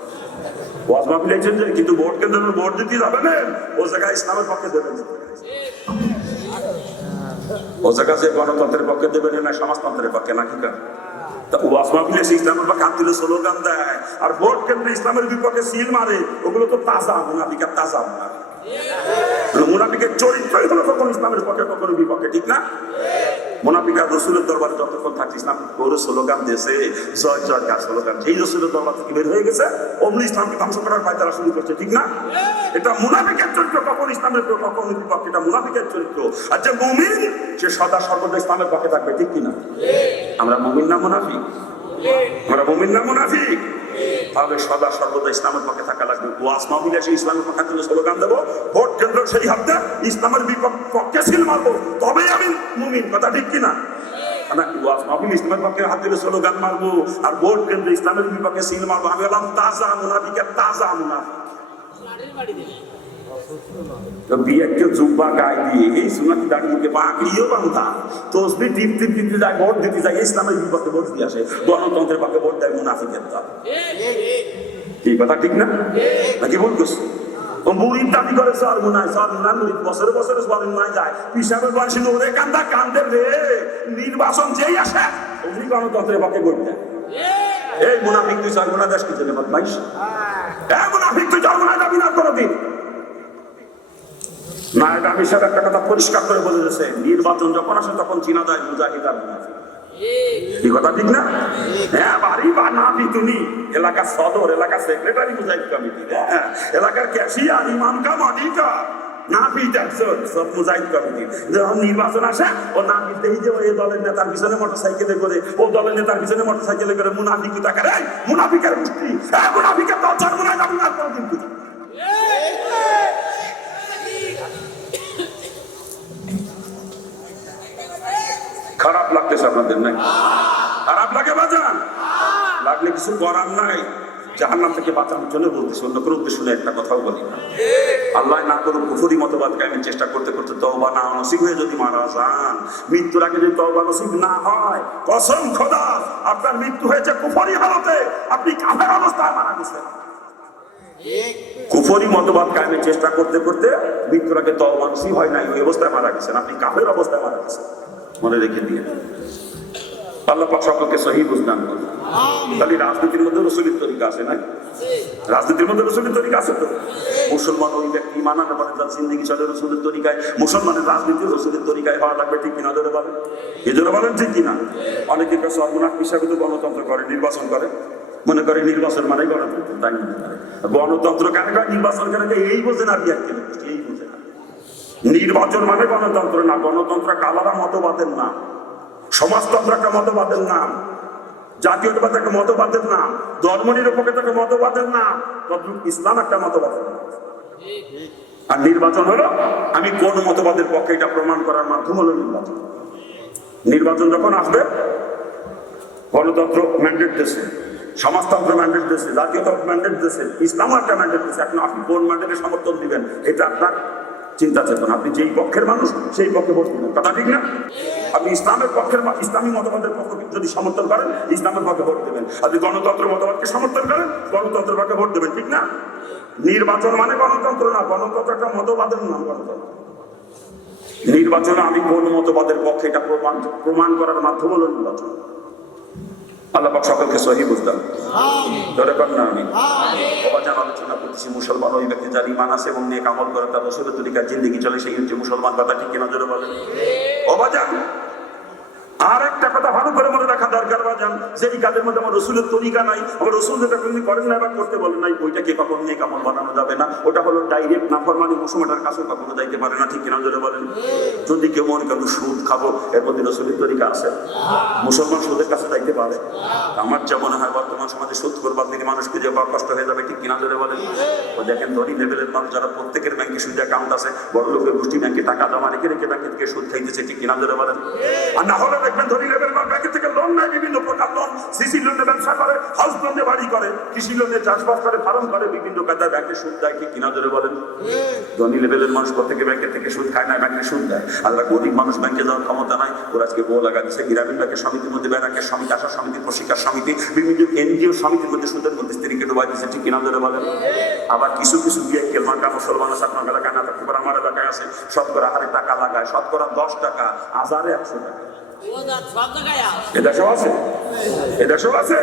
ওয়াজ মাহফিল আছেন যে, কিন্তু ভোট কেন্দ্রে ভোট দিতে যাবেন, ও জায়গায় ইসলামের পক্ষে দেবেন, ও জায়গা যে গণতন্ত্রের পক্ষে দেবেন না সমাজতন্ত্রের পক্ষে, নাকি? ওয়াজ মাহফিলে ইসলামের পক্ষে হাত দিলে স্লোগান দেয়, আর ভোট কেন্দ্রে ইসলামের বিপক্ষে সিল মারে, ওগুলো তো তাজা মুনাফিকের, তাজা মুনাফিকের চরিত্রই হলো কখনো ইসলামের পক্ষে কখনো বিপক্ষে, ঠিক না? মুনাফিকরা রাসূলের দরবারে যতক্ষণ থাকছে ইসলাম পুরো স্লোগান দিয়েছে, জয় জয় কার স্লোগান। যেই রাসূলের দরবার থেকে বের হয়ে গেছে অমনি ইসলামকে ধ্বংস করার পায়তারা শুরু করছে, ঠিক না? এটা মুনাফিকের চরিত্র, কখন ইসলামের কখন বিপক্ষে, এটা মুনাফিকের চরিত্র। আর যে মুমিন সে সদা সর্বদা ইসলামের পক্ষে থাকবে, ঠিক কিনা? আমরা মুমিন না মুনাফিক? আমরা মুমিন না মুনাফিক? তাহলে সদা সর্বদা ইসলামের পক্ষে থাকা লাগবে। ওয়াজ মাহফিলে সেই ইসলামের পক্ষে থেকে স্লোগান দেবো, ভোট কেন্দ্র সেই হাতে ইসলামের বিপক্ষে সিল মারবো, তবেই আমি মুমিন। কথা ঠিক কিনা? ওয়াজ মাহফিল ইসলামের পক্ষে হাত দিলে স্লোগান মারবো, আর ভোট কেন্দ্র ইসলামের বিপক্ষে সিল মারবো, আমি বললাম তাজা মুনাফিকের তাজা মুনাফিক। বিয়েকে জুব্বা গায়ে দিয়ে এই সুন্নাতি দাঁড়িয়ে বাঁকড়িও বাঁধা তসবি টিপ টিপ টিপতে যায়, ভোট দিতে যায়, ইসলামের বিপক্ষে ভোট দিয়ে আসে, গণতন্ত্রের পক্ষে ভোট দেয় মুনাফিকের দল। কি কথা ঠিক না? নাকি ভুল করছে? মুড়ির দাবি করে সরমুনায় সরমুনা মুড়িদ বছরে বছরে সরমুনায় যায়, পিসাবের বয়সী ওরে কান্দা কান্দে রে, নির্বাচন যেই আসে অমনি গণতন্ত্রের পক্ষে ভোট দেয়। এই মুনাফিক তুই সরমুনা দেশ কি জন্য বদমাইশ? এই মুনাফিক তুই সরমুনায় দাবি না করে দিন না। এটা আমি সব একটা কথা পরিষ্কার করে বলে দিয়েছে, নির্বাচন যখন আসে তখন চিনা যায় মুজাহিদ আর মুনাফিক। এই কথা ঠিক না? হ্যাঁ, বাড়ি বা নাফি তুমি এলাকার সদর, এলাকার সেক্রেটারি মুজাহিদ কমিটি, হ্যাঁ এলাকার ক্যাশিয়ার, ইমাম কা মালিকা নাফি একজন, সব মুজাহিদ কমিটি। যখন নির্বাচন আসে ও নাফি দেখি যে ওই দলের নেতার পিছনে মোটরসাইকেলে করে, ও দলের নেতার পিছনে মোটরসাইকেলে করে মুনাফিক তাকে রে মুনাফিকের গোষ্ঠী, হ্যাঁ মুনাফিকের দল চার মুনায় দাবি না করে কিন্তু খারাপ লাগতেছে আপনাদের নাকি? খারাপ লাগে বাজান? লাগলে কিছু করার নাই, জাহান্নাম থেকে বাঁচানোর জন্য বলতেছি, অন্য কোনো উদ্দেশ্য শুনে একটা কথাও বলি না। আল্লাহ না করুক কুফরি মতবাদ কায়েমের চেষ্টা করতে করতে তওবা না নসিব হয়ে যদি মারা যান, মৃত্যুর আগে যদি তওবা নসিব না হয়, কসম খোদা আপনার মৃত্যু হয়েছে কুফরি হালতে, আপনি কাফের অবস্থায় মারা গেছেন। কুফরি মতবাদ কায়েমের চেষ্টা করতে করতে মৃত্যুর আগে তওবা নসিব হয় নাই, ওই অবস্থায় মারা গেছেন, আপনি কাফের অবস্থায় মারা গেছেন। মনে রেখে দিয়ে আল্লাহ পাক সকলকে সহি বুঝদান করুন। তাহলে রাজনীতির মধ্যে রসুলের তরিকা আছে না? রাজনীতির মধ্যে রসুলের তরিকা আছে তো? মুসলমান ওই ব্যক্তি মানানো পারে তার জিন্দগি চলে রসুলের তরিকায়, মুসলমানের রাজনীতি রসুলের তরিকায় হওয়া লাগবে, ঠিক কিনা? ধরে বলেন, এই জন্য বলেন ঠিক কিনা? অনেকের কাছে সর্বনাশ হিসাবে তো গণতন্ত্র করে, নির্বাচন করে, মনে করে নির্বাচন মানে গণতন্ত্র, তাই মনে করে। গণতন্ত্র কেন করে, নির্বাচন কেন করে, এই বোঝে না, বিয়ার কেন এই বোঝে না। নির্বাচন মানে গণতন্ত্র না, গণতন্ত্র একটা আলাদা মতবাদের নাম, সমাজতন্ত্র একটা মতবাদের নাম, জাতীয়তাবাদ একটা মতবাদের নাম, ধর্মনিরপেক্ষতা একটা মতবাদের নাম, ইসলাম একটা মতবাদের নাম। আর নির্বাচন হলো আমি কোন মতবাদের পক্ষে, এটা প্রমাণ করার মাধ্যম হলো নির্বাচন। নির্বাচন যখন আসবে, গণতন্ত্র ম্যান্ডেট দিয়েছে, সমাজতন্ত্র ম্যান্ডেট দিয়েছে, জাতীয়তাবাদ ম্যান্ডেট দিয়েছে, ইসলামও একটা ম্যান্ডেট দিয়েছে। এখন আপনি কোন ম্যান্ডেটের সমর্থন দিবেন এটা আপনার চিন্তা চেতনা, আপনি যেই পক্ষের মানুষ সেই পক্ষে ভোট দিবেন। কথা ঠিক না? আপনি ইসলামের পক্ষের, ইসলামী মতবাদের পক্ষে যদি সমর্থন করেন ইসলামের পক্ষে ভোট দেবেন, আপনি গণতন্ত্র মতবাদকে সমর্থন করেন গণতন্ত্রের পক্ষে ভোট দেবেন, ঠিক না? নির্বাচন মানে গণতন্ত্র না, গণতন্ত্র একটা মতবাদের নাম। গণতন্ত্র নির্বাচনে আমি কোন মতবাদের পক্ষে এটা প্রমাণ করার মাধ্যম হলো নির্বাচন। আল্লাহ পাক সকলকে সহি বুঝদান ধরে কর না। আমি অবাজান আলোচনা করতেছি মুসলমান ওই ব্যক্তি যার ঈমান আছে এবং নেক আমল করে, তার রাসূলের তরিকায় জিন্দেগি চলে, সেই হচ্ছে মুসলমান। কথা ঠিক কিনা জোরে বলেন? অবাজান আর একটা কথা ভালো করে মনে রাখা দরকার বাজান, যেই কাজের মধ্যে আমার রাসূলের তরিকা নাই, আমার রাসূল যেটা কোনদিন করেন না বা করতে বলেন নাই, ওইটাকে কখনো নেক আমল বানানো যাবে না। ওটা হলো ডাইরেক্ট নাফরমানি, মুসলমানের কাছে কখনো যাইতে পারে না, ঠিক কিনা জোরে বলেন? যদি কেউ মনে করেন সুদ খাবো, এর মধ্যে রাসূলের তরিকা আছে? মুসলমান সুদের কাছে যাইতে পারে? আমার যা মনে হয় বর্তমান সমাজে সুদ করবার দিকে মানুষকে যে কষ্ট হয়ে যাবে, ঠিক কিনা জোরে বলেন? ও দেখেন ধনী লেভেলের মানুষ যারা প্রত্যেকের ব্যাংকে সুদ অ্যাকাউন্ট আছে, বড় লোকের গোষ্ঠী ব্যাংকে টাকা জমা রেখে রেখে ব্যাংকে থেকে সুদ খাইতেছে, ঠিক কিনা জোরে বলেন? আর না হলে দেখবেন ধনী লেভেলের ব্যাংক থেকে লোন নেয়, বিভিন্ন প্রকার লোন, সিসি লোনে ব্যবসা করে, হাউস লোনে বাড়ি করে, কৃষি লোনে চাষবাস করে, ফার্ম করে, বিভিন্ন কাজে ব্যাংকে সুদ দেয়, ঠিক কিনা জোরে বলেন? ধনী লেভেলের মানুষ প্রত্যেকে ব্যাংকের থেকে সুদ খায় না, ব্যাংকে সুদ দেয়। আর গরিব মানুষ ব্যাংকে যাওয়ার ক্ষমতা নাই, ওরা আজকে বউ লাগা দিচ্ছে গ্রামীণ ব্যাংকের সমিতির মধ্যে, ব্যাংকের সমিতি, আশা সমিতি, প্রশিক্ষার সমিতি, বিভিন্ন এনজিও সমিতির মধ্যে সুদের মধ্যে স্ত্রীকে ডুবাই দিচ্ছে, ঠিক কিনা জোরে বলেন? আবার কিছু কিছু বিয়ে কেলমাকা মুসলমান আছে, আপনার এলাকায় না থাকতে পারে, আমার এলাকায় আছে, শতকরা হারে টাকা লাগায়, শতকরা 10 টাকা, হাজারে 100 টাকা। এদেশেও আছে, এদেশেও আছে।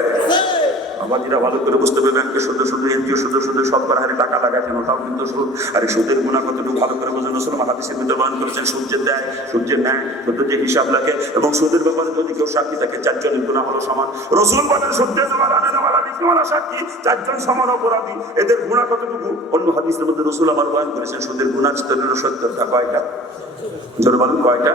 আমাদেরা ভালো করে বুঝতে হবে, ব্যাংকের সুদের সুদের এনজিও সুদের সুদের শতকরা হারে টাকা লাগাচ্ছেন, ওটাও কিন্তু সুদ। আর এই সুদের গুণা কতটুকু ভালো করে বোঝেন। রসুল হাদিসের মধ্যে বয়ান করেছেন, সূর্যের দেয়, সূর্যের ন্যায়, সূর্যের যে হিসাব লাগে, এবং সুদের ব্যাপারে যদি কেউ সাক্ষী থাকে 4 জনের গুণা হলো সমান। রসুল বলেন সূর্যের সাক্ষী 4 জন সমান অপরাধী, এদের গুণা কতটুকু। অন্য হাদিসের মধ্যে রসুল আমার বয়ান করেছেন সুদের গুণার স্তরের 70টা। কয়টা? জোরে বলুন কয়টা?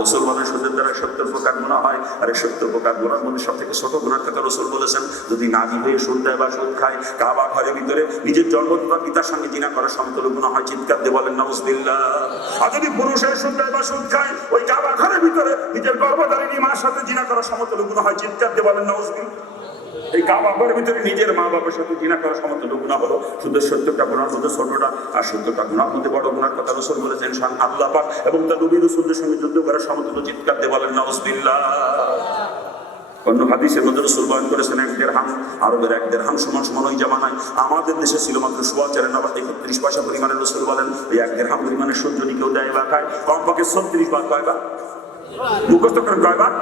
রসুল বলেন সুদের দ্বারা 70 প্রকার গুনাহ হয়, আর এই 70 প্রকার গুনার মধ্যে সব থেকে ছোট গুনার কথা রসুল বলেছেন, যদি নারী হয়ে সুদ দেয় বা সুদ খায়, কাবা ঘরের ভিতরে নিজের জন্মদাতা পিতার সঙ্গে জিনা করার সমতুল্য গুনাহ হয়। চিৎকার দিয়ে বলেন নাউজুবিল্লাহ। আর যদি পুরুষ হয়ে সুদ দেয় বা সুদ খায়, ওই কাবা ঘরের ভিতরে নিজের গর্ভধারিণী মার সাথে জিনা করার সমতুল্য গুনাহ হয়। চিৎকার দিয়ে বলেন নাউজুবিল্লাহ। এই কাবা ঘরের ভিতরে নিজের মা বাবার সাথে জিনা করার সমতুল্য গুনাহ হলো সুদের 70টা গুনার মধ্যে ছোটটা, আর 70টা গুনার মধ্যে বড় গুনার কথা রসুল বলেছেন আল্লাহ পাক এবং তার নবী রাসূলদের সঙ্গে যুদ্ধ করার সমতুল্য। চিৎকার দিয়ে বলেন নাউজুবিল্লাহ। অন্য হাদিসের মধ্যে রসুল বয়ান করেছেন 1 দিরহাম, আরবের 1 দিরহাম সমান সমান ওই জামানায় আমাদের দেশে ছিল মাত্র 4.31 পয়সা পরিমাণে। রসুল বলেন এই 1 দিরহাম পরিমাণের সুদ যদি কেউ দেয় বা খায়, কমপক্ষে 36 বার। কয়বার? মুখস্থ করেন কয়বার?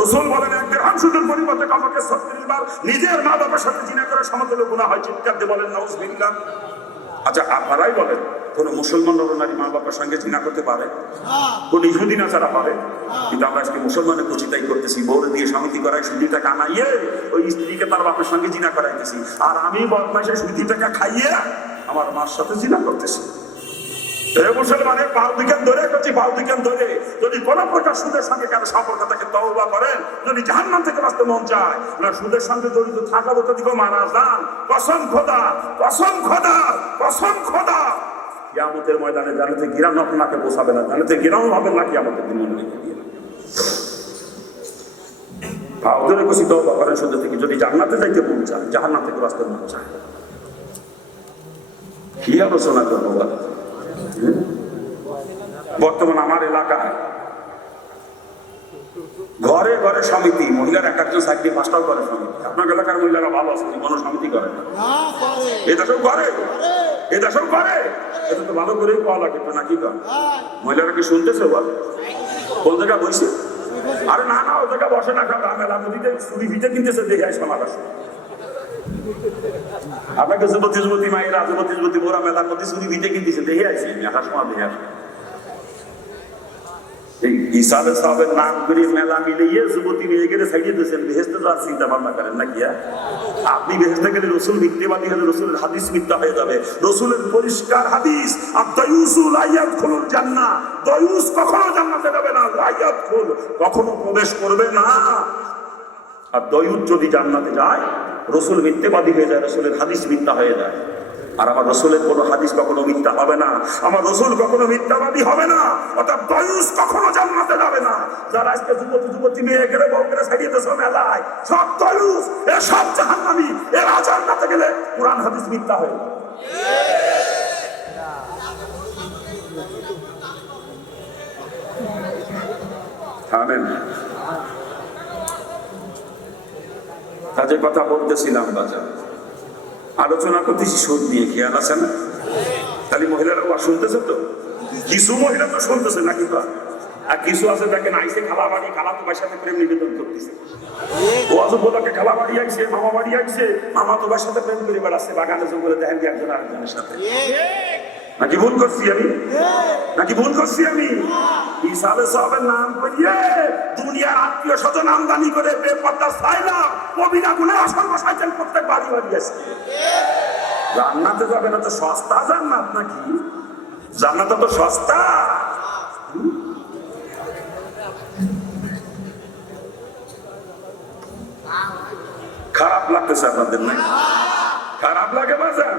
রসুল বলেন 1 দিরহাম সুদের পরিবর্তে কমপক্ষে 36 বার নিজের মা বাবার সাথে জিনা করার সমতুল্য গুনাহ হয়। চিৎকার দিয়ে বলেন নাউজুবিল্লাহ। আচ্ছা আপনারাই বলেন, কোন মুসলমান নারী মা বাবার সঙ্গে জিনা করতে পারে? কোন ইহুদি না যারা পারে? কিন্তু আমরা আজকে মুসলমানের কুচিতাই করতেছি, বউরে দিয়ে সমিতি করাই, সুদি টাকা কামাইয়ে ওই স্ত্রীকে তার বাপের সঙ্গে জিনা করাইতেছি, আর আমি বদমাইশে সুদি টাকা খাইয়ে আমার মার সাথে জিনা করতেছি। মুসলমানের পাল দিকেন ধরে করছি, পাল দিকেন ধরে যদি কোন প্রকার সুদের সঙ্গে কারো সম্পর্ক থাকে তওবা করেন, যদি জাহান্নাম থেকে বাঁচতে মন চায় না সুদের সঙ্গে জড়িত থাকার তো দিকে মারা যান। কসম খোদা, কসম খোদা, কসম খোদা, কিয়ামতের ময়দানে জান্নাতে গিরান আপনাকে বসাবে না, জান্নাতে গিরান হবে না কিয়ামতের দিন। মনে রেখে দিয়ে পাল ধরে করছি তওবা করেন সুদের থেকে, যদি জান্নাতে যাইতে মন চায়, জাহান্নাম থেকে বাঁচতে মন চায়। কি আলোচনা করবো বলেন? বর্তমান আমার এলাকায় ঘরে ঘরে সমিতি, মহিলার 1-1 চাকরি 5টাও করে সমিতি। আপনার এলাকার মহিলারা ভালো আছে, কোনো সমিতি করে না? এটা সব করে, এটা সব করে, এটা তো ভালো করেই পাওয়া লাগে তো নাকি? মহিলারা কি শুনতেছে? বল কোন জায়গা বসে? আরে না না, ও জায়গা বসে না, মেলা নদীতে চুরি ভিটে কিনতেছে, দেখে আসলাম আকাশ। আপনাকে যুবতী যুবতী মায়েরা, যুবতী যুবতী বোরা মেলার মধ্যে চুরি ভিটে কিনতেছে, দেখে আসি আকাশ সময় দেখে আসি। এই ঈসা আলাইহিস সালামের নাম করে মেলা মিলিয়ে যুবতী নিয়ে গেলে ছাড়িয়ে দিয়েছেন, বেহেশতে যাওয়ার চিন্তা ভাবনা করেন নাকি? আপনি বেহেশতে গেলে রসুল মিথ্যাবাদী হলে রসুলের হাদিস মিথ্যা হয়ে যাবে। রসুলের পরিষ্কার হাদিস, আর দায়ুসু লা ইয়াদখুলুল জান্নাহ, দায়ুস কখনো জান্নাতে যাবে না, লা ইয়াদখুল কখনো প্রবেশ করবে না। আর দায়ুস যদি জান্নাতে যায়, রসুল মিথ্যাবাদী হয়ে যায়, রসুলের হাদিস মিথ্যা হয়ে যায়। আর আমার রসুলের কোন হাদিস কখনো মিথ্যা হবে না, আমার রসুল কখনো মিথ্যাবাদী হবে না, অর্থাৎ দায়ুস কখনো জান্নাতে যাবে না। যারা আজকে যুবতী যুবতী মেয়ে গেলে বউ গেলে ছাড়িয়ে দিয়েছে মেলায়, সব দায়ুস, এ সব জাহান্নামী, এরা জান্নাতে গেলে কুরআন হাদিস মিথ্যা হয়ে যায়। আমেন। কাজে কথা বলতেছিলাম বাজার, আলোচনা করতেছি সুদ নিয়ে, খেয়াল আছে না? তাহলে মহিলারা শুনতেছে তো, কিছু মহিলা তো শুনতেছে নাকি? আর কিছু আছে দেখেন আইসে খালা বাড়ি, খালা তোমার সাথে প্রেম নিবেদন করতেছে। ও আজকে খালা বাড়ি আইসে, মামা বাড়ি আইসে, মামা তোমার সাথে প্রেম করে বেড়াচ্ছে, বাগানে জঙ্গলে দেখেন কি একজন আরেকজনের সাথে। নাকি ভুল করছি আমি? নাকি ভুল করছি আমি? ঈসা আলাইহিস সালামের নাম করিয়ে দুনিয়ার আত্মীয় স্বজন আমদানি করে বেপরদা ছাইলা কবিরা গুনাহ অসংখ্য সাইকেল প্রত্যেক বাড়ি বাড়ি আছে। জান্নাতে যাবে না তো সস্তা জান্নাত নাকি? জান্নাত তো সস্তা। খারাপ লাগতেছে আপনাদের না? খারাপ লাগে বাজার?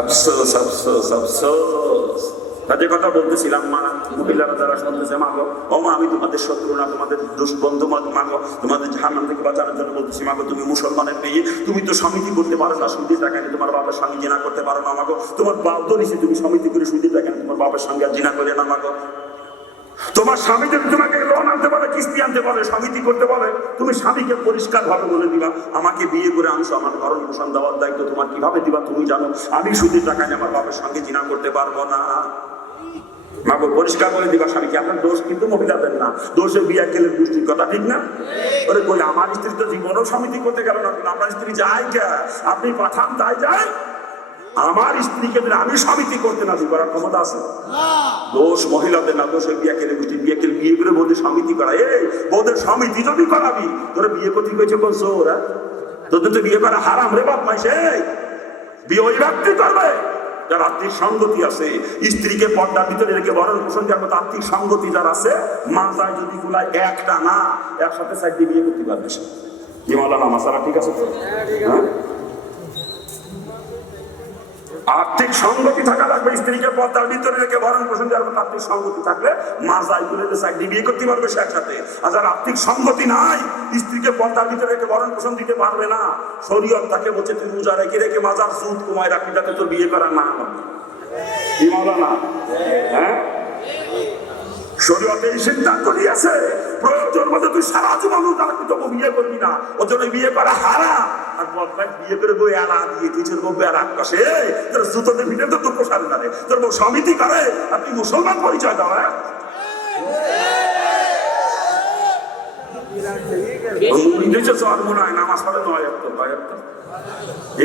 আফসোস আফসোস আফসোস। তাদের কথা বলতেছিলাম, মা মহিলারা যারা শুনতেছে, মাগো ও মা, আমি তোমাদের শত্রু না, তোমাদের দুষ্বন্ধু, মাগো তোমাদের জাহান্নাম থেকে বাঁচানোর জন্য বলতেছি, মাগো তুমি মুসলমানের মেয়ে, তুমি তো সমিতি করতে পারো না, সুদের টাকা নিয়ে তোমার বাবার সঙ্গে জিনা করতে পারো না, মাগো তোমার বাপ তো নিশ্চয়ই তুমি সমিতি করে সুদের টাকা নিয়ে তোমার বাবার সঙ্গে জিনা করে না, মাগো তোমার স্বামী যদি তোমাকে লোন আনতে বলে, কিস্তি আনতে বলে, সমিতি করতে বলে, তুমি স্বামীকে পরিষ্কার ভাবে বলে দিবা, আমাকে বিয়ে করে আনছো, আমার ভরণ পোষণ দেওয়ার দায়িত্ব তোমার, কিভাবে দিবা তুমি জানো, আমি সুদের টাকা নিয়ে আমার বাবার সঙ্গে জিনা করতে পারবো না। মাগো পরিষ্কার করে দিবা স্বামীকে, আপনার দোষ কিন্তু মহিলাদের না, দোষে বিয়া গেলে গোষ্ঠীর কথা, ঠিক না? ওরে কই আমার স্ত্রী তো জীবনও সমিতি করতে গেল না, আপনার স্ত্রী যায় কে? আপনি পাঠান তাই যায়? আমার স্ত্রীকে আমি সমিতি করতে না করার ক্ষমতা আছে? দোষ মহিলাদের না, দোষে বিয়া কেলে গোষ্ঠী, বিয়ে কেলে বিয়ে করে বৌদের সমিতি করা। এই বৌদের সমিতি যদি করাবি, তোরা বিয়ে করতে গেছে বলছো ওরা, তোদের তো বিয়ে করা হারাম রে বাপ মাইসে। বিয়ে ওই ব্যক্তি করবে যার আর্থিক সঙ্গতি আছে, স্ত্রীকে পর্দার ভিতরে রেখে বরণ পোষণ যার মতো আর্থিক সঙ্গতি যার আছে, মাথায় যদি গুলায় একটা না একসাথে সাইড দিয়ে বিয়ে করতে পারবে সে। কি মাওলানা মাসালা ঠিক আছে তো? হ্যাঁ, আর্থিক সঙ্গতি থাকা লাগবে, স্ত্রীকে পর্দার ভিতরে রেখে ভরণ পোষণ যার মতো আর্থিক সঙ্গতি থাকলে মাজাই করে সাইড দিয়ে বিয়ে করতে পারবে সে একসাথে। আর যার আর্থিক সঙ্গতি নাই, স্ত্রীকে পর্দার ভিতরে রেখে ভরণ পোষণ দিতে পারবে না, শরীয়ত তাকে বলছে তুই রোজা রেখে রেখে মাজার সুদ কমায় রাখবি যাতে তোর বিয়ে করা না হবে। কি মাওলানা? হ্যাঁ, শরীয়ত এই সিদ্ধান্ত নিয়েছে প্রয়োজন মতো তুই সারা জীবন রোজা রাখবি, তবু বিয়ে করবি না, ওর জন্য বিয়ে করা হারাম। আর বদমাইশ বিয়ে করে বই এলা দিয়ে কিছু বলবে আর আকাশে তোর জুতোতে ভিতরে তো দুঃখ সারে না রে, তোর বউ সমিতি করে আর তুই মুসলমান পরিচয় দাও। হ্যাঁ, নামাজ পড়ে 9 ওয়াক্ত, 9 ওয়াক্ত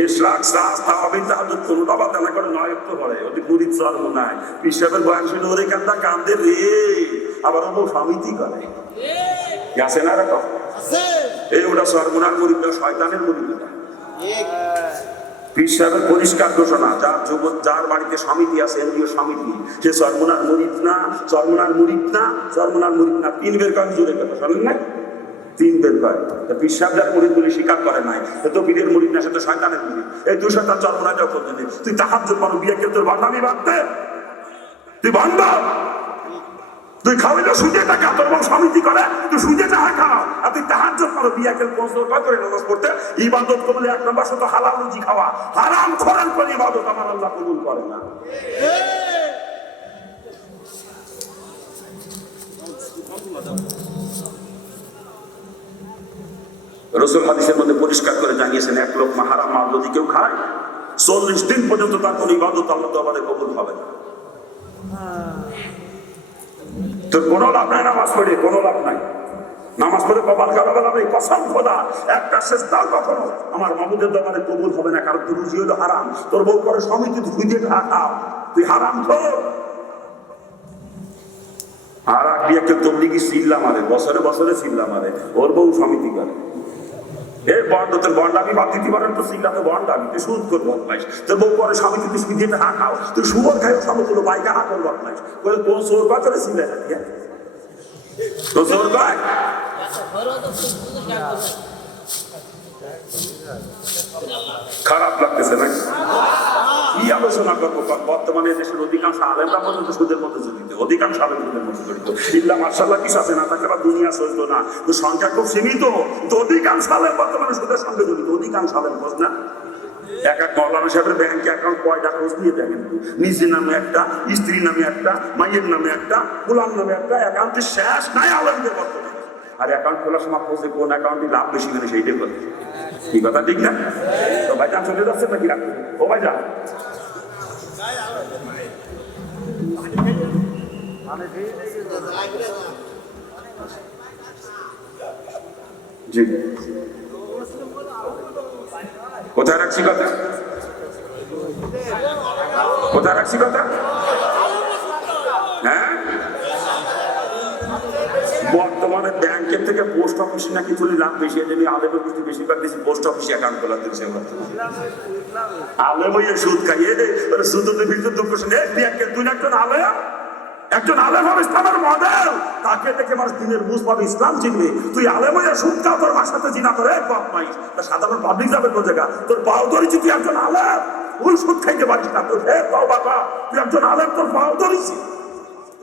ইশরাক সাজ তাওয়াবিন তাহাজ্জুদ কোনটা বাদ না করে 9 ওয়াক্ত পড়ে। ওদের মুরিদ সর মনে হয় পিসাবের বয়ান শুনে ওরে কান্দা কান্দে রে, আবার ও সমিতি করে। আছে না এরকম? এই ওটা সর্বনার মুরিদ না, শয়তানের মুরিদ। পীর সাহেবের পরিষ্কার ঘোষণা, যার বাড়িতে সমিতি আছে, এনজিও সমিতি, সে সর্বনার মুরিদ না, সর্বনার মুরিদ না, সর্বনার মুরিদ না। 3 বের কাজ জোরে কথা শোনেন না, 3 বের কয়। পীর সাহেব যার মুরিদ বলে স্বীকার করে নাই, সে তো পীরের মুরিদ না, সে তো শয়তানের মুরিদ। এই 2 শয়তান সর্বনার যাও করতে নেই। তুই তাহাজ্জুদ পড়ো, বিয়ে কে তোর বান্দামি বাঁধতে? তুই বান্দা, তুই খাওয়াইলে সুজে টাকা, তোর বউ সমিতি করে, তুই সুজে টাকা খাও। আর তুই তাহাজ্জুদ পড়ো, বিয়ে কে করে নামাজ পড়তে ইবাদত করলে 1 নম্বর শুধু হালাল রুজি খাওয়া, হারাম খোরান করে ইবাদত আমার আল্লাহ কবুল করে না। রাসূল হাদিসের মধ্যে পরিষ্কার করে জানিয়েছেন, 1 লোকমা হারাম মাল যদি কেউ খায় 40 দিন পর্যন্ত তার কোনো ইবাদত আল্লাহ দরবারে কবুল হবে না। তোর কোনো লাভ নাই নামাজ পড়ে, কোনো লাভ নাই। নামাজ পড়ে কপাল কাটাবে না, কসম খোদা একটা সেজদাও কখনো আমার মাবুদের দরবারে কবুল হবে না, কারণ তোর রুজি হলো হারাম। তোর বউ করে সমিতি তুই দিয়ে খাও, তুই হারাম খোর। আর বিয়েকে তবলিগি চিল্লা মারে, বছরে বছরে চিল্লা মারে, ওর বউ সমিতি করে। এই বন্ড তোর বন্ডামি বাদ দিতে পারেন তো, চিল্লা তো বন্ডামি, তুই সুদ কর বদমাইশ। তোর বউ করে সমিতি তুই সুদ দিয়ে খাও, তুই সুবর খাইও সমিতি পায়খানা কর বদমাইশ। বলে কোন চোর বাচ্চারে চিল্লা থাকে, তো চোর কয় খারাপ লাগতেছে নাকি? কি আলোচনা করবো? বর্তমানে দেশের অধিকাংশ আলেমরা পর্যন্ত সুদের মধ্যে জড়িত, অধিকাংশ আলেম সুদের মধ্যে জড়িত। ইল্লা মাশাআল্লাহ কিছু আছে, না থাকলে বা দুনিয়া চলতো না। তো সংখ্যা খুব সীমিত, তো অধিকাংশ আলেম বর্তমানে সুদের সঙ্গে জড়িত, অধিকাংশ আলেম খোঁজ না। এক মৌলানা সাহেবের ব্যাংক অ্যাকাউন্ট কয়টা খোঁজ নিয়ে দেখেন, নিজের নামে একটা, স্ত্রীর নামে একটা, মায়ের নামে একটা, গোলাম নামে একটা, অ্যাকাউন্টে শেষ নাই আলেমদের বর্তমানে। আর অ্যাকাউন্ট খোলার সময় খোঁজে কোন অ্যাকাউন্টে লাভ বেশি মানে সেইটাই করে। কি কথা ঠিক না? তো ভাইজান চলে যাচ্ছে নাকি রাখবে? ও ভাইজান জি, কোথায় রাখছি কথা? কোথায় রাখছি কথা? হ্যাঁ, বর্তমানে ব্যাংকের থেকে পোস্ট অফিসে নাকি তুলে লাভ বেশি, যদি আলেমের গোষ্ঠী বেশিরভাগ বেশি পোস্ট অফিসে অ্যাকাউন্ট খোলা দিচ্ছে। আলেম হইয়া সুদ খাইয়ে সুদতে ভিতরে দুঃখ শুনে ব্যাংকের তুই একজন আলেম, একজন আলেম হবে ইসলামের মডেল, তাকে দেখে মানুষ দিনের বুঝ পাবে, ইসলাম চিনবে। তুই আলেম হইয়া সুদ খাও, তোর বাসাতে জিনা করে বাপ নাই, সাধারণ পাবলিক যাবে কোন জায়গা? তোর পাও ধরেছি, তুই একজন আলেম, ওই সুদ খাইতে পারিস না, তোর হে পাও বাবা, তুই একজন আলেম, তোর পাও ধরেছি।